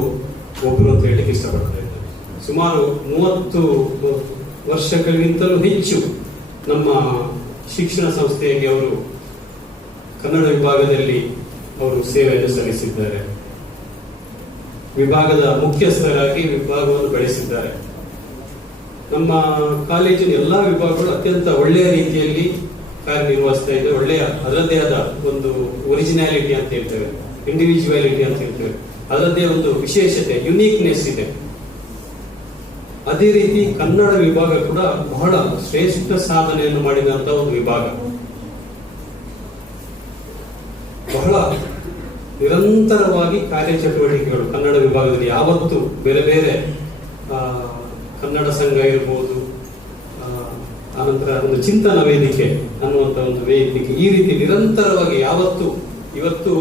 ಒಬ್ಬರು ಅಂತ ಹೇಳಲಿಕ್ಕೆ ಇಷ್ಟಪಡ್ತಾ ಇದ್ದಾರೆ. ಸುಮಾರು 30 ವರ್ಷಗಳಿಗಿಂತಲೂ ಹೆಚ್ಚು ನಮ್ಮ ಶಿಕ್ಷಣ ಸಂಸ್ಥೆಗೆ ಅವರು ಕನ್ನಡ ವಿಭಾಗದಲ್ಲಿ ಅವರು ಸೇವೆಯನ್ನು ಸಲ್ಲಿಸಿದ್ದಾರೆ. ವಿಭಾಗದ ಮುಖ್ಯಸ್ಥರಾಗಿ ವಿಭಾಗವನ್ನು ಬೆಳೆಸಿದ್ದಾರೆ. ನಮ್ಮ ಕಾಲೇಜಿನ ಎಲ್ಲಾ ವಿಭಾಗಗಳು ಅತ್ಯಂತ ಒಳ್ಳೆಯ ರೀತಿಯಲ್ಲಿ ಕಾರ್ಯನಿರ್ವಹಿಸ್ತಾ ಇದೆ. ಒಳ್ಳೆಯ ಅದರದ್ದೇ ಆದ ಒಂದು ಒರಿಜಿನಾಲಿಟಿ ಅಂತ ಹೇಳ್ತೇವೆ, ಇಂಡಿವಿಜುವಾಲಿಟಿ ಅಂತ ಹೇಳ್ತೇವೆ, ಅದರದ್ದೇ ಒಂದು ವಿಶೇಷತೆ, ಯುನೀಕ್ನೆಸ್ ಇದೆ. ಅದೇ ರೀತಿ ಕನ್ನಡ ವಿಭಾಗ ಕೂಡ ಬಹಳ ಶ್ರೇಷ್ಠ ಸಾಧನೆಯನ್ನು ಮಾಡಿದಂತ ಒಂದು ವಿಭಾಗ. ಬಹಳ ನಿರಂತರವಾಗಿ ಕಾರ್ಯಚಟುವಟಿಕೆಗಳು ಕನ್ನಡ ವಿಭಾಗದಲ್ಲಿ ಯಾವತ್ತು ಬೇರೆ ಬೇರೆ ಕನ್ನಡ ಸಂಘ ಇರಬಹುದು, ಆನಂತರ ಒಂದು ಚಿಂತನ ವೇದಿಕೆ ಅನ್ನುವಂತ ಒಂದು ವೇದಿಕೆ, ಈ ರೀತಿ ನಿರಂತರವಾಗಿ ಇವತ್ತು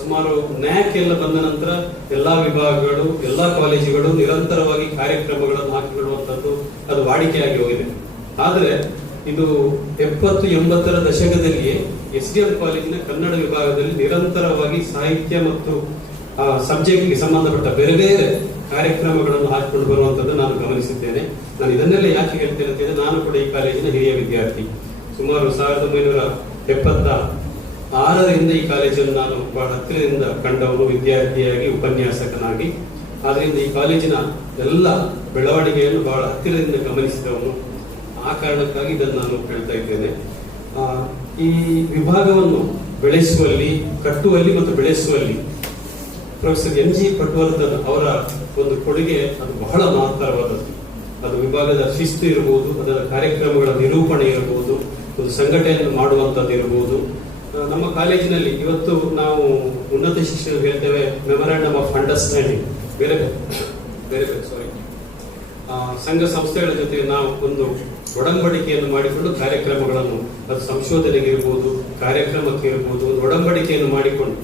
ಸುಮಾರು ನ್ಯಾಕ್ ಎಲ್ಲ ಬಂದ ನಂತರ ಎಲ್ಲಾ ವಿಭಾಗಗಳು, ಎಲ್ಲಾ ಕಾಲೇಜುಗಳು ನಿರಂತರವಾಗಿ ಕಾರ್ಯಕ್ರಮಗಳನ್ನು ಹಾಕಿಕೊಳ್ಳುವಂತದ್ದು ಅದು ವಾಡಿಕೆಯಾಗಿ ಹೋಗಿದೆ. ಆದ್ರೆ ಇದು 70-80ರ ದಶಕದಲ್ಲಿಯೇ SDM ಕಾಲೇಜಿನ ಕನ್ನಡ ವಿಭಾಗದಲ್ಲಿ ನಿರಂತರವಾಗಿ ಸಾಹಿತ್ಯ ಮತ್ತು ಸಬ್ಜೆಕ್ಟ್ಗೆ ಸಂಬಂಧಪಟ್ಟ ಬೇರೆ ಬೇರೆ ಕಾರ್ಯಕ್ರಮಗಳನ್ನು ಹಾಕಿಕೊಂಡು ಬರುವಂತದ್ದು ನಾನು ಗಮನಿಸಿದ್ದೇನೆ. ನಾನು ಇದನ್ನೆಲ್ಲ ಯಾಕೆ ಹೇಳ್ತೇನೆ ಅಂತ ಹೇಳಿದ್ರೆ, ನಾನು ಕೂಡ ಈ ಕಾಲೇಜಿನ ಹಿರಿಯ ವಿದ್ಯಾರ್ಥಿ. ಸುಮಾರು 1976ರಿಂದ ಈ ಕಾಲೇಜನ್ನು ನಾನು ಬಹಳ ಹತ್ತಿರದಿಂದ ಕಂಡವನು, ವಿದ್ಯಾರ್ಥಿಯಾಗಿ, ಉಪನ್ಯಾಸಕನಾಗಿ. ಆದ್ರಿಂದ ಈ ಕಾಲೇಜಿನ ಎಲ್ಲ ಬೆಳವಣಿಗೆಯನ್ನು ಬಹಳ ಹತ್ತಿರದಿಂದ ಗಮನಿಸಿದವನು. ಆ ಕಾರಣಕ್ಕಾಗಿ ಇದನ್ನು ನಾನು ಹೇಳ್ತಾ ಇದ್ದೇನೆ. ಈ ವಿಭಾಗವನ್ನು ಬೆಳೆಸುವಲ್ಲಿ, ಕಟ್ಟುವಲ್ಲಿ ಮತ್ತು ಬೆಳೆಸುವಲ್ಲಿ ಪ್ರೊಫೆಸರ್ ಎನ್ ಜಿ ಪಟ್ವರ್ಧನ್ ಅವರ ಒಂದು ಕೊಡುಗೆ ಅದು ಬಹಳ ಮಹತ್ತರವಾದದ್ದು. ಅದು ವಿಭಾಗದ ಶಿಸ್ತು ಇರಬಹುದು, ಅದರ ಕಾರ್ಯಕ್ರಮಗಳ ನಿರೂಪಣೆ ಇರಬಹುದು, ಒಂದು ಸಂಘಟನೆಯನ್ನು ಮಾಡುವಂತದ್ದು ಇರಬಹುದು. ನಮ್ಮ ಕಾಲೇಜಿನಲ್ಲಿ ಇವತ್ತು ನಾವು ಉನ್ನತ ಶಿಕ್ಷಣ ಹೇಳ್ತೇವೆ ಮೆಮೊರಾಂಡಮ್ ಆಫ್ ಅಂಡರ್ಸ್ಟ್ಯಾಂಡಿಂಗ್, ಬೇರೆ ಬೇರೆ ಸಾರಿ ಸಂಘ ಸಂಸ್ಥೆಗಳ ಜೊತೆ ನಾವು ಒಂದು ಒಡಂಬಡಿಕೆಯನ್ನು ಮಾಡಿಕೊಂಡು ಕಾರ್ಯಕ್ರಮಗಳನ್ನು, ಅದು ಸಂಶೋಧನೆಗೆ ಇರ್ಬೋದು, ಕಾರ್ಯಕ್ರಮಕ್ಕೆ ಇರ್ಬೋದು, ಒಂದು ಒಡಂಬಡಿಕೆಯನ್ನು ಮಾಡಿಕೊಂಡು,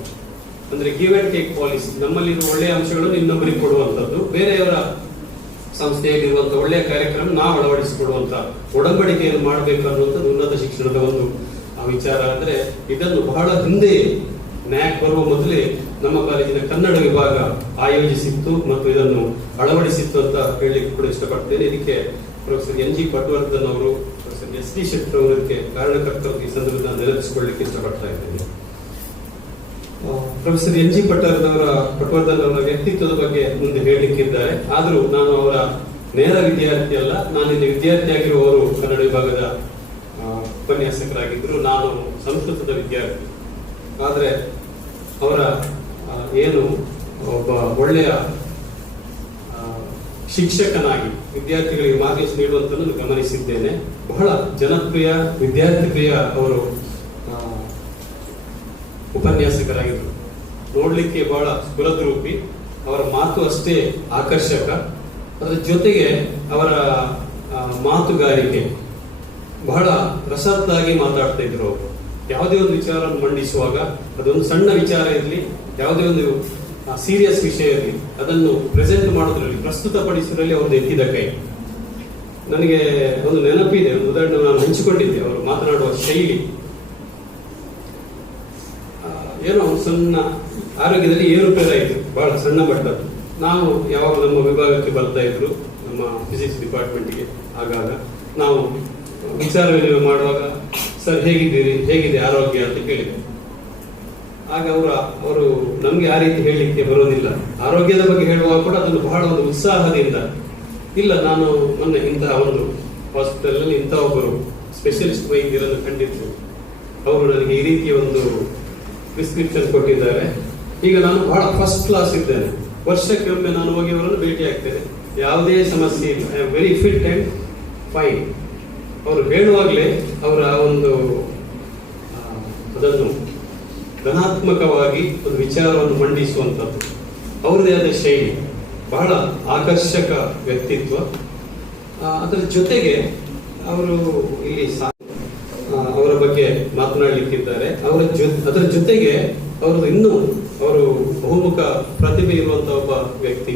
ಅಂದ್ರೆ ಗಿವ್ ಅಂಡ್ ಟೇಕ್ ಪಾಲಿಸಿ, ನಮ್ಮಲ್ಲಿರುವ ಒಳ್ಳೆಯ ಅಂಶಗಳನ್ನು ಇನ್ನೊಬ್ಬರಿಗೆ ಕೊಡುವಂಥದ್ದು, ಬೇರೆಯವರ ಸಂಸ್ಥೆಯಲ್ಲಿರುವಂತಹ ಒಳ್ಳೆಯ ಕಾರ್ಯಕ್ರಮ ನಾವು ಅಳವಡಿಸಿಕೊಡುವಂತ ಒಡಂಬಡಿಕೆಯನ್ನು ಮಾಡಬೇಕು ಅನ್ನುವಂಥದ್ದು ಉನ್ನತ ಶಿಕ್ಷಣದ ಒಂದು ವಿಚಾರ. ಅಂದ್ರೆ ಇದನ್ನು ಬಹಳ ಹಿಂದೆ ನ್ಯಾಕ್ ಬರುವ ಮೊದಲೇ ನಮ್ಮ ಕಾಲೇಜಿನ ಕನ್ನಡ ವಿಭಾಗ ಆಯೋಜಿಸಿತ್ತು ಮತ್ತು ಇದನ್ನು ಅಳವಡಿಸಿತ್ತು ಅಂತ ಹೇಳಲಿಕ್ಕೆ ಕೂಡ ಇಷ್ಟಪಡ್ತೇನೆ. ಇದಕ್ಕೆ ಪ್ರೊಫೆಸರ್ ಎನ್ ಜಿ ಪಟ್ವರ್ಧನ್ ಅವರು, ಪ್ರೊಫೆಸರ್ ಎಸ್ ಡಿ ಶೆಟ್ಟರ್ ಅವರಿಗೆ ಕಾರಣಕರ್ತರು ಈ ಸಂದರ್ಭದಲ್ಲಿ ನೆನಪಿಸಿಕೊಳ್ಳಲಿಕ್ಕೆ ಇಷ್ಟಪಡ್ತಾ ಇದ್ದೇನೆ. ಪ್ರೊಫೆಸರ್ ಎನ್ ಜಿ ಪಟ್ವರ್ಧನ್ ಅವರ ವ್ಯಕ್ತಿತ್ವದ ಬಗ್ಗೆ ಮುಂದೆ ಹೇಳಲಿಕ್ಕಿದ್ದಾರೆ. ಆದರೂ ನಾನು ಅವರ ನೇರ ವಿದ್ಯಾರ್ಥಿ ಅಲ್ಲ, ನಾನಿಲ್ಲಿ ವಿದ್ಯಾರ್ಥಿಯಾಗಿರುವವರು ಕನ್ನಡ ವಿಭಾಗದ ಉಪನ್ಯಾಸಕರಾಗಿದ್ದರು, ನಾನು ಸಂಸ್ಕೃತದ ವಿದ್ಯಾರ್ಥಿ. ಆದರೆ ಅವರ ಏನು ಒಬ್ಬ ಒಳ್ಳೆಯ ಶಿಕ್ಷಕನಾಗಿ ವಿದ್ಯಾರ್ಥಿಗಳಿಗೆ ಮಾರ್ಗದರ್ಶನ ನೀಡುವಂತನ್ನು ಗಮನಿಸಿದ್ದೇನೆ. ಬಹಳ ಜನಪ್ರಿಯ, ವಿದ್ಯಾರ್ಥಿ ಪ್ರಿಯ ಅವರು ಉಪನ್ಯಾಸಕರಾಗಿದ್ದರು. ನೋಡ್ಲಿಕ್ಕೆ ಬಹಳ ಸ್ಫುರದ್ರೂಪಿ, ಅವರ ಮಾತು ಅಷ್ಟೇ ಆಕರ್ಷಕ. ಅದರ ಜೊತೆಗೆ ಅವರ ಮಾತುಗಾರಿಕೆ ಬಹಳ ರಸದ್ದಾಗಿ ಮಾತಾಡ್ತಾ ಇದ್ರು. ಅವರು ಯಾವುದೇ ಒಂದು ವಿಚಾರವನ್ನು ಮಂಡಿಸುವಾಗ, ಅದೊಂದು ಸಣ್ಣ ವಿಚಾರ ಇರಲಿ, ಯಾವುದೇ ಒಂದು ಸೀರಿಯಸ್ ವಿಷಯ ಇರಲಿ, ಅದನ್ನು ಪ್ರೆಸೆಂಟ್ ಮಾಡೋದ್ರಲ್ಲಿ, ಪ್ರಸ್ತುತಪಡಿಸುವುದರಲ್ಲಿ ಅವ್ರದ್ದು ಎತ್ತಿದ ಕೈ. ನನಗೆ ಒಂದು ನೆನಪಿದೆ, ಒಂದು ಉದಾಹರಣೆ ನಾನು ಹಂಚಿಕೊಂಡಿದ್ದೆ. ಅವರು ಮಾತನಾಡುವ ಶೈಲಿ ಏನೋ ಒಂದು ಸಣ್ಣ ಆರೋಗ್ಯದಲ್ಲಿ ಏರುಪೇರಾಯಿತು, ಬಹಳ ಸಣ್ಣ ಮಟ್ಟದ್ದು. ನಾವು ಯಾವಾಗ ನಮ್ಮ ವಿಭಾಗಕ್ಕೆ ಬರ್ತಾ ಇದ್ರು, ನಮ್ಮ ಫಿಸಿಕ್ಸ್ ಡಿಪಾರ್ಟ್ಮೆಂಟ್ಗೆ, ಆಗಾಗ ನಾವು ವಿಚಾರ ವಿನಿಮಯ ಮಾಡುವಾಗ, ಸರ್ ಹೇಗಿದ್ದೀರಿ, ಹೇಗಿದೆ ಆರೋಗ್ಯ ಅಂತ ಕೇಳಿದೆ. ಆಗ ಅವರು ನಮ್ಗೆ ಆ ರೀತಿ ಹೇಳಲಿಕ್ಕೆ ಬರೋದಿಲ್ಲ. ಆರೋಗ್ಯದ ಬಗ್ಗೆ ಹೇಳುವಾಗ ಕೂಡ ಅದನ್ನು ಬಹಳ ಒಂದು ಉತ್ಸಾಹದಿಂದ, ಇಲ್ಲ ನಾನು ಮೊನ್ನೆ ಇಂತಹ ಒಂದು ಹಾಸ್ಪಿಟಲ್ ನಲ್ಲಿ ಇಂಥ ಒಬ್ಬರು ಸ್ಪೆಷಲಿಸ್ಟ್ ವೈದ್ಯರನ್ನು ಕಂಡಿದ್ದು, ಅವರು ನನಗೆ ಈ ರೀತಿಯ ಒಂದು ಪ್ರಿಸ್ಕ್ರಿಪ್ಷನ್ ಕೊಟ್ಟಿದ್ದಾರೆ. ಈಗ ನಾನು ಬಹಳ ಫಸ್ಟ್ ಕ್ಲಾಸ್ ಇದ್ದೇನೆ, ವರ್ಷಕ್ಕೆ ಒಮ್ಮೆ ನಾನು ಹೋಗಿ ಅವರನ್ನು ಭೇಟಿ ಆಗ್ತೇನೆ, ಯಾವುದೇ ಸಮಸ್ಯೆ ಇಲ್ಲ, I am very fit and fine. ಅವರು ಹೇಳುವಾಗಲೇ ಅವರ ಒಂದು ಅದನ್ನು ಧನಾತ್ಮಕವಾಗಿ ಒಂದು ವಿಚಾರವನ್ನು ಮಂಡಿಸುವಂಥದ್ದು, ಅವರದೇ ಆದ ಶೈಲಿ, ಬಹಳ ಆಕರ್ಷಕ ವ್ಯಕ್ತಿತ್ವ. ಅದರ ಜೊತೆಗೆ ಅವರು ಇಲ್ಲಿ ಅವರ ಬಗ್ಗೆ ಮಾತನಾಡಲಿಕ್ಕಿದ್ದಾರೆ. ಅದರ ಜೊತೆಗೆ ಅವರು ಬಹುಮುಖ ಪ್ರತಿಭೆ ಇರುವಂತಹ ಒಬ್ಬ ವ್ಯಕ್ತಿ.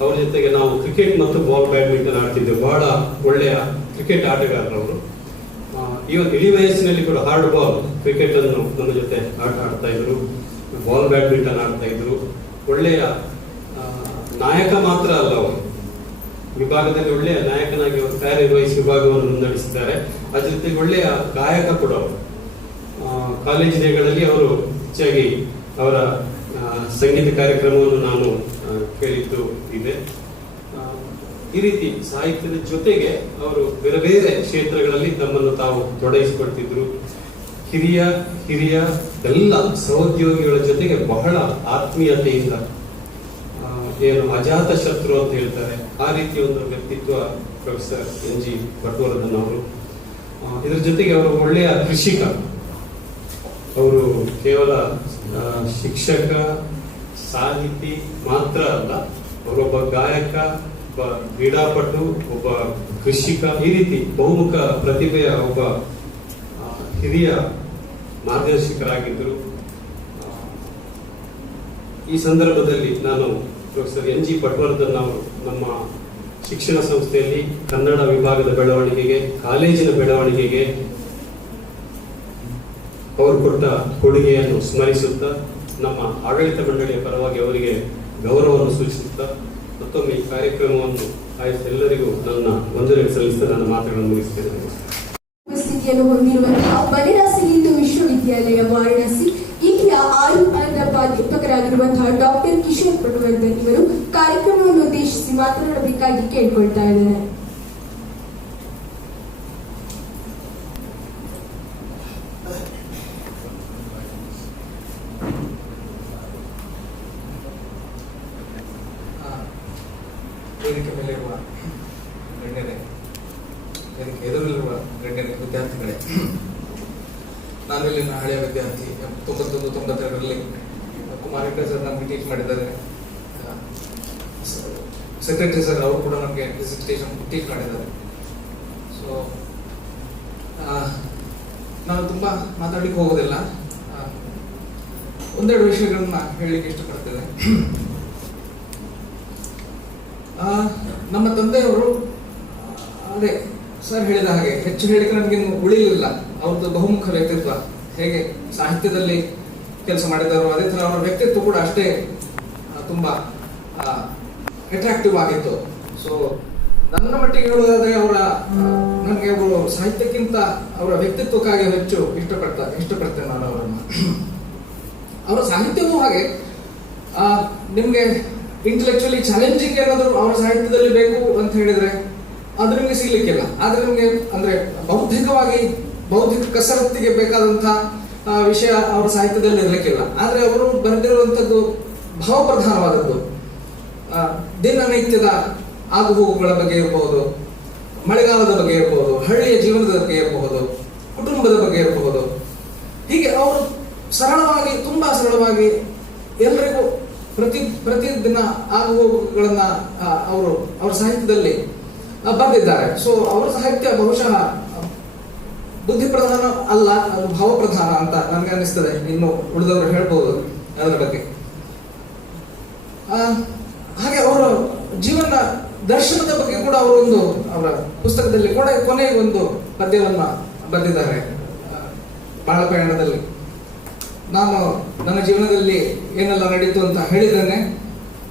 ಅವರ ಜೊತೆಗೆ ನಾವು ಕ್ರಿಕೆಟ್ ಮತ್ತು ಬಾಲ್ ಬ್ಯಾಡ್ಮಿಂಟನ್ ಆಡ್ತಿದ್ದೆವು. ಬಹಳ ಒಳ್ಳೆಯ ಕ್ರಿಕೆಟ್ ಆಟಗಾರರವರು. ಇವನ್ ಇಳಿ ವಯಸ್ಸಿನಲ್ಲಿ ಕೂಡ ಹಾರ್ಡ್ ಬಾಲ್ ಕ್ರಿಕೆಟ್ ಅನ್ನು ನಮ್ಮ ಜೊತೆ ಆಟ ಆಡ್ತಾ ಇದ್ರು, ಬಾಲ್ ಬ್ಯಾಡ್ಮಿಂಟನ್ ಆಡ್ತಾ ಇದ್ರು. ಒಳ್ಳೆಯ ನಾಯಕ ಮಾತ್ರ ಅಲ್ಲ, ಅವರು ವಿಭಾಗದಲ್ಲಿ ಒಳ್ಳೆಯ ನಾಯಕನಾಗಿ ಅವರು ಕಾರ್ಯನಿರ್ವಹಿಸಿ ವಿಭಾಗವನ್ನು ಮುನ್ನಡೆಸಿದ್ದಾರೆ. ಅದ್ರ ಜೊತೆಗೆ ಒಳ್ಳೆಯ ಗಾಯಕ ಕೂಡ ಅವರು. ಕಾಲೇಜ್ ಡೇಗಳಲ್ಲಿ ಅವರು ಹೆಚ್ಚಾಗಿ ಅವರ ಸಂಗೀತ ಕಾರ್ಯಕ್ರಮವನ್ನು ನಾನು ಕೇಳಿದ್ದು ಇದೆ. ಈ ರೀತಿ ಸಾಹಿತ್ಯದ ಜೊತೆಗೆ ಅವರು ಬೇರೆ ಬೇರೆ ಕ್ಷೇತ್ರಗಳಲ್ಲಿ ತಮ್ಮನ್ನು ತಾವು ತೊಡಗಿಸಿಕೊಳ್ತಿದ್ರು. ಹಿರಿಯ ಎಲ್ಲ ಸಹೋದ್ಯೋಗಿಗಳ ಜೊತೆಗೆ ಬಹಳ ಆತ್ಮೀಯತೆಯಿಂದ, ಏನು ಅಜಾತ ಶತ್ರು ಅಂತ ಹೇಳ್ತಾರೆ, ಆ ರೀತಿಯ ಒಂದು ವ್ಯಕ್ತಿತ್ವ ಪ್ರೊಫೆಸರ್ ಎನ್ ಜಿ ಪಟ್ವರ್ಧನ್ ಅವರು. ಇದರ ಜೊತೆಗೆ ಅವರು ಒಳ್ಳೆಯ ಕೃಷಿಕ. ಅವರು ಕೇವಲ ಶಿಕ್ಷಕ, ಸಾಹಿತಿ ಮಾತ್ರ ಅಲ್ಲ, ಅವರೊಬ್ಬ ಗಾಯಕ, ಒಬ್ಬ ಕ್ರೀಡಾಪಟು, ಒಬ್ಬ ಕೃಷಿಕ, ಈ ರೀತಿ ಬಹುಮುಖ ಪ್ರತಿಭೆಯ ಒಬ್ಬ ಹಿರಿಯ ಮಾರ್ಗದರ್ಶಕರಾಗಿದ್ದರು. ಈ ಸಂದರ್ಭದಲ್ಲಿ ನಾನು ಪ್ರೊಫೆಸರ್ ಎನ್ ಜಿ ಪಟ್ವರ್ಧನ್ ಅವರು ನಮ್ಮ ಶಿಕ್ಷಣ ಸಂಸ್ಥೆಯಲ್ಲಿ ಕನ್ನಡ ವಿಭಾಗದ ಬೆಳವಣಿಗೆಗೆ, ಕಾಲೇಜಿನ ಬೆಳವಣಿಗೆಗೆ ಅವರು ಕೊಟ್ಟ ಕೊಡುಗೆಯನ್ನು ಸ್ಮರಿಸುತ್ತಾ, ನಮ್ಮ ಆಡಳಿತ ಮಂಡಳಿಯ ಪರವಾಗಿ ಅವರಿಗೆ ಗೌರವವನ್ನು ಸೂಚಿಸುತ್ತಾ, ಮತ್ತೊಮ್ಮೆ ಈ ಕಾರ್ಯಕ್ರಮವನ್ನು ಆಯ್ತು ಎಲ್ಲರಿಗೂ ನನ್ನ ವಂದನೆ ಸಲ್ಲಿಸುತ್ತಾ ನನ್ನ ಮಾತುಗಳನ್ನು ಮುಗಿಸುತ್ತೇನೆ. ಉಪಸ್ಥಿತಿಯನ್ನು ಹೊಂದಿರುವಂತಹ ಬನರಸ್ ಹಿಂದೂ ವಿಶ್ವವಿದ್ಯಾಲಯ ವಾರಣಾಸಿ ಇಲ್ಲಿಯ ಆಯುರ್ವೇದ ಪ್ರಾಧ್ಯಾಪಕರಾಗಿರುವಂತಹ ಡಾಕ್ಟರ್ ಕಿಶೋರ್ ಪಟ್ವರ್ಧನ್ ಇವರು ಕಾರ್ಯಕ್ರಮವನ್ನು ಉದ್ದೇಶಿಸಿ ಮಾತನಾಡಬೇಕಾಗಿ ಕೇಳ್ಕೊಳ್ತಾ ಇದ್ದಾರೆ. ವೇದಿಕೆ ಮೇಲಿರುವ ಗಣ್ಯರೇ, ವೇದಿಕೆ ಎದುರಲ್ಲಿರುವ ಗಣ್ಯರೇ, ವಿದ್ಯಾರ್ಥಿಗಳೇ, ನಾನು ಇಲ್ಲಿನ ಹಳೆಯ ವಿದ್ಯಾರ್ಥಿ. 91-92ರಲ್ಲಿ ಕುಮಾರ್ ಹೆಗ್ಡೆ ಸರ್ ನಮಗೆ ಟೀಚ್ ಮಾಡಿದ್ದಾರೆ. ಸೆಕ್ರೆಟರಿ ಸರ್ ಅವರು ಕೂಡ ನಮಗೆ ಪ್ರೆಸೆಂಟೇಷನ್ ಟೀಚ್ ಮಾಡಿದ್ದಾರೆ. ಸೊ ನಾನು ತುಂಬ ಮಾತಾಡಲಿಕ್ಕೆ ಹೋಗೋದಿಲ್ಲ, ಒಂದೆರಡು ವಿಷಯಗಳನ್ನ ಹೇಳಲಿಕ್ಕೆ ಇಷ್ಟಪಡ್ತೇನೆ. ನಮ್ಮ ತಂದೆಯವರು ಅದೇ ಸರ್ ಹೇಳಿದ ಹಾಗೆ ಹೆಚ್ಚು ಹೇಳಿಕೆ ನನಗೇನು ಉಳಿಲಿಲ್ಲ. ಅವ್ರದ್ದು ಬಹುಮುಖ ವ್ಯಕ್ತಿತ್ವ, ಹೇಗೆ ಸಾಹಿತ್ಯದಲ್ಲಿ ಕೆಲಸ ಮಾಡಿದರು ಅದೇ ಥರ ಅವರ ವ್ಯಕ್ತಿತ್ವ ಕೂಡ ಅಷ್ಟೇ ತುಂಬಾ ಅಟ್ರಾಕ್ಟಿವ್ ಆಗಿತ್ತು. ಸೊ ನನ್ನ ಮಟ್ಟಿಗೆ ಹೇಳುವುದಾದ್ರೆ ನನಗೆ ಅವರು ಸಾಹಿತ್ಯಕ್ಕಿಂತ ಅವರ ವ್ಯಕ್ತಿತ್ವಕ್ಕಾಗಿ ಹೆಚ್ಚು ಇಷ್ಟಪಡ್ತೇನೆ ನಾನು ಅವರನ್ನು. ಅವರ ಸಾಹಿತ್ಯವೂ ಹಾಗೆ ನಿಮ್ಗೆ ಇಂಟೆಲೆಕ್ಚುಲಿ ಚಾಲೆಂಜಿಂಗ್ ಏನಾದರೂ ಅವರ ಸಾಹಿತ್ಯದಲ್ಲಿ ಬೇಕು ಅಂತ ಹೇಳಿದ್ರೆ ಅದು ನಿಮ್ಗೆ ಸಿಗ್ಲಿಕ್ಕಿಲ್ಲ. ಆದ್ರೆ ನಿಮ್ಗೆ ಅಂದ್ರೆ ಬೌದ್ಧಿಕ ಕಸರತ್ತಿಗೆ ಬೇಕಾದಂತಹ ವಿಷಯ ಅವರ ಸಾಹಿತ್ಯದಲ್ಲಿ ಇರ್ಲಿಕ್ಕಿಲ್ಲ. ಆದ್ರೆ ಅವರು ಬರೆದಿರುವಂತದ್ದು ಭಾವಪ್ರಧಾನವಾದದ್ದು, ದಿನನಿತ್ಯದ ಆಗುಹೋಗುಗಳ ಬಗ್ಗೆ ಇರಬಹುದು, ಮಳೆಗಾಲದ ಬಗ್ಗೆ ಇರಬಹುದು, ಹಳ್ಳಿಯ ಜೀವನದ ಬಗ್ಗೆ ಇರಬಹುದು, ಕುಟುಂಬದ ಬಗ್ಗೆ ಇರಬಹುದು. ಹೀಗೆ ಅವರು ತುಂಬಾ ಸರಳವಾಗಿ ಎಲ್ಲರಿಗೂ ಪ್ರತಿದಿನ ಆಗುಹೋಗುಗಳನ್ನ ಅವರ ಸಾಹಿತ್ಯದಲ್ಲಿ ಬರೆದಿದ್ದಾರೆ. ಸೊ ಅವರ ಸಾಹಿತ್ಯ ಬಹುಶಃ ಬುದ್ಧಿ ಪ್ರಧಾನ ಅಲ್ಲ, ಅದು ಭಾವಪ್ರಧಾನ ಅಂತ ನನಗೆ ಅನಿಸ್ತದೆ. ಇನ್ನು ಉಳಿದವರು ಹೇಳ್ಬೋದು ಅದರ ಬಗ್ಗೆ. ಹಾಗೆ ಅವರ ಜೀವನ ದರ್ಶನದ ಬಗ್ಗೆ ಕೂಡ ಅವರ ಪುಸ್ತಕದಲ್ಲಿ ಕೊನೆಗೆ ಒಂದು ಪದ್ಯವನ್ನ ಬರೆದಿದ್ದಾರೆ. ಬಾಳ ಪಯಣದಲ್ಲಿ ನಾನು ನನ್ನ ಜೀವನದಲ್ಲಿ ಏನೆಲ್ಲ ನಡೀತು ಅಂತ ಹೇಳಿದ್ದೇನೆ,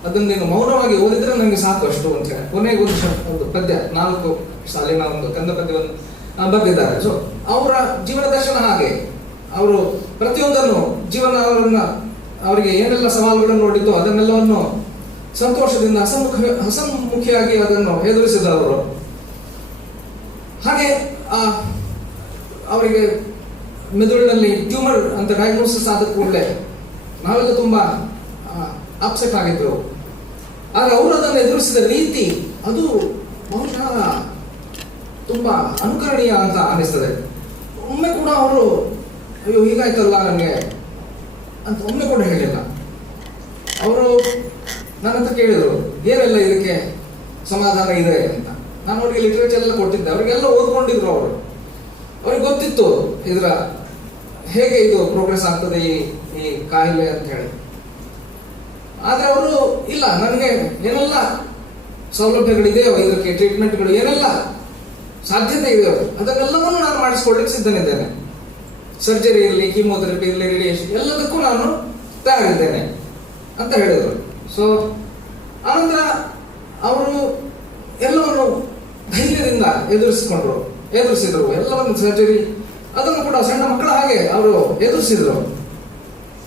ಅದನ್ನೇನು ಮೌನವಾಗಿ ಓದಿದ್ರೆ ನನಗೆ ಸಾಕು ಅಷ್ಟು ಅಂತ ಹೇಳಿ ಕೊನೆಗೆ ಒಂದು ಪದ್ಯ 4 ಸಾಲಿನ ಒಂದು ಕಂದ ಪದ್ಯವನ್ನು ಬರೆದಿದ್ದಾರೆ. ಸೊ ಅವರ ಜೀವನ ದರ್ಶನ ಹಾಗೆ ಅವರು ಪ್ರತಿಯೊಂದನ್ನು ಅವರಿಗೆ ಏನೆಲ್ಲ ಸವಾಲುಗಳನ್ನು ನೋಡಿದ್ದು ಅದನ್ನೆಲ್ಲವನ್ನು ಸಂತೋಷದಿಂದ ಹಸನ್ಮುಖಿಯಾಗಿ ಅದನ್ನು ಎದುರಿಸಿದವರು. ಹಾಗೆ ಅವರಿಗೆ ಮೆದುಳಿನಲ್ಲಿ ಟ್ಯೂಮರ್ ಅಂತ ಡಯಾಗ್ನೋಸಿಸ್ ಆದ ಕೂಡಲೇ ನಾವೆಲ್ಲ ತುಂಬಾ ಅಪ್ಸೆಟ್ ಆಗಿದ್ರು. ಆದ್ರೆ ಅವರು ಅದನ್ನು ಎದುರಿಸಿದ ರೀತಿ ಅದು ಬಹುಶಃ ತುಂಬಾ ಅನುಕರಣೀಯ ಅಂತ ಅನಿಸ್ತದೆ. ಒಮ್ಮೆ ಕೂಡ ಅವರು ಅಯ್ಯೋ ಹೀಗಾಯ್ತಲ್ಲ ನನಗೆ ಅಂತ ಒಮ್ಮೆ ಕೂಡ ಹೇಳಿಲ್ಲ. ಅವರು ನನ್ನ ಹತ್ರ ಕೇಳಿದ್ರು ಏನೆಲ್ಲ ಇದಕ್ಕೆ ಸಮಾಧಾನ ಇದೆ ಅಂತ. ನಾನು ಅವರಿಗೆ ಲಿಟರೇಚರ್ ಎಲ್ಲ ಕೊಟ್ಟಿದ್ದೆ, ಅವರಿಗೆಲ್ಲ ಓದ್ಕೊಂಡಿದ್ರು. ಅವ್ರಿಗೆ ಗೊತ್ತಿತ್ತು ಹೇಗೆ ಇದು ಪ್ರೋಗ್ರೆಸ್ ಆಗ್ತದೆ ಈ ಕಾಯಿಲೆ ಅಂತ ಹೇಳಿ. ಆದ್ರೆ ಅವರು ಇಲ್ಲ, ನನಗೆ ಏನೆಲ್ಲ ಸೌಲಭ್ಯಗಳಿದೆಯೋ ಇದಕ್ಕೆ ಟ್ರೀಟ್ಮೆಂಟ್ಗಳು ಏನೆಲ್ಲ ಸಾಧ್ಯತೆ ಇದೆಯೋ ಅದನ್ನೆಲ್ಲವನ್ನು ನಾನು ಮಾಡಿಸ್ಕೊಳ್ಳಿಕ್ಕೆ ಸಿದ್ಧನಿದ್ದೇನೆ. ಸರ್ಜರಿ ಇರಲಿ, ಕೀಮೋಥೆರಪಿ ಇರಲಿ, ರೇಡಿಯೇಷನ್ ಎಲ್ಲದಕ್ಕೂ ನಾನು ತಯಾರಿದ್ದೇನೆ ಅಂತ ಹೇಳಿದರು. ಸೊ ಆನಂತರ ಅವರು ಎಲ್ಲವನ್ನು ಧೈರ್ಯದಿಂದ ಎದುರಿಸಿದ್ರು. ಎಲ್ಲವನ್ನು ಸರ್ಜರಿ ಅದನ್ನು ಕೂಡ ಸಣ್ಣ ಮಕ್ಕಳ ಹಾಗೆ ಅವರು ಎದುರಿಸಿದ್ರು.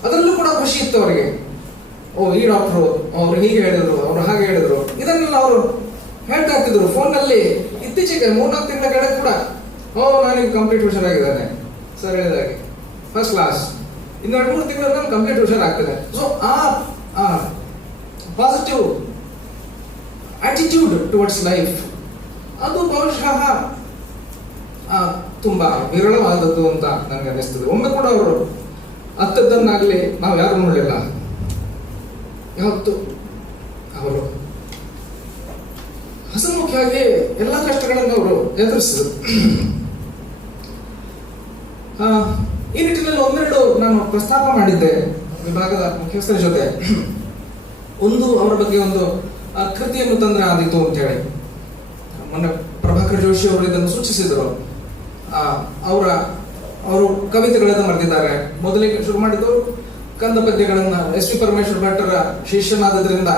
ಅದರಲ್ಲೂ ಕೂಡ ಖುಷಿ ಇತ್ತು ಅವರಿಗೆ. ಈ ಡಾಕ್ಟ್ರು ಅವರು ಹೀಗೆ ಹೇಳಿದ್ರು, ಅವರು ಹಾಗೆ ಹೇಳಿದ್ರು, ಇದನ್ನೆಲ್ಲ ಅವರು ಹೇಳ್ತಾ ಇರ್ತಿದ್ರು ಫೋನ್ನಲ್ಲಿ. ಇತ್ತೀಚೆಗೆ 3-4 ತಿಂಗಳ ಕಡೆ ಕೂಡ ನಾನೀಗ ಕಂಪ್ಲೀಟ್ ಹುಷಾರಾಗಿದ್ದಾನೆ ಸರ್ ಹೇಳಿದಾಗೆ, ಫಸ್ಟ್ ಕ್ಲಾಸ್, ಇನ್ನು 2-3 ತಿಂಗಳು ನಾನು ಕಂಪ್ಲೀಟ್ ಹುಷಾರಾಗ್ತದೆ. ಸೊ ಆ ಪಾಸಿಟಿವ್ ಆಟಿಟ್ಯೂಡ್ ಟುವರ್ಡ್ಸ್ ಲೈಫ್ ಅದು ಬಹುಶಃ ತುಂಬಾ ವಿರಳವಾದದ್ದು ಅಂತ ನನಗೆ ಅನಿಸ್ತದೆ. ಒಮ್ಮೆ ಕೂಡ ಅವರು ಅತ್ತದ್ದನ್ನಾಗ್ಲಿ ನಾವು ಯಾರು ನೋಡಲಿಲ್ಲ. ಯಾವತ್ತು ಅವರು ಹಸನ್ಮುಖಿಯಾಗಿ ಎಲ್ಲ ಕಷ್ಟಗಳನ್ನು ಅವರು ಎದುರಿಸಿದರು. ಈ ನಿಟ್ಟಿನಲ್ಲಿ ಒಂದೆರಡು ನಾನು ಪ್ರಸ್ತಾಪ ಮಾಡಿದ್ದೆ ವಿಭಾಗದ ಮುಖ್ಯಸ್ಥರ ಜೊತೆ. ಒಂದು ಅವರ ಬಗ್ಗೆ ಒಂದು ಕೃತಿಯನ್ನು ತಂದ್ರೆ ಆದಿತು ಅಂತ ಹೇಳಿ ಮೊನ್ನೆ ಪ್ರಭಾಕರ್ ಜೋಶಿ ಅವರು ಇದನ್ನು ಸೂಚಿಸಿದರು. ಅವರು ಕವಿತೆಗಳನ್ನು ಬರೆದಿದ್ದಾರೆ. ಮೊದಲಿಗೆ ಶುರು ಮಾಡಿದವರು ಕಂದ ಪದ್ಯಗಳನ್ನ ಎಸ್ ವಿ ಪರಮೇಶ್ವರ ಭಟ್ಟರ ಶಿಷ್ಯನಾದ್ರಿಂದ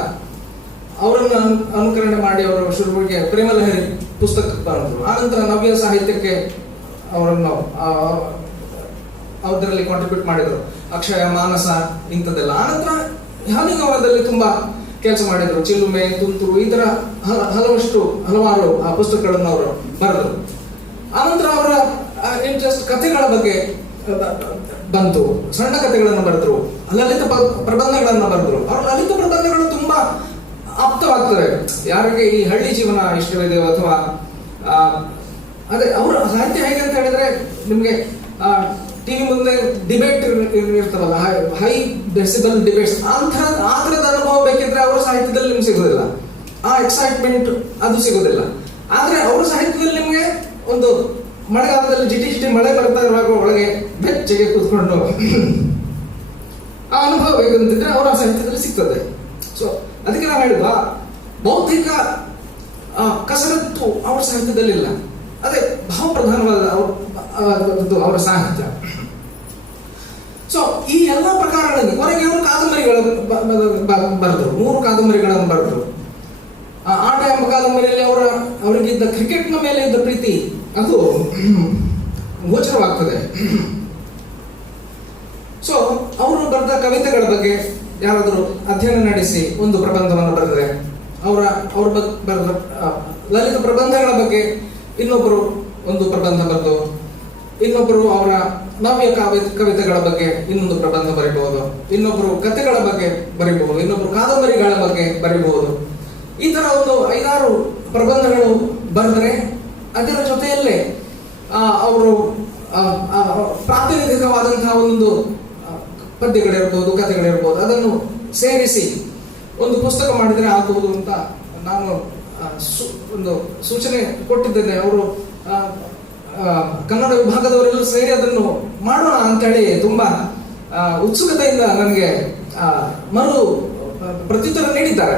ಅವರನ್ನು ಅನುಕರಣೆ ಮಾಡಿ ಅವರು ಶುರುವಿಗೆ ಪ್ರೇಮಲಹರಿ ಪುಸ್ತಕ ತಂದರು. ಆನಂತರ ನವ್ಯ ಸಾಹಿತ್ಯಕ್ಕೆ ಅವರನ್ನು ಅದರಲ್ಲಿ ಕಾಂಟ್ರಿಬ್ಯೂಟ್ ಮಾಡಿದರು. ಅಕ್ಷಯ, ಮಾನಸ ಇಂಥದ್ದೆಲ್ಲ. ಆನಂತರ ಹಾನಿಗಮನದಲ್ಲಿ ತುಂಬಾ ಕೆಲಸ ಮಾಡಿದ್ರು. ಚಿಲುಮೆ, ತುಂತುರು, ಈ ತರ ಹಲವಾರು ಪುಸ್ತಕಗಳನ್ನು ಅವರು ಬರೆದರು. ಆನಂತರ ಅವರ ಇಂಟ್ರೆಸ್ಟ್ ಕಥೆಗಳ ಬಗ್ಗೆ ಬಂತು. ಸಣ್ಣ ಕಥೆಗಳನ್ನು ಬರೆದ್ರು, ಲಲಿತ ಪ್ರಬಂಧಗಳನ್ನು ಬರೆದ್ರು. ಅವರ ಲಲಿತ ಪ್ರಬಂಧಗಳು ತುಂಬಾ ಆಪ್ತವಾಗ್ತದೆ ಯಾರಿಗೆ ಈ ಹಳ್ಳಿ ಜೀವನ ಇಷ್ಟವಿದೆಯೋ ಅಥವಾ ಅದೇ ಅವರ ಸಾಹಿತ್ಯ ಹೇಗೆ ಅಂತ ಹೇಳಿದ್ರೆ ನಿಮ್ಗೆ ಟಿವಿ ಮುಂದೆ ಡಿಬೇಟ್ ಇರ್ತಾವಲ್ಲ, ಹೈ ಡೆಸಿಬಲ್ ಡಿಬೇಟ್ಸ್, ಆ ಥರದ ಅನುಭವ ಬೇಕಿದ್ರೆ ಅವರ ಸಾಹಿತ್ಯದಲ್ಲಿ ನಿಮ್ಗೆ ಸಿಗೋದಿಲ್ಲ. ಆ ಎಕ್ಸೈಟ್ಮೆಂಟ್ ಅದು ಸಿಗೋದಿಲ್ಲ. ಆದ್ರೆ ಅವರ ಸಾಹಿತ್ಯದಲ್ಲಿ ನಿಮ್ಗೆ ಒಂದು ಮಳೆಗಾಲದಲ್ಲಿ ಜಿಟಿ ಜಿಟಿ ಮಳೆ ಬರ್ತಾ ಇರುವಾಗ ಒಳಗೆ ಬೆಚ್ಚಗೆ ಕೂತ್ಕೊಂಡು ಆ ಅನುಭವ ಬೇಕಂತಿದ್ರೆ ಅವರ ಸಾಹಿತ್ಯದಲ್ಲಿ ಸಿಗ್ತದೆ. ಸೊ ಅದಕ್ಕೆ ನಾವು ಹೇಳಿದ್ವಾ, ಬೌದ್ಧಿಕ ಕಸರತ್ತು ಅವರ ಸಾಹಿತ್ಯದಲ್ಲಿ ಇಲ್ಲ. ಅದೇ ಭಾವಪ್ರಧಾನವಾದ ಅವರ ಸಾಹಿತ್ಯ. ಸೊ ಈ ಎಲ್ಲ ಪ್ರಕಾರಗಳಲ್ಲಿ ಹೊರಗೆ ಅವರು ಕಾದಂಬರಿಗಳನ್ನು ಬರೆದ್ರು, 3 ಕಾದಂಬರಿಗಳನ್ನು ಬರೆದ್ರು. ಆಟ ಎಂಬ ಕಾದಂಬರಿಯಲ್ಲಿ ಅವರಿಗಿದ್ದ ಕ್ರಿಕೆಟ್ನ ಮೇಲೆ ಇದ್ದ ಪ್ರೀತಿ ಅದು ಗೋಚರವಾಗ್ತದೆ. ಸೊ ಅವರು ಬರೆದ ಕವಿತೆಗಳ ಬಗ್ಗೆ ಯಾರಾದರೂ ಅಧ್ಯಯನ ನಡೆಸಿ ಒಂದು ಪ್ರಬಂಧವನ್ನು ಬರೆದರೆ, ಅವರ ಬರೆದ ಲಲಿತ ಪ್ರಬಂಧಗಳ ಬಗ್ಗೆ ಇನ್ನೊಬ್ಬರು ಒಂದು ಪ್ರಬಂಧ ಬರೆದು, ಇನ್ನೊಬ್ಬರು ಅವರ ನವ್ಯ ಕವಿತೆಗಳ ಬಗ್ಗೆ ಇನ್ನೊಂದು ಪ್ರಬಂಧ ಬರೀಬಹುದು, ಇನ್ನೊಬ್ಬರು ಕಥೆಗಳ ಬಗ್ಗೆ ಬರೀಬಹುದು, ಇನ್ನೊಬ್ಬರು ಕಾದಂಬರಿಗಳ ಬಗ್ಗೆ ಬರೀಬಹುದು. ಈ ತರ ಒಂದು 5-6 ಪ್ರಬಂಧಗಳು ಬರೆದರೆ ಅದರ ಜೊತೆಯಲ್ಲೇ ಅವರು ಪ್ರಾತಿನಿಧಿಕವಾದಂತಹ ಒಂದು ಪದ್ಯಗಳಿರ್ಬೋದು, ಕಥೆಗಳಿರ್ಬೋದು, ಅದನ್ನು ಸೇರಿಸಿ ಒಂದು ಪುಸ್ತಕ ಮಾಡಿದರೆ ಆಗಬಹುದು ಅಂತ ನಾನು ಒಂದು ಸೂಚನೆ ಕೊಟ್ಟಿದ್ದೇನೆ. ಅವರು ಕನ್ನಡ ವಿಭಾಗದವರೆಲ್ಲರೂ ಸೇರಿ ಅದನ್ನು ಮಾಡೋಣ ಅಂತೇಳಿ ತುಂಬಾ ಉತ್ಸುಕತೆಯಿಂದ ನನಗೆ ಮರು ಪ್ರತ್ಯುತ್ತರ ನೀಡಿದ್ದಾರೆ.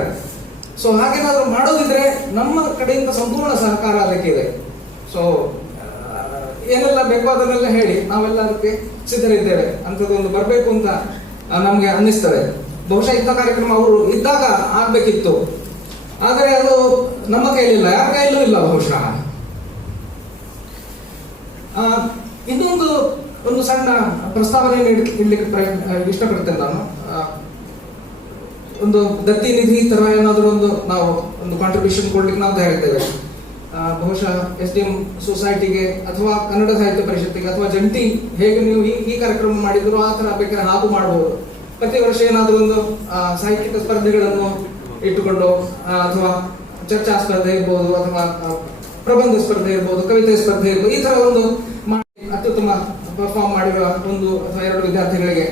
ಸೊ ಹಾಗೇನಾದ್ರೂ ಮಾಡೋದಿದ್ರೆ ನಮ್ಮ ಕಡೆಯಿಂದ ಸಂಪೂರ್ಣ ಸಹಕಾರ ಅದಕ್ಕಿದೆ. ಸೊ ಏನೆಲ್ಲ ಬೇಕೋ ಅದನ್ನೆಲ್ಲ ಹೇಳಿ ನಾವೆಲ್ಲ ಅದಕ್ಕೆ ಸಿದ್ಧರಿದ್ದೇವೆ. ಅಂಥದ್ದೊಂದು ಬರಬೇಕು ಅಂತ ನಮ್ಗೆ ಅನ್ನಿಸ್ತದೆ. ಬಹುಶಃ ಇಂಥ ಕಾರ್ಯಕ್ರಮ ಅವರು ಇದ್ದಾಗ ಆಗ್ಬೇಕಿತ್ತು, ಆದರೆ ಅದು ನಮ್ಮ ಕೈಲಿಲ್ಲ, ಯಾರ ಕೈಯಲ್ಲೂ ಇಲ್ಲ ಬಹುಶಃ. ಇನ್ನೊಂದು ಸಣ್ಣ ಪ್ರಸ್ತಾವನೆ ಇಡ್ಲಿಕ್ಕೆ ಇಷ್ಟಪಡ್ತೇನೆ ನಾನು. ಒಂದು ದತ್ತಿ ನಿಧಿ ತರ ಏನಾದರೂ ನಾವು ಒಂದು ಕಾಂಟ್ರಿಬ್ಯೂಷನ್ ಕೊಡ್ಲಿಕ್ಕೆ ನಾವು ತಯಾರಿದ್ದೇವೆ. ಬಹುಶಃ SDM ಸೊಸೈಟಿಗೆ ಅಥವಾ ಕನ್ನಡ ಸಾಹಿತ್ಯ ಪರಿಷತ್ತಿಗೆ ಅಥವಾ ಜಂಟಿ ಹೇಗೆ ನೀವು ಈ ಕಾರ್ಯಕ್ರಮ ಮಾಡಿದ್ರು ಆ ತರ ಬೇಕಾದ್ರೆ ಹಾಗೂ ಮಾಡಬಹುದು. ಪ್ರತಿ ವರ್ಷ ಏನಾದರೂ ಒಂದು ಸಾಹಿತ್ಯಿಕ ಸ್ಪರ್ಧೆಗಳನ್ನು ಇಟ್ಟುಕೊಂಡು ಅಥವಾ ಚರ್ಚಾ ಸ್ಪರ್ಧೆ ಇರ್ಬೋದು, ಅಥವಾ ಪ್ರಬಂಧ ಸ್ಪರ್ಧೆ ಇರ್ಬೋದು, ಕವಿತೆ ಸ್ಪರ್ಧೆ ಇರ್ಬೋದು, ಈ ತರ ಒಂದು ಅತ್ಯುತ್ತಮ ಪರ್ಫಾರ್ಮ್ ಮಾಡಿರುವ 1 ಅಥವಾ 2 ವಿದ್ಯಾರ್ಥಿಗಳಿಗೆ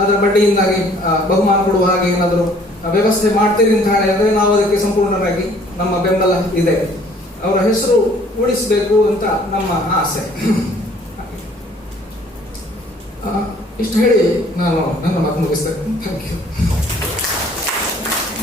ಅದರ ಬಡ್ಡಿಯಿಂದಾಗಿ ಬಹುಮಾನ ಕೊಡುವ ಹಾಗೆ ಏನಾದರೂ ವ್ಯವಸ್ಥೆ ಮಾಡ್ತೀರಿ ಅಂತ ಹೇಳಿದ್ರೆ ನಾವು ಅದಕ್ಕೆ ಸಂಪೂರ್ಣವಾಗಿ ನಮ್ಮ ಬೆಂಬಲ ಇದೆ. ಅವರ ಹೆಸರು ಉಳಿಸಬೇಕು ಅಂತ ನಮ್ಮ ಆಸೆ. ಇಷ್ಟು ಹೇಳಿ ನಾನು ನನ್ನ ಮಾತು ಮುಗಿಸ್ತೇನೆ. Thank you.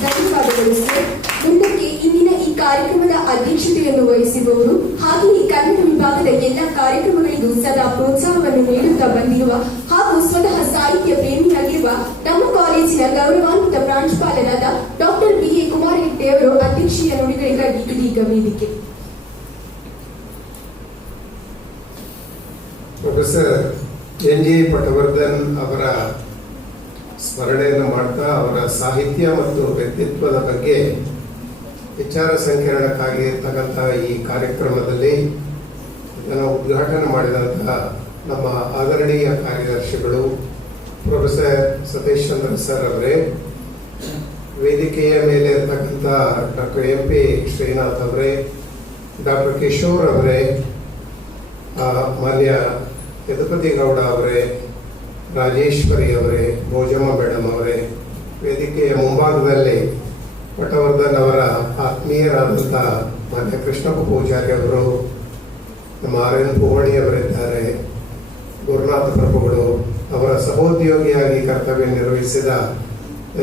ಧನ್ಯವಾದಗಳು ಸರ್. ಮುಂದಕ್ಕೆ ಇಂದಿನ ಈ ಕಾರ್ಯಕ್ರಮದ ಅಧ್ಯಕ್ಷತೆಯನ್ನು ವಹಿಸಿರುವವರು ಹಾಗೆಯೇ ಕನ್ನಡ ವಿಭಾಗದ ಎಲ್ಲ ಕಾರ್ಯಕ್ರಮಗಳಿಗೂ ಸದಾ ಪ್ರೋತ್ಸಾಹವನ್ನು ನೀಡುತ್ತಾ ಬಂದಿರುವ ಹಾಗೂ ಸ್ವತಃ ಸಾಹಿತ್ಯ ಪ್ರೇಮಿಯಾಗಿರುವ ನಮ್ಮ ಕಾಲೇಜಿನ ಗೌರವಾನ್ವಿತ ಪ್ರಾಂಶುಪಾಲರಾದ ಡಾಕ್ಟರ್ BA ಕುಮಾರ ಹೆಗ್ಡೆ ಅವರು ಅಧ್ಯಕ್ಷೀಯ ನುಡಿಗಳಿಗಾಗಿ ಇದೀಗ ವೇದಿಕೆ. ಪ್ರೊಫೆಸರ್ NG ಪಟವರ್ಧನ್ ಅವರ ಸ್ಮರಣೆಯನ್ನು ಮಾಡ್ತಾ ಅವರ ಸಾಹಿತ್ಯ ಮತ್ತು ವ್ಯಕ್ತಿತ್ವದ ಬಗ್ಗೆ ವಿಚಾರ ಸಂಕಿರಣಕ್ಕಾಗಿ ಇರ್ತಕ್ಕಂತಹ ಈ ಕಾರ್ಯಕ್ರಮದಲ್ಲಿ ಇದನ್ನು ಉದ್ಘಾಟನೆ ಮಾಡಿದಂತಹ ನಮ್ಮ ಆದರಣೀಯ ಕಾರ್ಯದರ್ಶಿಗಳು ಪ್ರೊಫೆಸರ್ ಸತೀಶ್ ಚಂದ್ರ ಸರ್ ಅವರೇ, ವೇದಿಕೆಯ ಮೇಲೆ ಇರ್ತಕ್ಕಂಥ ಡಾಕ್ಟರ್ MP ಶ್ರೀನಾಥ್ ಅವರೇ, ಡಾಕ್ಟರ್ ಕಿಶೋರ್ ಅವರೇ, ಮಾನ್ಯ ಯದುಪತಿ ಗೌಡ ಅವರೇ, ರಾಜೇಶ್ವರಿ ಅವರೇ, ಭೋಜಮ್ಮ ಮೇಡಮ್ ಅವರೇ, ವೇದಿಕೆಯ ಮುಂಭಾಗದಲ್ಲಿ ಪಟವರ್ಧನ್ ಅವರ ಆತ್ಮೀಯರಾದಂಥ ಮಾನ್ಯ ಕೃಷ್ಣಪ್ಪ ಪೂಜಾರಿ ಅವರು, ನಮ್ಮ RN ಪೂವಣಿ ಅವರಿದ್ದಾರೆ, ಗುರುನಾಥ ಪ್ರಭುಗಳು, ಅವರ ಸಹೋದ್ಯೋಗಿಯಾಗಿ ಕರ್ತವ್ಯ ನಿರ್ವಹಿಸಿದ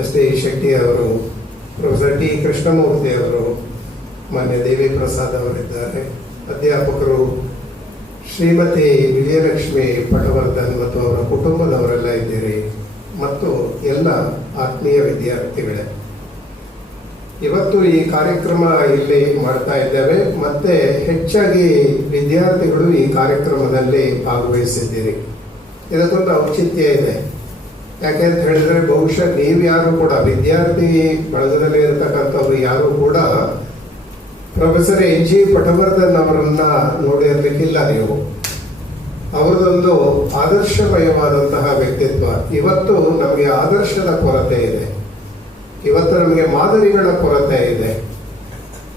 SD ಶೆಟ್ಟಿ ಅವರು, ಪ್ರೊಫೆಸರ್ T ಕೃಷ್ಣಮೂರ್ತಿ ಅವರು, ಮಾನ್ಯ ದೇವಿ ಪ್ರಸಾದ್ ಅವರಿದ್ದಾರೆ, ಅಧ್ಯಾಪಕರು ಶ್ರೀಮತಿ ವಿಜಯಲಕ್ಷ್ಮಿ ಪಟವರ್ಧನ್ ಮತ್ತು ಅವರ ಕುಟುಂಬದವರೆಲ್ಲ ಇದ್ದೀರಿ, ಮತ್ತು ಎಲ್ಲ ಆತ್ಮೀಯ ವಿದ್ಯಾರ್ಥಿಗಳೇ. ಇವತ್ತು ಈ ಕಾರ್ಯಕ್ರಮ ಇಲ್ಲಿ ಮಾಡ್ತಾ ಇದ್ದೇವೆ, ಮತ್ತೆ ಹೆಚ್ಚಾಗಿ ವಿದ್ಯಾರ್ಥಿಗಳು ಈ ಕಾರ್ಯಕ್ರಮದಲ್ಲಿ ಭಾಗವಹಿಸಿದ್ದೀರಿ. ಇದಕ್ಕೊಂದು ಔಚಿತ್ಯ ಇದೆ. ಯಾಕೆ ಅಂತ ಹೇಳಿದ್ರೆ, ಬಹುಶಃ ನೀವ್ಯಾರು ಕೂಡ ವಿದ್ಯಾರ್ಥಿ ಬಳಗದಲ್ಲಿ ಇರತಕ್ಕಂಥವ್ರು ಯಾರು ಕೂಡ ಪ್ರೊಫೆಸರ್ NG ಪಟವರ್ಧನ್ ಅವರನ್ನ ನೋಡಿರ್ಲಿಕ್ಕಿಲ್ಲ ನೀವು. ಅವರದೊಂದು ಆದರ್ಶಮಯವಾದಂತಹ ವ್ಯಕ್ತಿತ್ವ. ಇವತ್ತು ನಮಗೆ ಆದರ್ಶದ ಕೊರತೆ ಇದೆ, ಇವತ್ತು ನಮಗೆ ಮಾದರಿಗಳ ಕೊರತೆ ಇದೆ.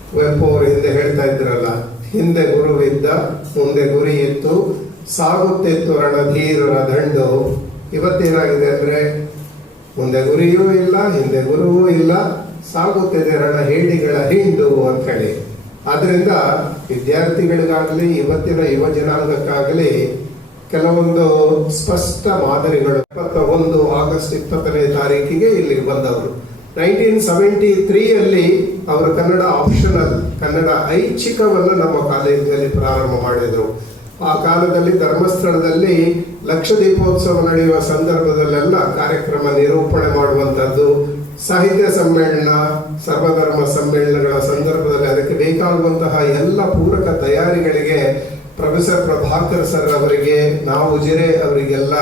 ಕುವೆಂಪು ಅವರು ಹಿಂದೆ ಹೇಳ್ತಾ ಇದ್ರಲ್ಲ, ಹಿಂದೆ ಗುರುವಿದ್ದ, ಮುಂದೆ ಗುರಿ ಇತ್ತು, ಸಾಗುತ್ತಿತ್ತು ರಣಧೀರರ ದಂಡು. ಇವತ್ತೇನಾಗಿದೆ ಅಂದರೆ ಮುಂದೆ ಗುರಿಯೂ ಇಲ್ಲ, ಹಿಂದೆ ಗುರುವೂ ಇಲ್ಲ, ಸಾಗುತ್ತಿದೆ ರಣ ಹೇಡಿಗಳ ಹಿಂಡು ಅಂತ ಹೇಳಿ. ಆದ್ರಿಂದ ವಿದ್ಯಾರ್ಥಿಗಳಿಗಾಗಲಿ ಇವತ್ತಿನ ಯುವ ಜನಾಂಗಕ್ಕಾಗಲಿ ಕೆಲವೊಂದು ಸ್ಪಷ್ಟ ಮಾದರಿಗಳು. 21 ಆಗಸ್ಟ್ 20ನೇ ತಾರೀಕಿಗೆ ಇಲ್ಲಿಗೆ ಬಂದವರು. 1973 ಅವರು ಕನ್ನಡ ಆಪ್ಷನಲ್, ಕನ್ನಡ ಐಚ್ಛಿಕವನ್ನು ನಮ್ಮ ಕಾಲೇಜಿನಲ್ಲಿ ಪ್ರಾರಂಭ ಮಾಡಿದರು. ಆ ಕಾಲದಲ್ಲಿ ಧರ್ಮಸ್ಥಳದಲ್ಲಿ ಲಕ್ಷ ದೀಪೋತ್ಸವ ನಡೆಯುವ ಸಂದರ್ಭದಲ್ಲೆಲ್ಲ ಕಾರ್ಯಕ್ರಮ ನಿರೂಪಣೆ ಮಾಡುವಂಥದ್ದು, ಸಾಹಿತ್ಯ ಸಮ್ಮೇಳನ, ಸರ್ವಧರ್ಮ ಸಮ್ಮೇಳನಗಳ ಸಂದರ್ಭದಲ್ಲಿ ಅದಕ್ಕೆ ಬೇಕಾಗುವಂತಹ ಎಲ್ಲ ಪೂರಕ ತಯಾರಿಗಳಿಗೆ ಪ್ರೊಫೆಸರ್ ಪ್ರಭಾಕರ್ ಸರ್ ಅವರಿಗೆ, ನಾವು ಉಜಿರೆ ಅವರಿಗೆಲ್ಲ,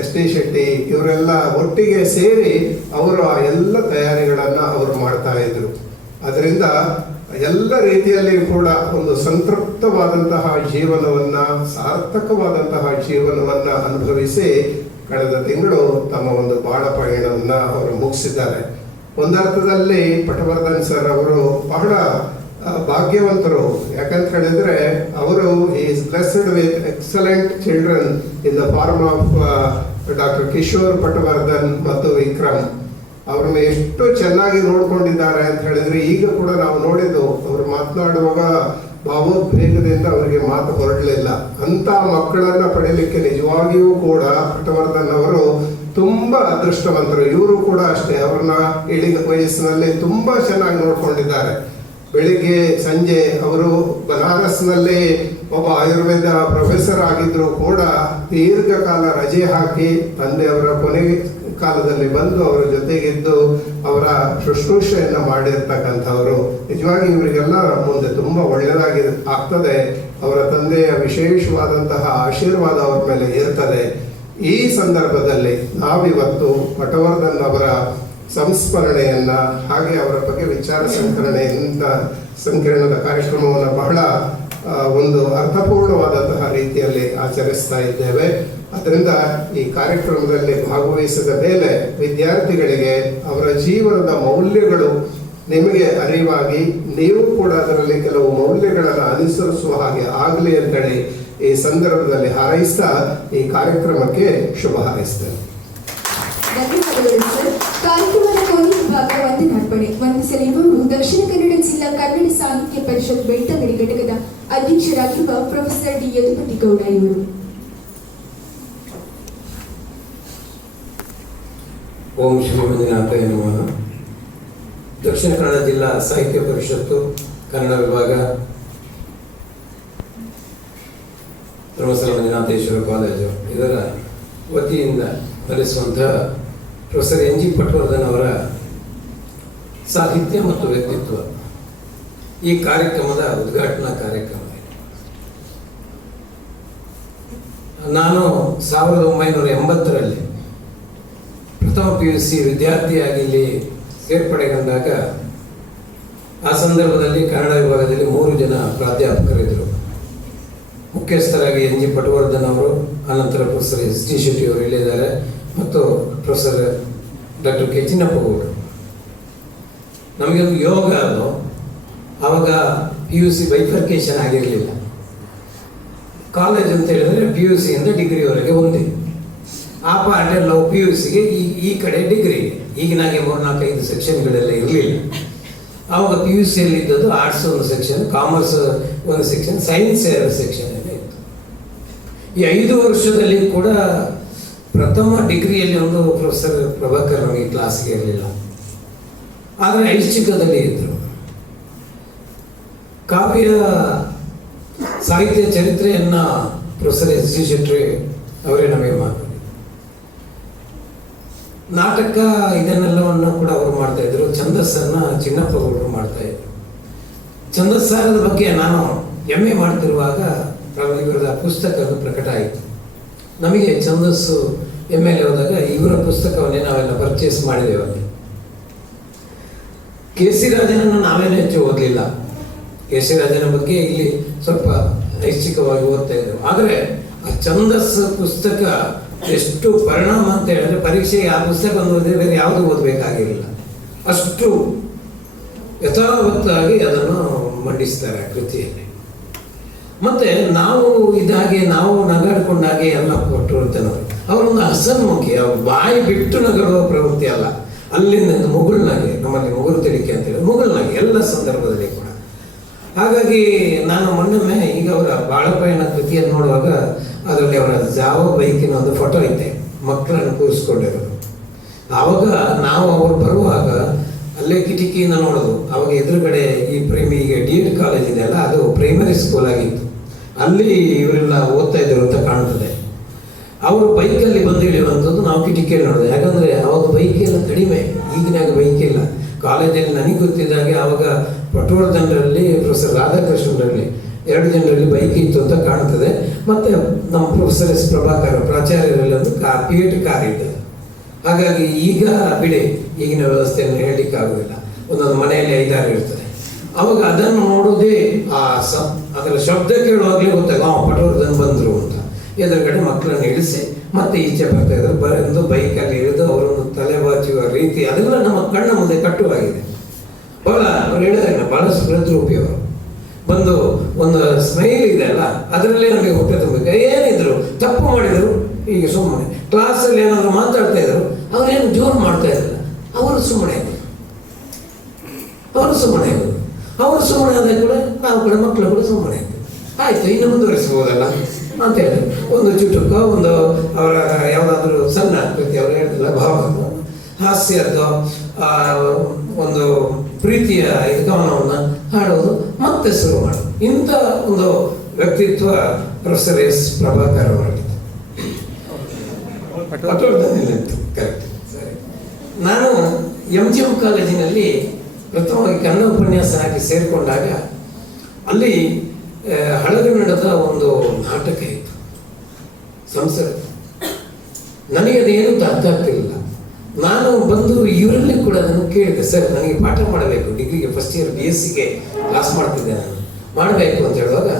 ಎಸ್ ಟಿ ಶೆಟ್ಟಿ ಇವರೆಲ್ಲ ಒಟ್ಟಿಗೆ ಸೇರಿ ಅವರು ಆ ಎಲ್ಲ ತಯಾರಿಗಳನ್ನು ಅವರು ಮಾಡ್ತಾ ಇದ್ರು. ಅದರಿಂದ ಎಲ್ಲ ರೀತಿಯಲ್ಲಿ ಕೂಡ ಒಂದು ಸಂತೃಪ್ತವಾದಂತಹ ಜೀವನವನ್ನ, ಸಾರ್ಥಕವಾದಂತಹ ಜೀವನವನ್ನ ಅನುಭವಿಸಿ ಕಳೆದ ತಿಂಗಳು ತಮ್ಮ ಒಂದು ಬಾಳ ಪಯಣವನ್ನ ಅವರು ಮುಗಿಸಿದ್ದಾರೆ. ಒಂದರ್ಥದಲ್ಲಿ ಪಟವರ್ಧನ್ ಸರ್ ಅವರು ಬಹಳ ಭಾಗ್ಯವಂತರು. ಯಾಕಂತ ಹೇಳಿದ್ರೆ ಅವರು is blessed with excellent children in the form of doctor Kishore Patwardhan ಮತ್ತು ವಿಕ್ರಮ್. ಅವ್ರನ್ನ ಎಷ್ಟು ಚೆನ್ನಾಗಿ ನೋಡ್ಕೊಂಡಿದ್ದಾರೆ ಅಂತ ಹೇಳಿದ್ರೆ, ಈಗ ಕೂಡ ನಾವು ನೋಡಿದ್ದು ಅವರು ಮಾತನಾಡುವಾಗ ಭಾವೋದ್ವೇಗದಿಂದ ಅವರಿಗೆ ಮಾತು ಹೊರಡಲಿಲ್ಲ. ಅಂತ ಮಕ್ಕಳನ್ನ ಪಡೆಯಲಿಕ್ಕೆ ನಿಜವಾಗಿಯೂ ಕೂಡ ಪಟವರ್ಧನ್ ಅವರು ತುಂಬಾ ಅದೃಷ್ಟವಂತರು. ಇವರು ಕೂಡ ಅಷ್ಟೇ, ಅವ್ರನ್ನ ಇಳಿ ವಯಸ್ಸಿನಲ್ಲಿ ತುಂಬಾ ಚೆನ್ನಾಗಿ ನೋಡ್ಕೊಂಡಿದ್ದಾರೆ. ಬೆಳಿಗ್ಗೆ ಸಂಜೆ ಅವರು ಬನಾರಸ್ನಲ್ಲಿ ಒಬ್ಬ ಆಯುರ್ವೇದ ಪ್ರೊಫೆಸರ್ ಆಗಿದ್ರು ಕೂಡ ದೀರ್ಘಕಾಲ ರಜೆ ಹಾಕಿ ತಂದೆಯವರ ಕೊನೆ ಕಾಲದಲ್ಲಿ ಬಂದು ಅವರ ಜೊತೆಗಿದ್ದು ಅವರ ಶುಶ್ರೂಷೆಯನ್ನು ಮಾಡಿರ್ತಕ್ಕಂಥವರು. ನಿಜವಾಗಿ ಇವರಿಗೆಲ್ಲ ಮುಂದೆ ತುಂಬಾ ಒಳ್ಳೆಯದಾಗಿ ಆಗ್ತದೆ. ಅವರ ತಂದೆಯ ವಿಶೇಷವಾದಂತಹ ಆಶೀರ್ವಾದ ಅವರ ಮೇಲೆ ಇರ್ತದೆ. ಈ ಸಂದರ್ಭದಲ್ಲಿ ನಾವಿವತ್ತು ಪಟವರ್ಧನ್ ಅವರ ಸಂಸ್ಮರಣೆಯನ್ನ, ಹಾಗೆ ಅವರ ಬಗ್ಗೆ ವಿಚಾರ ಸಂಕಿರಣದ ಕಾರ್ಯಕ್ರಮವನ್ನು ಬಹಳ ಒಂದು ಅರ್ಥಪೂರ್ಣವಾದಂತಹ ರೀತಿಯಲ್ಲಿ ಆಚರಿಸ್ತಾ ಇದ್ದೇವೆ. ಅದರಿಂದ ಈ ಕಾರ್ಯಕ್ರಮದಲ್ಲಿ ಭಾಗವಹಿಸಿದ ಮೇಲೆ ವಿದ್ಯಾರ್ಥಿಗಳಿಗೆ ಅವರ ಜೀವನದ ಮೌಲ್ಯಗಳು ನಿಮಗೆ ಅರಿವಾಗಿ ನೀವು ಕೂಡ ಅದರಲ್ಲಿ ಕೆಲವು ಮೌಲ್ಯಗಳನ್ನು ಅನುಸರಿಸುವ ಹಾಗೆ ಆಗಲಿ ಅಂತೇಳಿ ಈ ಸಂದರ್ಭದಲ್ಲಿ ಹಾರೈಸ್ತಾ ಈ ಕಾರ್ಯಕ್ರಮಕ್ಕೆ ಶುಭ ಹಾರೈಸ್ತೇನೆ. ಧನ್ಯವಾದಗಳು ಸರ್. ಕಾರ್ಯಕ್ರಮದ ಕೊನೆಯ ಭಾಗ ವಂದನಾರ್ಪಣೆ ವಂದಿಸಲಿರುವವರು ದಕ್ಷಿಣ ಕನ್ನಡ ಜಿಲ್ಲಾ ಕನ್ನಡ ಸಾಹಿತ್ಯ ಪರಿಷತ್ ಬೆಳ್ತಂಗಡಿ ಘಟಕದ ಅಧ್ಯಕ್ಷರಾಗಿರುವ ಪ್ರೊಫೆಸರ್ ಡಿ ಯದುಪತಿ ಗೌಡ ಇವರು. ಓಂ ಶ್ರೀ ಮಂಜುನಾಥಾಯ ನಮಃ. ದಕ್ಷಿಣ ಕನ್ನಡ ಜಿಲ್ಲಾ ಸಾಹಿತ್ಯ ಪರಿಷತ್ತು ಕನ್ನಡ ವಿಭಾಗ ಧರ್ಮಸ್ಥಳ ಮಂಜುನಾಥೇಶ್ವರ ಕಾಲೇಜು ಇದರ ವತಿಯಿಂದ ನಡೆಸುವಂತಹ ಪ್ರೊಫೆಸರ್ ಎನ್ ಜಿ ಪಟವರ್ಧನ್ ಅವರ ಸಾಹಿತ್ಯ ಮತ್ತು ವ್ಯಕ್ತಿತ್ವ ಈ ಕಾರ್ಯಕ್ರಮದ ಉದ್ಘಾಟನಾ ಕಾರ್ಯಕ್ರಮ. ನಾನು 1980ರಲ್ಲಿ ಪ್ರಥಮ PUC ವಿದ್ಯಾರ್ಥಿಯಾಗಿ ಇಲ್ಲಿ ಸೇರ್ಪಡೆಗೊಂಡಾಗ ಆ ಸಂದರ್ಭದಲ್ಲಿ ಕನ್ನಡ ವಿಭಾಗದಲ್ಲಿ 3 ಜನ ಪ್ರಾಧ್ಯಾಪಕರಿದ್ದರು. ಮುಖ್ಯಸ್ಥರಾಗಿ ಎನ್ ಜಿ ಪಟವರ್ಧನ್ ಅವರು, ಅನಂತರ ಪ್ರೊಫೆಸರ್ ಎಸ್ ಟಿ ಶೆಟ್ಟಿ ಅವರು ಇಲ್ಲಿದ್ದಾರೆ, ಮತ್ತು ಪ್ರೊಫೆಸರ್ ಡಾಕ್ಟರ್ ಕೆ ಚಿನ್ನಪ್ಪಗೌಡರು. ನಮಗೊಂದು ಯೋಗ ಅದು, ಆವಾಗ PUC ಬೈಫರ್ಕೇಶನ್ ಆಗಿರಲಿಲ್ಲ. ಕಾಲೇಜ್ ಅಂತ ಹೇಳಿದ್ರೆ PUC ಇಂದ ಡಿಗ್ರಿವರೆಗೆ ಒಂದೇ. ಆ ಪಾರ್ಟ್ ಎಲ್ಲ PUCಗೆ ಈ ಕಡೆ ಡಿಗ್ರಿ. ಈಗಿನಾಗೆ 3-4-5 ಸೆಕ್ಷನ್ಗಳೆಲ್ಲ ಇರಲಿಲ್ಲ. ಆವಾಗ PUCಯಲ್ಲಿ ಇದ್ದದ್ದು ಆರ್ಟ್ಸ್ ಒಂದು ಸೆಕ್ಷನ್, ಕಾಮರ್ಸ್ ಒಂದು ಸೆಕ್ಷನ್, ಸೈನ್ಸ್ 2 ಸೆಕ್ಷನ್ ಎಲ್ಲ ಇತ್ತು. ಈ 5 ವರ್ಷದಲ್ಲಿ ಕೂಡ ಪ್ರಥಮ ಡಿಗ್ರಿಯಲ್ಲಿ ಒಂದು ಪ್ರೊಫೆಸರ್ ಪ್ರಭಾಕರ್ ನಮಗೆ ಕ್ಲಾಸ್ಗೆ ಇರಲಿಲ್ಲ, ಆದರೆ ಐಚ್ಛಿಕದಲ್ಲಿ ಇದ್ದರು. ಕಾವ್ಯ ಸಾಹಿತ್ಯ ಚರಿತ್ರೆಯನ್ನ ಪ್ರೊಫೆಸರ್ ಎಸ್ ಟಿ ಶೆಟ್ಟಿ ಅವರೇ ನಮಗೆ ಮಾತಾಡಿ. ನಾಟಕ ಇದನ್ನೆಲ್ಲವನ್ನು ಕೂಡ ಅವರು ಮಾಡ್ತಾ ಇದ್ರು. ಛಂದಸ್ಸನ್ನ ಚಿನ್ನಪ್ಪಗೌಡರು ಮಾಡ್ತಾ ಇದ್ರು. ಛಂದಸ್ಸಾರದ ಬಗ್ಗೆ ನಾನು MA ಮಾಡ್ತಿರುವಾಗ ಇವರ ಪುಸ್ತಕ ಪ್ರಕಟ ಆಯಿತು. ನಮಗೆ ಛಂದಸ್ಸು MA ಹೋದಾಗ ಇವರ ಪುಸ್ತಕವನ್ನೇ ನಾವೆಲ್ಲ ಪರ್ಚೇಸ್ ಮಾಡಿದೆವು. KC ರಾಜನನ್ನು ನಾವೇನು ಹೆಚ್ಚು ಓದಲಿಲ್ಲ. KC ರಾಜನ ಬಗ್ಗೆ ಇಲ್ಲಿ ಸ್ವಲ್ಪ ಐಚ್ಛಿಕವಾಗಿ ಓದ್ತಾ ಇದ್ದೆವು. ಆದರೆ ಆ ಛಂದಸ್ಸು ಪುಸ್ತಕ ಎಷ್ಟು ಪರಿಣಾಮ ಅಂತ ಹೇಳಿದ್ರೆ, ಪರೀಕ್ಷೆಗೆ ಆ ಪುಸ್ತಕ ಓದಿದ್ರೆ ಬೇರೆ ಯಾವುದು ಓದಬೇಕಾಗಿರಲಿಲ್ಲ. ಅಷ್ಟು ಯಥಾವತ್ತಾಗಿ ಅದನ್ನು ಮಂಡಿಸ್ತಾರೆ ಆ ಕೃತಿಯಲ್ಲಿ. ಮತ್ತೆ ನಾವು ಇದಾಗೆ ನಾವು ನಗಾಡ್ಕೊಂಡಾಗೆ ಎಲ್ಲ ಕೊಟ್ಟಿರ್ತೇನವರು. ಅವರೊಂದು ಹಸನ್ಮುಖಿ, ಬಾಯಿ ಬಿಟ್ಟು ನಗಡುವ ಪ್ರವೃತ್ತಿ ಅಲ್ಲ. ಅಲ್ಲಿಂದ ಮುಗುಳ್ನಾಗೆ, ನಮ್ಮಲ್ಲಿ ಮುಗುಳು ತಿಳಿಕೆ ಅಂತೇಳಿ ಮುಗುಳ್ನಾಗೆ ಎಲ್ಲ ಸಂದರ್ಭದಲ್ಲಿ ಕೂಡ. ಹಾಗಾಗಿ ನಾನು ಮೊನ್ನೆ ಈಗ ಅವರ ಬಾಳಪಯಣ ಕೃತಿಯನ್ನು ನೋಡುವಾಗ ಅದರಲ್ಲಿ ಅವರ ಜಾವ ಬೈಕಿನ ಒಂದು ಫೋಟೋ ಐತೆ, ಮಕ್ಕಳನ್ನು ಕೂರಿಸ್ಕೊಂಡಿರೋದು. ಆವಾಗ ನಾವು ಅವರು ಬರುವಾಗ ಅಲ್ಲೇ ಕಿಟಕಿಯಿಂದ ನೋಡೋದು. ಅವಾಗ ಎದುರುಗಡೆ ಈ ಈಗ DED ಕಾಲೇಜ್ ಇದೆ ಅಲ್ಲ, ಅದು ಪ್ರೈಮರಿ ಸ್ಕೂಲ್ ಆಗಿತ್ತು. ಅಲ್ಲಿ ಇವರೆಲ್ಲ ಓದ್ತಾ ಇದ್ರು ಅಂತ ಕಾಣ್ತದೆ. ಅವರು ಬೈಕಲ್ಲಿ ಬಂದು ಇಳಿಯುವಂಥದ್ದು ನಾವು ಕಿಟಕಿಯಲ್ಲಿ ನೋಡೋದು. ಯಾಕಂದರೆ ಅವಾಗ ಬೈಕ್ ಎಲ್ಲ ಕಡಿಮೆ, ಈಗಿನಾಗ ಬೈಕ್ ಇಲ್ಲ. ಕಾಲೇಜಲ್ಲಿ ನನಗೆ ಗೊತ್ತಿದ್ದಾಗೆ ಆವಾಗ ಪಟವರ್ಧನರಲ್ಲಿ ಪ್ರೊಫೆಸರ್ ರಾಧಾಕೃಷ್ಣರಲ್ಲಿ 2 ಜನರಲ್ಲಿ ಬೈಕ್ ಇತ್ತು ಅಂತ ಕಾಣ್ತದೆ. ಮತ್ತು ನಮ್ಮ ಪ್ರೊಫೆಸರ್ S ಪ್ರಭಾಕರ್ ಪ್ರಾಚಾರ್ಯರಲ್ಲಿ ಒಂದು PAT ಕಾರ್ ಇದ್ದದ್ದು. ಹಾಗಾಗಿ ಈಗ ಬಿಡಿ, ಈಗಿನ ವ್ಯವಸ್ಥೆಯನ್ನು ಹೇಳಲಿಕ್ಕೆ ಆಗೋದಿಲ್ಲ. ಒಂದೊಂದು ಮನೆಯಲ್ಲಿ 5-6 ಇರ್ತದೆ. ಅವಾಗ ಅದನ್ನು ನೋಡೋದೇ ಅದರ ಶಬ್ದ ಕೇಳುವಾಗಲೇ ಗೊತ್ತಾಗ ಪಟವರ್ಧನ್ ಬಂದರು ಅಂತ. ಎದುರುಗಡೆ ಮಕ್ಕಳನ್ನು ಇಳಿಸಿ ಮತ್ತೆ ಈಚೆ ಬರ್ತಾ ಇದ್ರು. ಬಂದು ಬೈಕಲ್ಲಿ ಇಳಿದು ಅವರನ್ನು ತಲೆ ಬಾಚುವ ರೀತಿ ಅದೆಲ್ಲ ನಮ್ಮ ಕಣ್ಣ ಮುಂದೆ ಕಟ್ಟುವಾಗಿದೆ. ಬಹಳ ಅವ್ರು ಹೇಳಿದ್ರೆ ಬಹಳ ಸ್ಮೃತಿರೂಪಿ ಅವರು. ಬಂದು ಒಂದು ಸ್ಮೈಲ್ ಇದೆ ಅಲ್ಲ, ಅದರಲ್ಲೇ ನಮಗೆ ಹೊಟ್ಟೆ ತುಂಬಬೇಕು. ಏನಿದ್ರು ತಪ್ಪು ಮಾಡಿದರು ಈಗ ಸುಮ್ಮನೆ ಕ್ಲಾಸಲ್ಲಿ ಏನಾದ್ರು ಮಾತಾಡ್ತಾ ಇದ್ರು, ಅವರೇನು ಜೋರು ಮಾಡ್ತಾ ಇದ್ದಿಲ್ಲ. ಅವರು ಸುಮ್ಮನೆ ಅವರು ಸುಮ್ಮನೆ ಆದ ಕೂಡ ನಾವು ಕೂಡ ಮಕ್ಕಳು ಕೂಡ ಸುಮ್ಮನೆ ಆಯ್ತು, ಇನ್ನು ಮುಂದುವರಿಸಬಹುದಲ್ಲ ಅಂತ ಹೇಳಿ ಒಂದು ಚುಟುಕ, ಒಂದು ಅವರ ಯಾವುದಾದ್ರೂ ಸಣ್ಣ ಕೃತಿ, ಅವರು ಹೇಳಿಲ್ಲ ಭಾವ ಹಾಸ್ಯದ ಒಂದು ಪ್ರೀತಿಯ ಗಮನವನ್ನು ಹಾಡೋದು ಮತ್ತೆ ಶುರು ಮಾಡೋದು. ಇಂಥ ಒಂದು ವ್ಯಕ್ತಿತ್ವ ಪ್ರೊಫೆಸರ್ S ಪ್ರಭಾಕರ್ ಅವರಾಗಿತ್ತು. ಕರೆಕ್ಟ್. ಸರಿ, ನಾನು MGM ಕಾಲೇಜಿನಲ್ಲಿ ಪ್ರಥಮವಾಗಿ ಕನ್ನಡ ಉಪನ್ಯಾಸ ಹಾಕಿ ಸೇರಿಕೊಂಡಾಗ ಅಲ್ಲಿ ಹಳಗನ್ನಡದ ಒಂದು ನಾಟಕ ಇತ್ತು, ಸಂಸದ. ನನಗೆ ಅದೇನು ಅರ್ಥ ಆಗ್ತಿರಲಿಲ್ಲ. ನಾನು ಬಂದು ಇವರಲ್ಲಿ ಕೂಡ ಅದನ್ನು ಕೇಳಿದೆ, ಸರ್ ನನಗೆ ಪಾಠ ಮಾಡಬೇಕು, ಡಿಗ್ರಿಗೆ ಫಸ್ಟ್ ಇಯರ್ BSc ಕ್ಲಾಸ್ ಮಾಡ್ತಿದ್ದೆ, ನಾನು ಮಾಡಬೇಕು ಅಂತ ಹೇಳುವಾಗ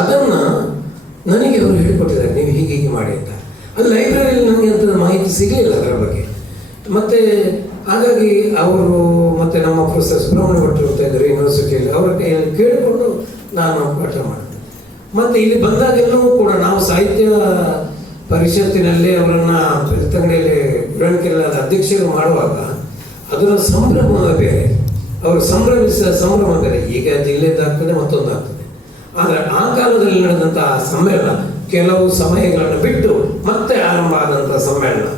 ಅದನ್ನು ನನಗೆ ಅವರು ಹೇಳಿಕೊಟ್ಟಿದ್ದಾರೆ, ನೀವು ಹೀಗೆ ಮಾಡಿ ಅಂತ. ಅದು ಲೈಬ್ರರಿಯಲ್ಲಿ ನನಗೆ ಅಂಥದ್ದು ಮಾಹಿತಿ ಸಿಗಲಿಲ್ಲ ಅದರ ಬಗ್ಗೆ. ಮತ್ತು ಹಾಗಾಗಿ ಅವರು ಮತ್ತು ನಮ್ಮ ಪ್ರೊಫೆಸರ್ ಸುಬ್ರಹ್ಮಣ್ಯ ಭಟ್ರು ಅಂತ ಇದ್ದರು ಯೂನಿವರ್ಸಿಟಿಯಲ್ಲಿ, ಅವರ ಕೈಯಲ್ಲಿ ಕೇಳಿಕೊಂಡು ನಾನು ಪಾಠ ಮಾಡಿದೆ. ಮತ್ತು ಇಲ್ಲಿ ಬಂದಾಗೆಲ್ಲವೂ ಕೂಡ ನಾವು ಸಾಹಿತ್ಯ ಪರಿಷತ್ತಿನಲ್ಲಿ ಅವರನ್ನು ತಂಗಡಿಯಲ್ಲಿ ಗುರಾಣಿಕೆಲ್ಲದ ಅಧ್ಯಕ್ಷರು ಮಾಡುವಾಗ ಅದರ ಸಂಭ್ರಮ ಬೇರೆ, ಅವರು ಸಂಭ್ರಮಿಸಿದ ಸಂಭ್ರಮ ಬೇರೆ. ಈಗ ಜಿಲ್ಲೆದಾಗ್ತದೆ, ಮತ್ತೊಂದಾಗ್ತದೆ. ಆದರೆ ಆ ಕಾಲದಲ್ಲಿ ನಡೆದಂತಹ ಸಮ್ಮೇಳನ ಕೆಲವು ಸಮಯಗಳನ್ನು ಬಿಟ್ಟು ಮತ್ತೆ ಆರಂಭ ಆದಂತಹ ಸಮ್ಮೇಳನ,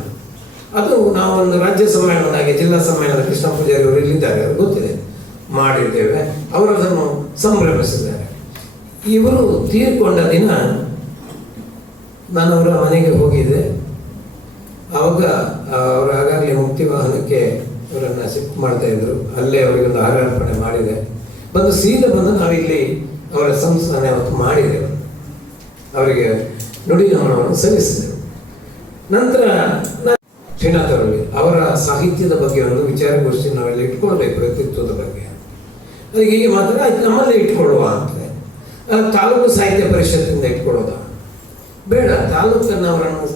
ಅದು ನಾವೊಂದು ರಾಜ್ಯ ಸಮ್ಮೇಳನವಾಗಿ ಜಿಲ್ಲಾ ಸಮ್ಮೇಳನ ಕೃಷ್ಣ ಪೂಜಾರಿ ಅವರು ಇಲ್ಲಿದ್ದಾರೆ, ಅವರು ಗೊತ್ತಿದೆ, ಮಾಡಿದ್ದೇವೆ. ಅವರು ಅದನ್ನು ಸಂಭ್ರಮಿಸಿದ್ದಾರೆ. ಇವರು ತೀರ್ಕೊಂಡ ದಿನ ನಾನು ಅವರ ಮನೆಗೆ ಹೋಗಿದ್ದೆ. ಆವಾಗ ಅವರು ಆಗಾಗಲೇ ಮುಕ್ತಿ ವಾಹನಕ್ಕೆ ಅವರನ್ನು ಶಿಫ್ಟ್ ಮಾಡ್ತಾ ಇದ್ರು. ಅಲ್ಲೇ ಅವರಿಗೊಂದು ಹಾರಾರ್ಪಣೆ ಮಾಡಿದೆ. ಸೀದಾ ಬಂದು ನಾವಿಲ್ಲಿ ಅವರ ಸಂಸ್ಥಾನ ಅವತ್ತು ಮಾಡಿದೆವು, ಅವರಿಗೆ ನುಡಿ ನಮನವನ್ನು ಸಲ್ಲಿಸಿದೆವು. ನಂತರ ಶ್ರೀನಾಥ್ ಅವರಲ್ಲಿ ಅವರ ಸಾಹಿತ್ಯದ ಬಗ್ಗೆ ಒಂದು ವಿಚಾರಗೋಷ್ಠಿ ನಾವೆಲ್ಲ ಇಟ್ಕೊಳ್ಬೇಕು, ವ್ಯಕ್ತಿತ್ವದ ಬಗ್ಗೆ. ಅದಕ್ಕೆ ಹೀಗೆ ಮಾತ್ರ ಆಯ್ತು, ನಮ್ಮಲ್ಲೇ ಇಟ್ಕೊಳ್ಳುವ ಅಂತ. ತಾಲೂಕು ಸಾಹಿತ್ಯ ಪರಿಷತ್ತಿಂದ ಇಟ್ಕೊಳ್ಳೋದ ಬೇಡ,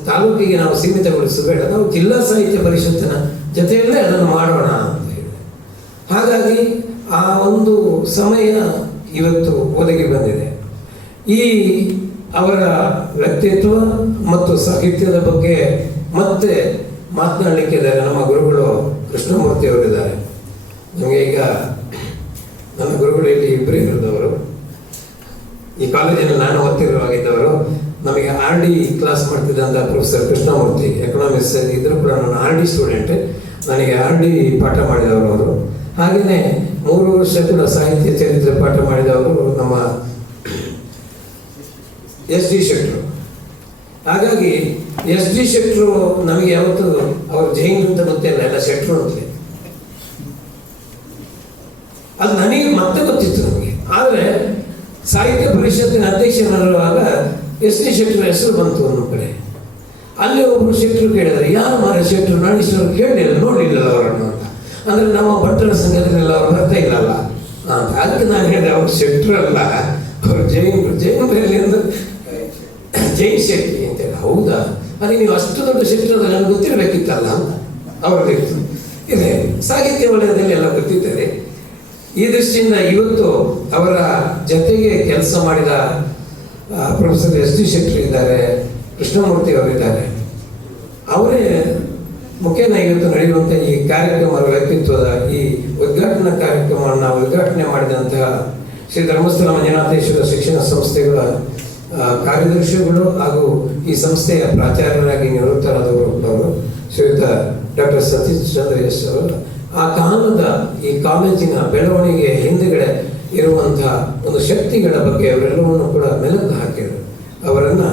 ತಾಲೂಕಿಗೆ ನಾವು ಸೀಮಿತಗೊಳಿಸಬೇಡ, ನಾವು ಜಿಲ್ಲಾ ಸಾಹಿತ್ಯ ಪರಿಷತ್ತಿನ ಜೊತೆಯಲ್ಲೇ ಅದನ್ನು ಮಾಡೋಣ ಅಂತ ಹೇಳಿ. ಹಾಗಾಗಿ ಆ ಒಂದು ಸಮಯ ಇವತ್ತು ಒದಗಿ ಬಂದಿದೆ. ಈ ಅವರ ವ್ಯಕ್ತಿತ್ವ ಮತ್ತು ಸಾಹಿತ್ಯದ ಬಗ್ಗೆ ಮತ್ತೆ ಮಾತನಾಡಲಿಕ್ಕಿದ್ದಾರೆ ನಮ್ಮ ಗುರುಗಳು ಕೃಷ್ಣಮೂರ್ತಿ ಅವರಿದ್ದಾರೆ. ನಮಗೆ ಈಗ ನನ್ನ ಗುರುಗಳು ಇಲ್ಲಿ ಇಬ್ಬರು ಇರೋದವರು, ಈ ಕಾಲೇಜಿನಲ್ಲಿ ನಾನು ಓದ್ತಿರುವಾಗಿದ್ದವರು. ನಮಗೆ RD ಕ್ಲಾಸ್ ಮಾಡ್ತಿದ್ದಂಥ ಪ್ರೊಫೆಸರ್ ಕೃಷ್ಣಮೂರ್ತಿ, ಎಕನಾಮಿಕ್ಸ್ ಇದ್ರೂ ಕೂಡ ನಾನು RD ಸ್ಟೂಡೆಂಟ್, ನನಗೆ RD ಪಾಠ ಮಾಡಿದವರು ಅವರು. ಹಾಗೆಯೇ 3 ವರ್ಷ ಕೂಡ ಸಾಹಿತ್ಯ ಚರಿತ್ರೆ ಪಾಠ ಮಾಡಿದವರು ನಮ್ಮ SD ಶೆಟ್ಟರು. ಹಾಗಾಗಿ SD ಶೆಟ್ಟರು ನಮಗೆ ಯಾವತ್ತು ಅವರು ಜೈನ್ ಅಂತ ಗೊತ್ತಿಲ್ಲ, ಎಲ್ಲ ಶೆಟ್ಟರು ಅಂತಲೇ. ಅದು ನನಗೆ ಮತ್ತೆ ಗೊತ್ತಿತ್ತು ನಮಗೆ. ಆದರೆ ಸಾಹಿತ್ಯ ಪರಿಷತ್ತಿನ ಅಧ್ಯಕ್ಷರಾಗಿರುವಾಗ SD ಶೆಟ್ಟರು ಹೆಸರು ಬಂತು ಒಂದು ಕಡೆ. ಅಲ್ಲಿ ಒಬ್ಬರು ಶೆಟ್ಟರು ಕೇಳಿದರೆ, ಯಾರು ಮಾರ ಶೆಟ್ಟರು, ನಾನು ಇಷ್ಟವರು ಕೇಳಲಿಲ್ಲ, ನೋಡಲಿಲ್ಲ ಅವರನ್ನು ಅಂತ. ಅಂದರೆ ನಮ್ಮ ಭಟ್ಟರ ಸಂಘದಲ್ಲೆಲ್ಲ ಅವ್ರು ಬರ್ತಾ ಇಲ್ಲಲ್ಲ ಅಂತ. ಅದಕ್ಕೆ ನಾನು ಹೇಳಿದೆ, ಅವ್ರು ಶೆಟ್ಟರು ಅಲ್ಲ, ಅವರು ಜೈನರಲ್ಲಿ ಅಂದ್ರೆ ಜೈನ್ ಶೆಟ್ಟಿ ಅಂತೇಳಿ. ಹೌದಾ, ಅದೇ ನೀವು ಅಷ್ಟು ದೊಡ್ಡ ಶೆಟ್ಟರು ಅದು ನನಗೆ ಗೊತ್ತಿರಬೇಕಿತ್ತಲ್ಲ ಅಂತ ಅವ್ರದ್ದು ಇದೆ. ಸಾಹಿತ್ಯ ವಲಯದಲ್ಲಿ ಎಲ್ಲ ಗೊತ್ತಿದ್ದಾರೆ. ಈ ದೃಷ್ಟಿಯಿಂದ ಇವತ್ತು ಅವರ ಜೊತೆಗೆ ಕೆಲಸ ಮಾಡಿದ ಪ್ರೊಫೆಸರ್ ಎಸ್ ಟಿ ಶೆಟ್ಟಿ ಇದ್ದಾರೆ, ಕೃಷ್ಣಮೂರ್ತಿ ಅವರಿದ್ದಾರೆ. ಅವರೇ ಮುಖ್ಯನ ಇವತ್ತು ನಡೆಯುವಂಥ ಈ ಕಾರ್ಯಕ್ರಮದ ವ್ಯಕ್ತಿತ್ವದ ಈ ಉದ್ಘಾಟನಾ ಕಾರ್ಯಕ್ರಮವನ್ನು ಉದ್ಘಾಟನೆ ಮಾಡಿದಂತಹ ಶ್ರೀ ಧರ್ಮಸ್ಥಳ ಮಂಜುನಾಥೇಶ್ವರ ಶಿಕ್ಷಣ ಸಂಸ್ಥೆಗಳ ಕಾರ್ಯದರ್ಶಿಗಳು ಹಾಗೂ ಈ ಸಂಸ್ಥೆಯ ಪ್ರಾಚಾರ್ಯರಾಗಿ ನಿವೃತ್ತರಾದವರು ಶ್ರೀಯುತ ಡಾಕ್ಟರ್ ಸತೀಶ್ ಚಂದ್ರ ಎಸ್ ಅವರು ಆ ಕಾಲದ ಈ ಕಾಲೇಜಿನ ಬೆಳವಣಿಗೆ ಹಿಂದುಗಡೆ ಇರುವಂತಹ ಒಂದು ಶಕ್ತಿಗಳ ಬಗ್ಗೆ ಅವರೆಲ್ಲವನ್ನು ಕೂಡ ಮೆಲುಕು ಹಾಕಿದರು. ಅವರನ್ನು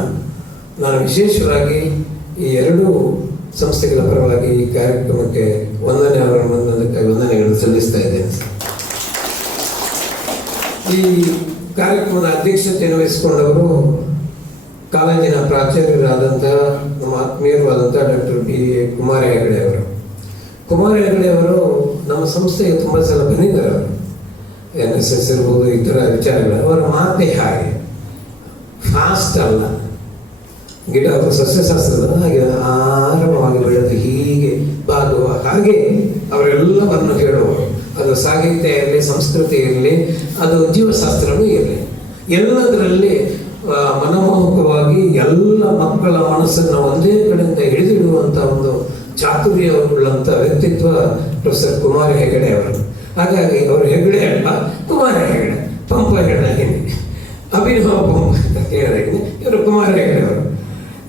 ನಾನು ವಿಶೇಷವಾಗಿ ಈ ಎರಡೂ ಸಂಸ್ಥೆಗಳ ಪರವಾಗಿ ಈ ಕಾರ್ಯಕ್ರಮಕ್ಕೆ ವಂದನೆಗಳನ್ನು ಸಲ್ಲಿಸ್ತಾ ಇದ್ದೇನೆ. ಈ ಕಾರ್ಯಕ್ರಮದ ಅಧ್ಯಕ್ಷತೆಯನ್ನು ವಹಿಸಿಕೊಂಡವರು ಕಾಲೇಜಿನ ಪ್ರಾಚಾರ್ಯರಾದಂತಹ ನಮ್ಮ ಆತ್ಮೀಯರಾದಂತಹ ಡಾಕ್ಟರ್ ಬಿ ಕುಮಾರ ಹೆಗಡೆ ಅವರು. ಕುಮಾರ ಹೆಗಡೆ ಅವರು ನಮ್ಮ ಸಂಸ್ಥೆಗೆ ತುಂಬ ಸಲ ಬಂದಿದ್ದಾರೆ. ಅವರು NSS ಇರ್ಬೋದು, ಇತರ ವಿಚಾರಗಳು. ಅವರ ಮಾತೇ ಹಾಗೆ ಫಾಸ್ಟ್ ಅಲ್ಲ, ಗಿಡ ಸಸ್ಯಶಾಸ್ತ್ರದ ಹಾಗೆ ಆರಾಮವಾಗಿ ಬೆಳೆದು ಹೀಗೆ ಬಾಗುವ ಹಾಗೆ ಅವರೆಲ್ಲವನ್ನು ಹೇಳುವರು. ಅದು ಸಾಹಿತ್ಯ ಇರಲಿ, ಸಂಸ್ಕೃತಿ ಇರಲಿ, ಅದು ಜೀವಶಾಸ್ತ್ರನೂ ಇರಲಿ, ಎಲ್ಲದರಲ್ಲಿ ಮನಮೋಹಕವಾಗಿ ಎಲ್ಲ ಮಕ್ಕಳ ಮನಸ್ಸನ್ನು ಒಂದೇ ಕಡೆಯಿಂದ ಹಿಡಿದಿಡುವಂಥ ಒಂದು ಚಾತುರ್ಯವುಳ್ಳಂಥ ವ್ಯಕ್ತಿತ್ವ ಪ್ರೊಫೆಸರ್ ಕುಮಾರ ಹೆಗಡೆ ಅವರು. ಹಾಗಾಗಿ ಅವರು ಹೆಗಡೆ ಅಲ್ಲ, ಕುಮಾರ ಹೆಗಡೆ, ಪಂಪ ಹೆಗಡೆ ಹಿಂದೆ ಅಭಿನವ ಪಂಪ ಅಂತ ಹೇಳಿದಾಗೆ ಇವರು ಕುಮಾರ ಹೆಗಡೆ ಅವರು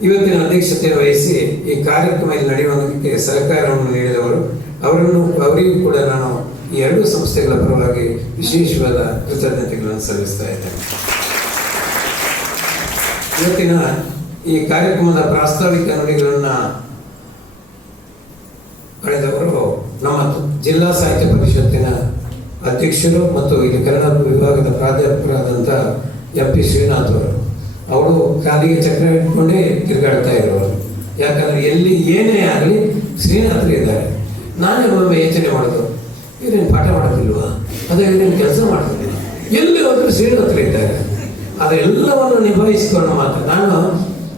ಇವತ್ತಿನ ಅಧ್ಯಕ್ಷತೆಯನ್ನು ವಹಿಸಿ ಈ ಕಾರ್ಯಕ್ರಮ ನಡೆಯುವುದಕ್ಕೆ ಸಹಕಾರವನ್ನು ನೀಡಿದವರು. ಅವರಿಗೂ ಕೂಡ ನಾನು ಈ ಎರಡೂ ಸಂಸ್ಥೆಗಳ ಪರವಾಗಿ ವಿಶೇಷವಾದ ಕೃತಜ್ಞತೆಗಳನ್ನು ಸಲ್ಲಿಸ್ತಾ ಇದ್ದೇನೆ. ಇವತ್ತಿನ ಈ ಕಾರ್ಯಕ್ರಮದ ಪ್ರಾಸ್ತಾವಿಕ ನುಡಿಗಳನ್ನು ಪಡೆದವರು ನಮ್ಮ ಜಿಲ್ಲಾ ಸಾಹಿತ್ಯ ಪರಿಷತ್ತಿನ ಅಧ್ಯಕ್ಷರು ಮತ್ತು ಇಲ್ಲಿ ಕನ್ನಡ ವಿಭಾಗದ ಪ್ರಾಧ್ಯಾಪಕರಾದಂಥ MP ಶ್ರೀನಾಥ್ ಅವರು. ಅವರು ಕಾಲಿಗೆ ಚಕ್ರ ಇಟ್ಕೊಂಡೇ ತಿರುಗಾಡ್ತಾ ಇರೋರು. ಯಾಕಂದ್ರೆ ಎಲ್ಲಿ ಏನೇ ಆಗಲಿ ಶ್ರೀನಾಥರು ಇದ್ದಾರೆ. ನಾನೇ ಒಮ್ಮೆ ಯೋಚನೆ ಮಾಡೋದು, ಇವರೇನು ಪಾಠ ಮಾಡೋದಿಲ್ವಾ, ಅದೇ ಇವರೇನು ಕೆಲಸ ಮಾಡ್ತಿಲ್ಲ, ಎಲ್ಲಿ ಹೋದ್ರು ಶ್ರೀನಾಥರು ಇದ್ದಾರೆ. ಅದೆಲ್ಲವನ್ನು ನಿಭಾಯಿಸಿಕೊಂಡು ಮಾತ್ರ ನಾನು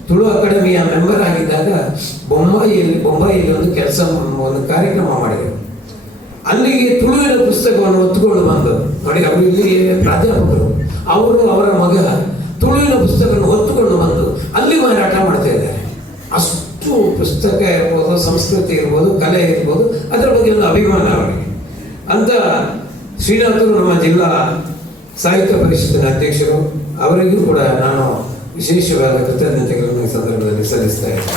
ತುಳು ಅಕಾಡೆಮಿಯ ಮೆಂಬರ್ ಆಗಿದ್ದಾಗ ಬೊಂಬಾಯಿಯಲ್ಲಿ ಒಂದು ಕಾರ್ಯಕ್ರಮ ಮಾಡಿದರು. ಅಲ್ಲಿಗೆ ತುಳುವಿನ ಪುಸ್ತಕವನ್ನು ಹೊತ್ತುಕೊಂಡು ಬಂದು ನೋಡಿ, ಅವರು ಇಲ್ಲಿ ಪ್ರಾಧ್ಯಾಪಕರು, ಅವರು ಅವರ ಮಗ ತುಳುವಿನ ಪುಸ್ತಕವನ್ನು ಹೊತ್ತುಕೊಂಡು ಬಂದು ಅಲ್ಲಿ ಮಾರಾಟ ಮಾಡ್ತಾ ಇದ್ದಾರೆ. ಅಷ್ಟು ಪುಸ್ತಕ ಇರ್ಬೋದು, ಸಂಸ್ಕೃತಿ ಇರ್ಬೋದು, ಕಲೆ ಇರ್ಬೋದು, ಅದರ ಬಗ್ಗೆ ಒಂದು ಅಭಿಮಾನ ಅವರಿಗೆ. ಅಂತ ಶ್ರೀನಾಥರು ನಮ್ಮ ಜಿಲ್ಲಾ ಸಾಹಿತ್ಯ ಪರಿಷತ್ತಿನ ಅಧ್ಯಕ್ಷರು. ಅವರಿಗೂ ಕೂಡ ನಾನು ವಿಶೇಷವಾದ ಕೃತಜ್ಞತೆಗಳನ್ನು ಈ ಸಂದರ್ಭದಲ್ಲಿ ಸಲ್ಲಿಸ್ತಾ ಇದ್ದೇನೆ.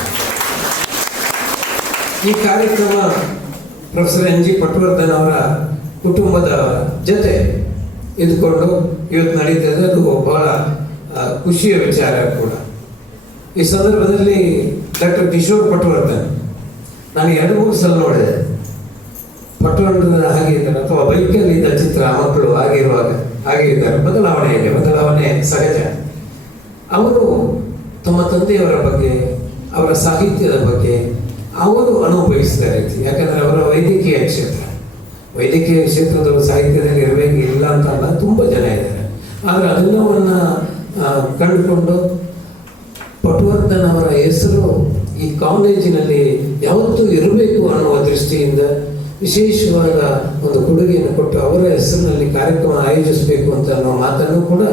ಈ ಕಾರ್ಯಕ್ರಮ ಪ್ರೊಫೆಸರ್ NG ಪಟವರ್ಧನ್ ಅವರ ಕುಟುಂಬದ ಜೊತೆ ಇದ್ಕೊಂಡು ಇವತ್ತು ನಡೀತದೆ. ಅದು ಬಹಳ ಖುಷಿಯ ವಿಚಾರ ಕೂಡ. ಈ ಸಂದರ್ಭದಲ್ಲಿ ಡಾಕ್ಟರ್ ಕಿಶೋರ್ ಪಟವರ್ಧನ್ ನಾನು 2-3 ಸಲ ನೋಡಿದೆ. ಪಟವರ್ಧನ್ ಹಾಗೆ ಇದ್ದಾರೆ, ಅಥವಾ ಬೈಕಲ್ಲಿ ಇದ್ದ ಚಿತ್ರ ಮಕ್ಕಳು ಆಗಿರುವಾಗ ಹಾಗೆ ಇದ್ದಾರೆ. ಬದಲಾವಣೆ ಸಹಜ. ಅವರು ತಮ್ಮ ತಂದೆಯವರ ಬಗ್ಗೆ, ಅವರ ಸಾಹಿತ್ಯದ ಬಗ್ಗೆ ಅವರು ಅನುಭವಿಸಿದ ರೀತಿ, ಯಾಕಂದ್ರೆ ಅವರ ವೈದ್ಯಕೀಯ ಕ್ಷೇತ್ರದವರು ಸಾಹಿತ್ಯದಲ್ಲಿ ಇರಬೇಕು ಇಲ್ಲ ಅಂತ ಅಲ್ಲ, ತುಂಬ ಜನ ಇದ್ದಾರೆ. ಆದರೆ ಅದೆಲ್ಲವನ್ನು ಕಂಡುಕೊಂಡು ಪಟವರ್ಧನ್ ಅವರ ಹೆಸರು ಈ ಕಾಲೇಜಿನಲ್ಲಿ ಯಾವತ್ತೂ ಇರಬೇಕು ಅನ್ನುವ ದೃಷ್ಟಿಯಿಂದ ವಿಶೇಷವಾದ ಒಂದು ಕೊಡುಗೆಯನ್ನು ಕೊಟ್ಟು ಅವರ ಹೆಸರಿನಲ್ಲಿ ಕಾರ್ಯಕ್ರಮ ಆಯೋಜಿಸಬೇಕು ಅಂತ ಅನ್ನೋ ಮಾತನ್ನು ಕೂಡ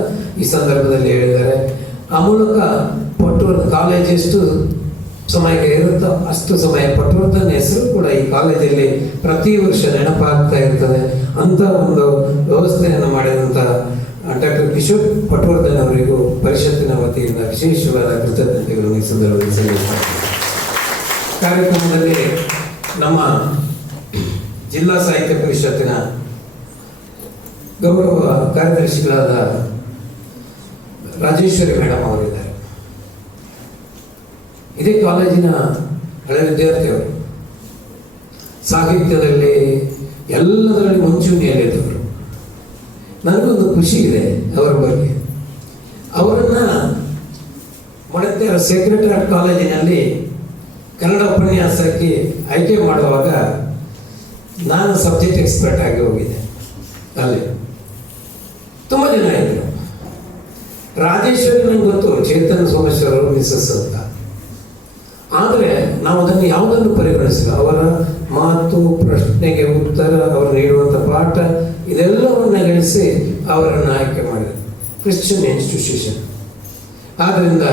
ಈ ಸಂದರ್ಭದಲ್ಲಿ ಹೇಳಿದ್ದಾರೆ. ಆ ಮೂಲಕ ಪಟವರ್ಧನ್ ಕಾಲೇಜ್ ಎಷ್ಟು ಸಮಯಕ್ಕೆ ಇರುತ್ತೋ ಅಷ್ಟು ಸಮಯ ಪಟವರ್ಧನ್ ಹೆಸರು ಕೂಡ ಈ ಕಾಲೇಜಲ್ಲಿ ಪ್ರತಿ ವರ್ಷ ನೆನಪಾಗ್ತಾ ಇರ್ತದೆ ಅಂತ ಒಂದು ವ್ಯವಸ್ಥೆಯನ್ನು ಮಾಡಿದಂಥ ಡಾಕ್ಟರ್ ಕಿಶೋರ್ ಪಟವರ್ಧನ್ ಅವರಿಗೂ ಪರಿಷತ್ತಿನ ವತಿಯಿಂದ ವಿಶೇಷವಾದ ಕೃತಜ್ಞತೆಗಳನ್ನು ಈ ಸಂದರ್ಭದಲ್ಲಿ ಸಲ್ಲಿಸುತ್ತಾರೆ. ಕಾರ್ಯಕ್ರಮದಲ್ಲಿ ನಮ್ಮ ಜಿಲ್ಲಾ ಸಾಹಿತ್ಯ ಪರಿಷತ್ತಿನ ಗೌರವ ಕಾರ್ಯದರ್ಶಿಗಳಾದ ರಾಜೇಶ್ವರಿ ಮೇಡಮ್ ಅವರಿದ್ದಾರೆ. ಇದೇ ಕಾಲೇಜಿನ ಹಳೆ ವಿದ್ಯಾರ್ಥಿಯವರು, ಸಾಹಿತ್ಯದಲ್ಲಿ ಎಲ್ಲದರಲ್ಲಿ ಮುಂಚೂಣಿಯಲ್ಲಿದ್ದವರು. ನನಗೊಂದು ಖುಷಿ ಇದೆ ಅವರ ಬಗ್ಗೆ. ಅವರನ್ನು ಮಡತೆಯ ಸೆಕ್ರೆಟರಿ ಕಾಲೇಜಿನಲ್ಲಿ ಕನ್ನಡ ಉಪನ್ಯಾಸಕ್ಕೆ ಆಯ್ಕೆ ಮಾಡುವಾಗ ನಾನು ಸಬ್ಜೆಕ್ಟ್ ಎಕ್ಸ್ಪರ್ಟ್ ಆಗಿ ಹೋಗಿದ್ದೆ. ಅಲ್ಲಿ ತುಂಬ ಜನ ಇದ್ದರು. ರಾಜೇಶ್ವರಿ ನಂಗೆ ಗೊತ್ತು, ಚೇತನ್ ಸೋಮೇಶ್ವರ್ ಅವರು ಮಿಸಸ್ ಅಂತ. ಆದರೆ ನಾವು ಅದನ್ನು ಯಾವುದನ್ನು ಪರಿಗಣಿಸಿಲ್ಲ. ಅವರ ಮಾತು, ಪ್ರಶ್ನೆಗೆ ಉತ್ತರ, ಅವರು ನೀಡುವಂಥ ಪಾಠ ಇದೆಲ್ಲವನ್ನ ಗಳಿಸಿ ಅವರನ್ನು ಆಯ್ಕೆ ಮಾಡಿದರು. ಕ್ರಿಶ್ಚಿಯನ್ ಇನ್ಸ್ಟಿಟ್ಯೂಷನ್ ಆದ್ದರಿಂದ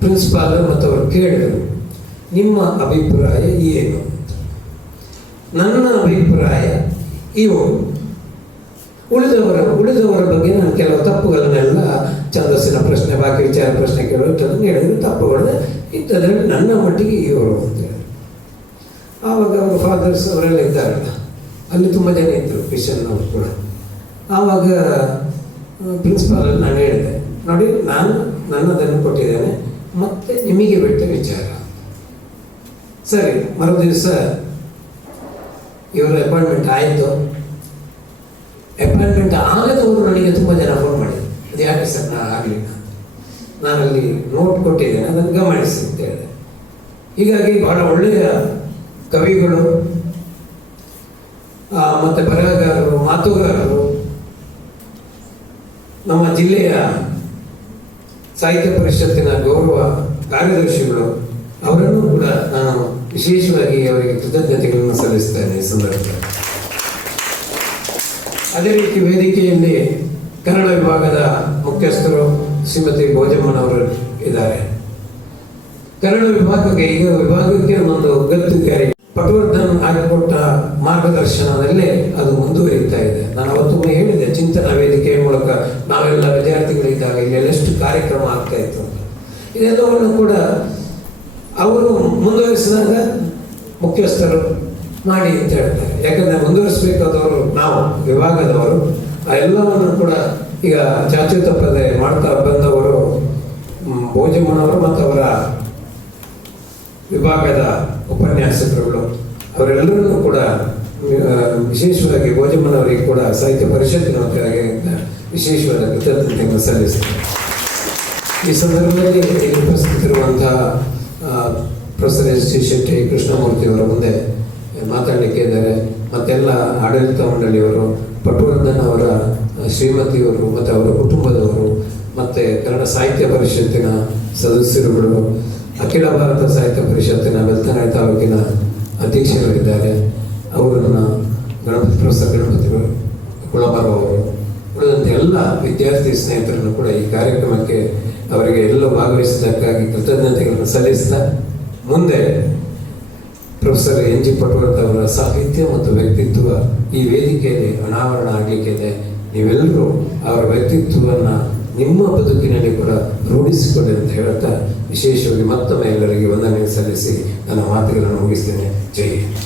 ಪ್ರಿನ್ಸಿಪಾಲ್ ಮತ್ತು ಅವರು ಕೇಳಿದರು, ನಿಮ್ಮ ಅಭಿಪ್ರಾಯ ಏನು? ನನ್ನ ಅಭಿಪ್ರಾಯ ಇವರು ಉಳಿದವರ ಬಗ್ಗೆ ನಾನು ಕೆಲವು ತಪ್ಪುಗಳನ್ನೆಲ್ಲ ಛಂದಸ್ಸಿನ ಪ್ರಶ್ನೆ, ಬಾಕಿ ವಿಚಾರ ಪ್ರಶ್ನೆ ಕೇಳೋದನ್ನು ಹೇಳಿದ್ರು, ತಪ್ಪುಗಳು ಇಂಥದ್ರಲ್ಲಿ ನನ್ನ ಮಟ್ಟಿಗೆ ಇವರು ಅಂತೇಳಿ. ಆವಾಗ ಅವರು ಫಾದರ್ಸ್ ಅವರೆಲ್ಲ ಇದ್ದಾರಲ್ಲ, ಅಲ್ಲಿ ತುಂಬ ಜನ ಇದ್ದರು ಕ್ರಿಶ್ಚಿಯನ್ ಅವರು ಕೂಡ. ಆವಾಗ ಪ್ರಿನ್ಸಿಪಾಲಲ್ಲಿ ನಾನು ಹೇಳಿದೆ, ನೋಡಿ ನಾನು ನನ್ನದನ್ನು ಕೊಟ್ಟಿದ್ದೇನೆ, ಮತ್ತೆ ನಿಮಗೆ ಬಿಟ್ಟ ವಿಚಾರ. ಸರಿ, ಮರು ದಿವಸ ಇವರ ಅಪಾಯಿಂಟ್ಮೆಂಟ್ ಆಯಿತು. ಅಪಾಯಿಂಟ್ಮೆಂಟ್ ಆಗದವರು ನನಗೆ ತುಂಬ ಜನ ಫೋನ್ ಮಾಡಿದ್ರು, ಅದು ಯಾಕೆ ಸರ್ ನಾನು ಆಗಲಿಲ್ಲ, ನಾನಲ್ಲಿ ನೋಟ್ ಕೊಟ್ಟಿದ್ದೇನೆ ಅದನ್ನು ಗಮನಿಸಿ ಅಂತ ಹೇಳಿದೆ. ಹೀಗಾಗಿ ಬಹಳ ಒಳ್ಳೆಯ ಕವಿಗಳು ಮತ್ತು ಬರಹಗಾರರು, ಮಾತುಗಾರರು, ನಮ್ಮ ಜಿಲ್ಲೆಯ ಸಾಹಿತ್ಯ ಪರಿಷತ್ತಿನ ಗೌರವ ಕಾರ್ಯದರ್ಶಿಗಳು, ಅವರನ್ನು ಕೂಡ ನಾನು ವಿಶೇಷವಾಗಿ ಅವರಿಗೆ ಕೃತಜ್ಞತೆಗಳನ್ನು ಸಲ್ಲಿಸ್ತೇನೆ ಈ ಸಂದರ್ಭದಲ್ಲಿ. ಅದೇ ರೀತಿ ವೇದಿಕೆಯಲ್ಲಿ ಕನ್ನಡ ವಿಭಾಗದ ಮುಖ್ಯಸ್ಥರು ಶ್ರೀಮತಿ ಭೋಜಮ್ಮನವರು ಇದ್ದಾರೆ. ಕನ್ನಡ ವಿಭಾಗಕ್ಕೆ ಈಗ ವಿಭಾಗಕ್ಕೆ ಒಂದು ಗತ್ತುಗಾರಿ ಪಟವರ್ಧನ್ ಹಾಕಿಕೊಟ್ಟ ಮಾರ್ಗದರ್ಶನದಲ್ಲೇ ಅದು ಮುಂದುವರಿತಾ ಇದೆ. ನಾನು ಅವತ್ತು ಹೇಳಿದೆ, ಚಿಂತನಾ ವೇದಿಕೆಯ ಮೂಲಕ ನಾವೆಲ್ಲ ವಿದ್ಯಾರ್ಥಿಗಳಿದ್ದಾಗ ಇಲ್ಲೆಲ್ಲಷ್ಟು ಕಾರ್ಯಕ್ರಮ ಆಗ್ತಾ ಇತ್ತು ಅಂತ. ಇದೆಲ್ಲವನ್ನು ಕೂಡ ಅವರು ಮುಂದುವರಿಸಿದಾಗ ಮುಖ್ಯಸ್ಥರು ಮಾಡಿ ಅಂತ ಹೇಳ್ತಾರೆ. ಯಾಕಂದರೆ ಮುಂದುವರಿಸಬೇಕಾದವರು ನಾವು ವಿಭಾಗದವರು. ಆ ಎಲ್ಲವನ್ನು ಕೂಡ ಈಗ ಚಾಚು ತಪ್ಪದೆ ಮಾಡ್ತಾ ಬಂದವರು ಭೋಜಮ್ಮನವರು ಮತ್ತು ಅವರ ವಿಭಾಗದ ಉಪನ್ಯಾಸಕರುಗಳು, ಅವರೆಲ್ಲರನ್ನೂ ಕೂಡ ವಿಶೇಷವಾಗಿ ಭೋಜಮ್ಮನವರಿಗೆ ಕೂಡ ಸಾಹಿತ್ಯ ಪರಿಷತ್ತಿನ ವಿಶೇಷವಾದ ಕೃತಜ್ಞತೆಯನ್ನು ಸಲ್ಲಿಸ್ತಾರೆ. ಈ ಸಂದರ್ಭದಲ್ಲಿ ಇಲ್ಲಿ ಉಪಸ್ಥಿತಿರುವಂತಹ professor S C Shetty Krishnamurthy ಅವರ ಮುಂದೆ ಮಾತಾಡಲಿಕ್ಕೆ ಇದ್ದಾರೆ. ಮತ್ತೆಲ್ಲ ಆಡಳಿತ ಮಂಡಳಿಯವರು, ಪಟವರ್ಧನ್ ಅವರ ಶ್ರೀಮತಿಯವರು ಮತ್ತು ಅವರ ಕುಟುಂಬದವರು, ಮತ್ತು ಕನ್ನಡ ಸಾಹಿತ್ಯ ಪರಿಷತ್ತಿನ ಸದಸ್ಯರುಗಳು, ಅಖಿಲ ಭಾರತ ಸಾಹಿತ್ಯ ಪರಿಷತ್ತಿನ ಬೆಳ್ತಂಗಡಿ ತಾಲೂಕಿನ ಅಧ್ಯಕ್ಷರಿದ್ದಾರೆ. ಅವರನ್ನು ಪ್ರೊಫೆಸರ್ ಗಣಪತಿ ಕುಳಬಾರು ಅವರು ಉಳಿದಂತೆ ಎಲ್ಲ ವಿದ್ಯಾರ್ಥಿ ಸ್ನೇಹಿತರನ್ನು ಕೂಡ ಈ ಕಾರ್ಯಕ್ರಮಕ್ಕೆ ಅವರಿಗೆ ಎಲ್ಲ ಭಾಗವಹಿಸಿದ್ದಕ್ಕಾಗಿ ಕೃತಜ್ಞತೆಗಳನ್ನು ಸಲ್ಲಿಸಿದ ಮುಂದೆ ಪ್ರೊಫೆಸರ್ ಎನ್ ಜಿ ಪಟವರ್ಧನ್ ಅವರ ಸಾಹಿತ್ಯ ಮತ್ತು ವ್ಯಕ್ತಿತ್ವ ಈ ವೇದಿಕೆಯಲ್ಲಿ ಅನಾವರಣ ಆಗಲಿಕ್ಕಿದೆ. ನೀವೆಲ್ಲರೂ ಅವರ ವ್ಯಕ್ತಿತ್ವವನ್ನು ನಿಮ್ಮ ಬದುಕಿನಲ್ಲಿ ಕೂಡ ರೂಢಿಸಿಕೊಳ್ಳಿ ಅಂತ ಹೇಳುತ್ತಾ ವಿಶೇಷವಾಗಿ ಮತ್ತೊಮ್ಮೆ ಎಲ್ಲರಿಗೆ ವಂದನೆ ಸಲ್ಲಿಸಿ ನನ್ನ ಮಾತುಗಳನ್ನು ಮುಗಿಸ್ತೇನೆ. ಜೈ ಹಿಂದ್.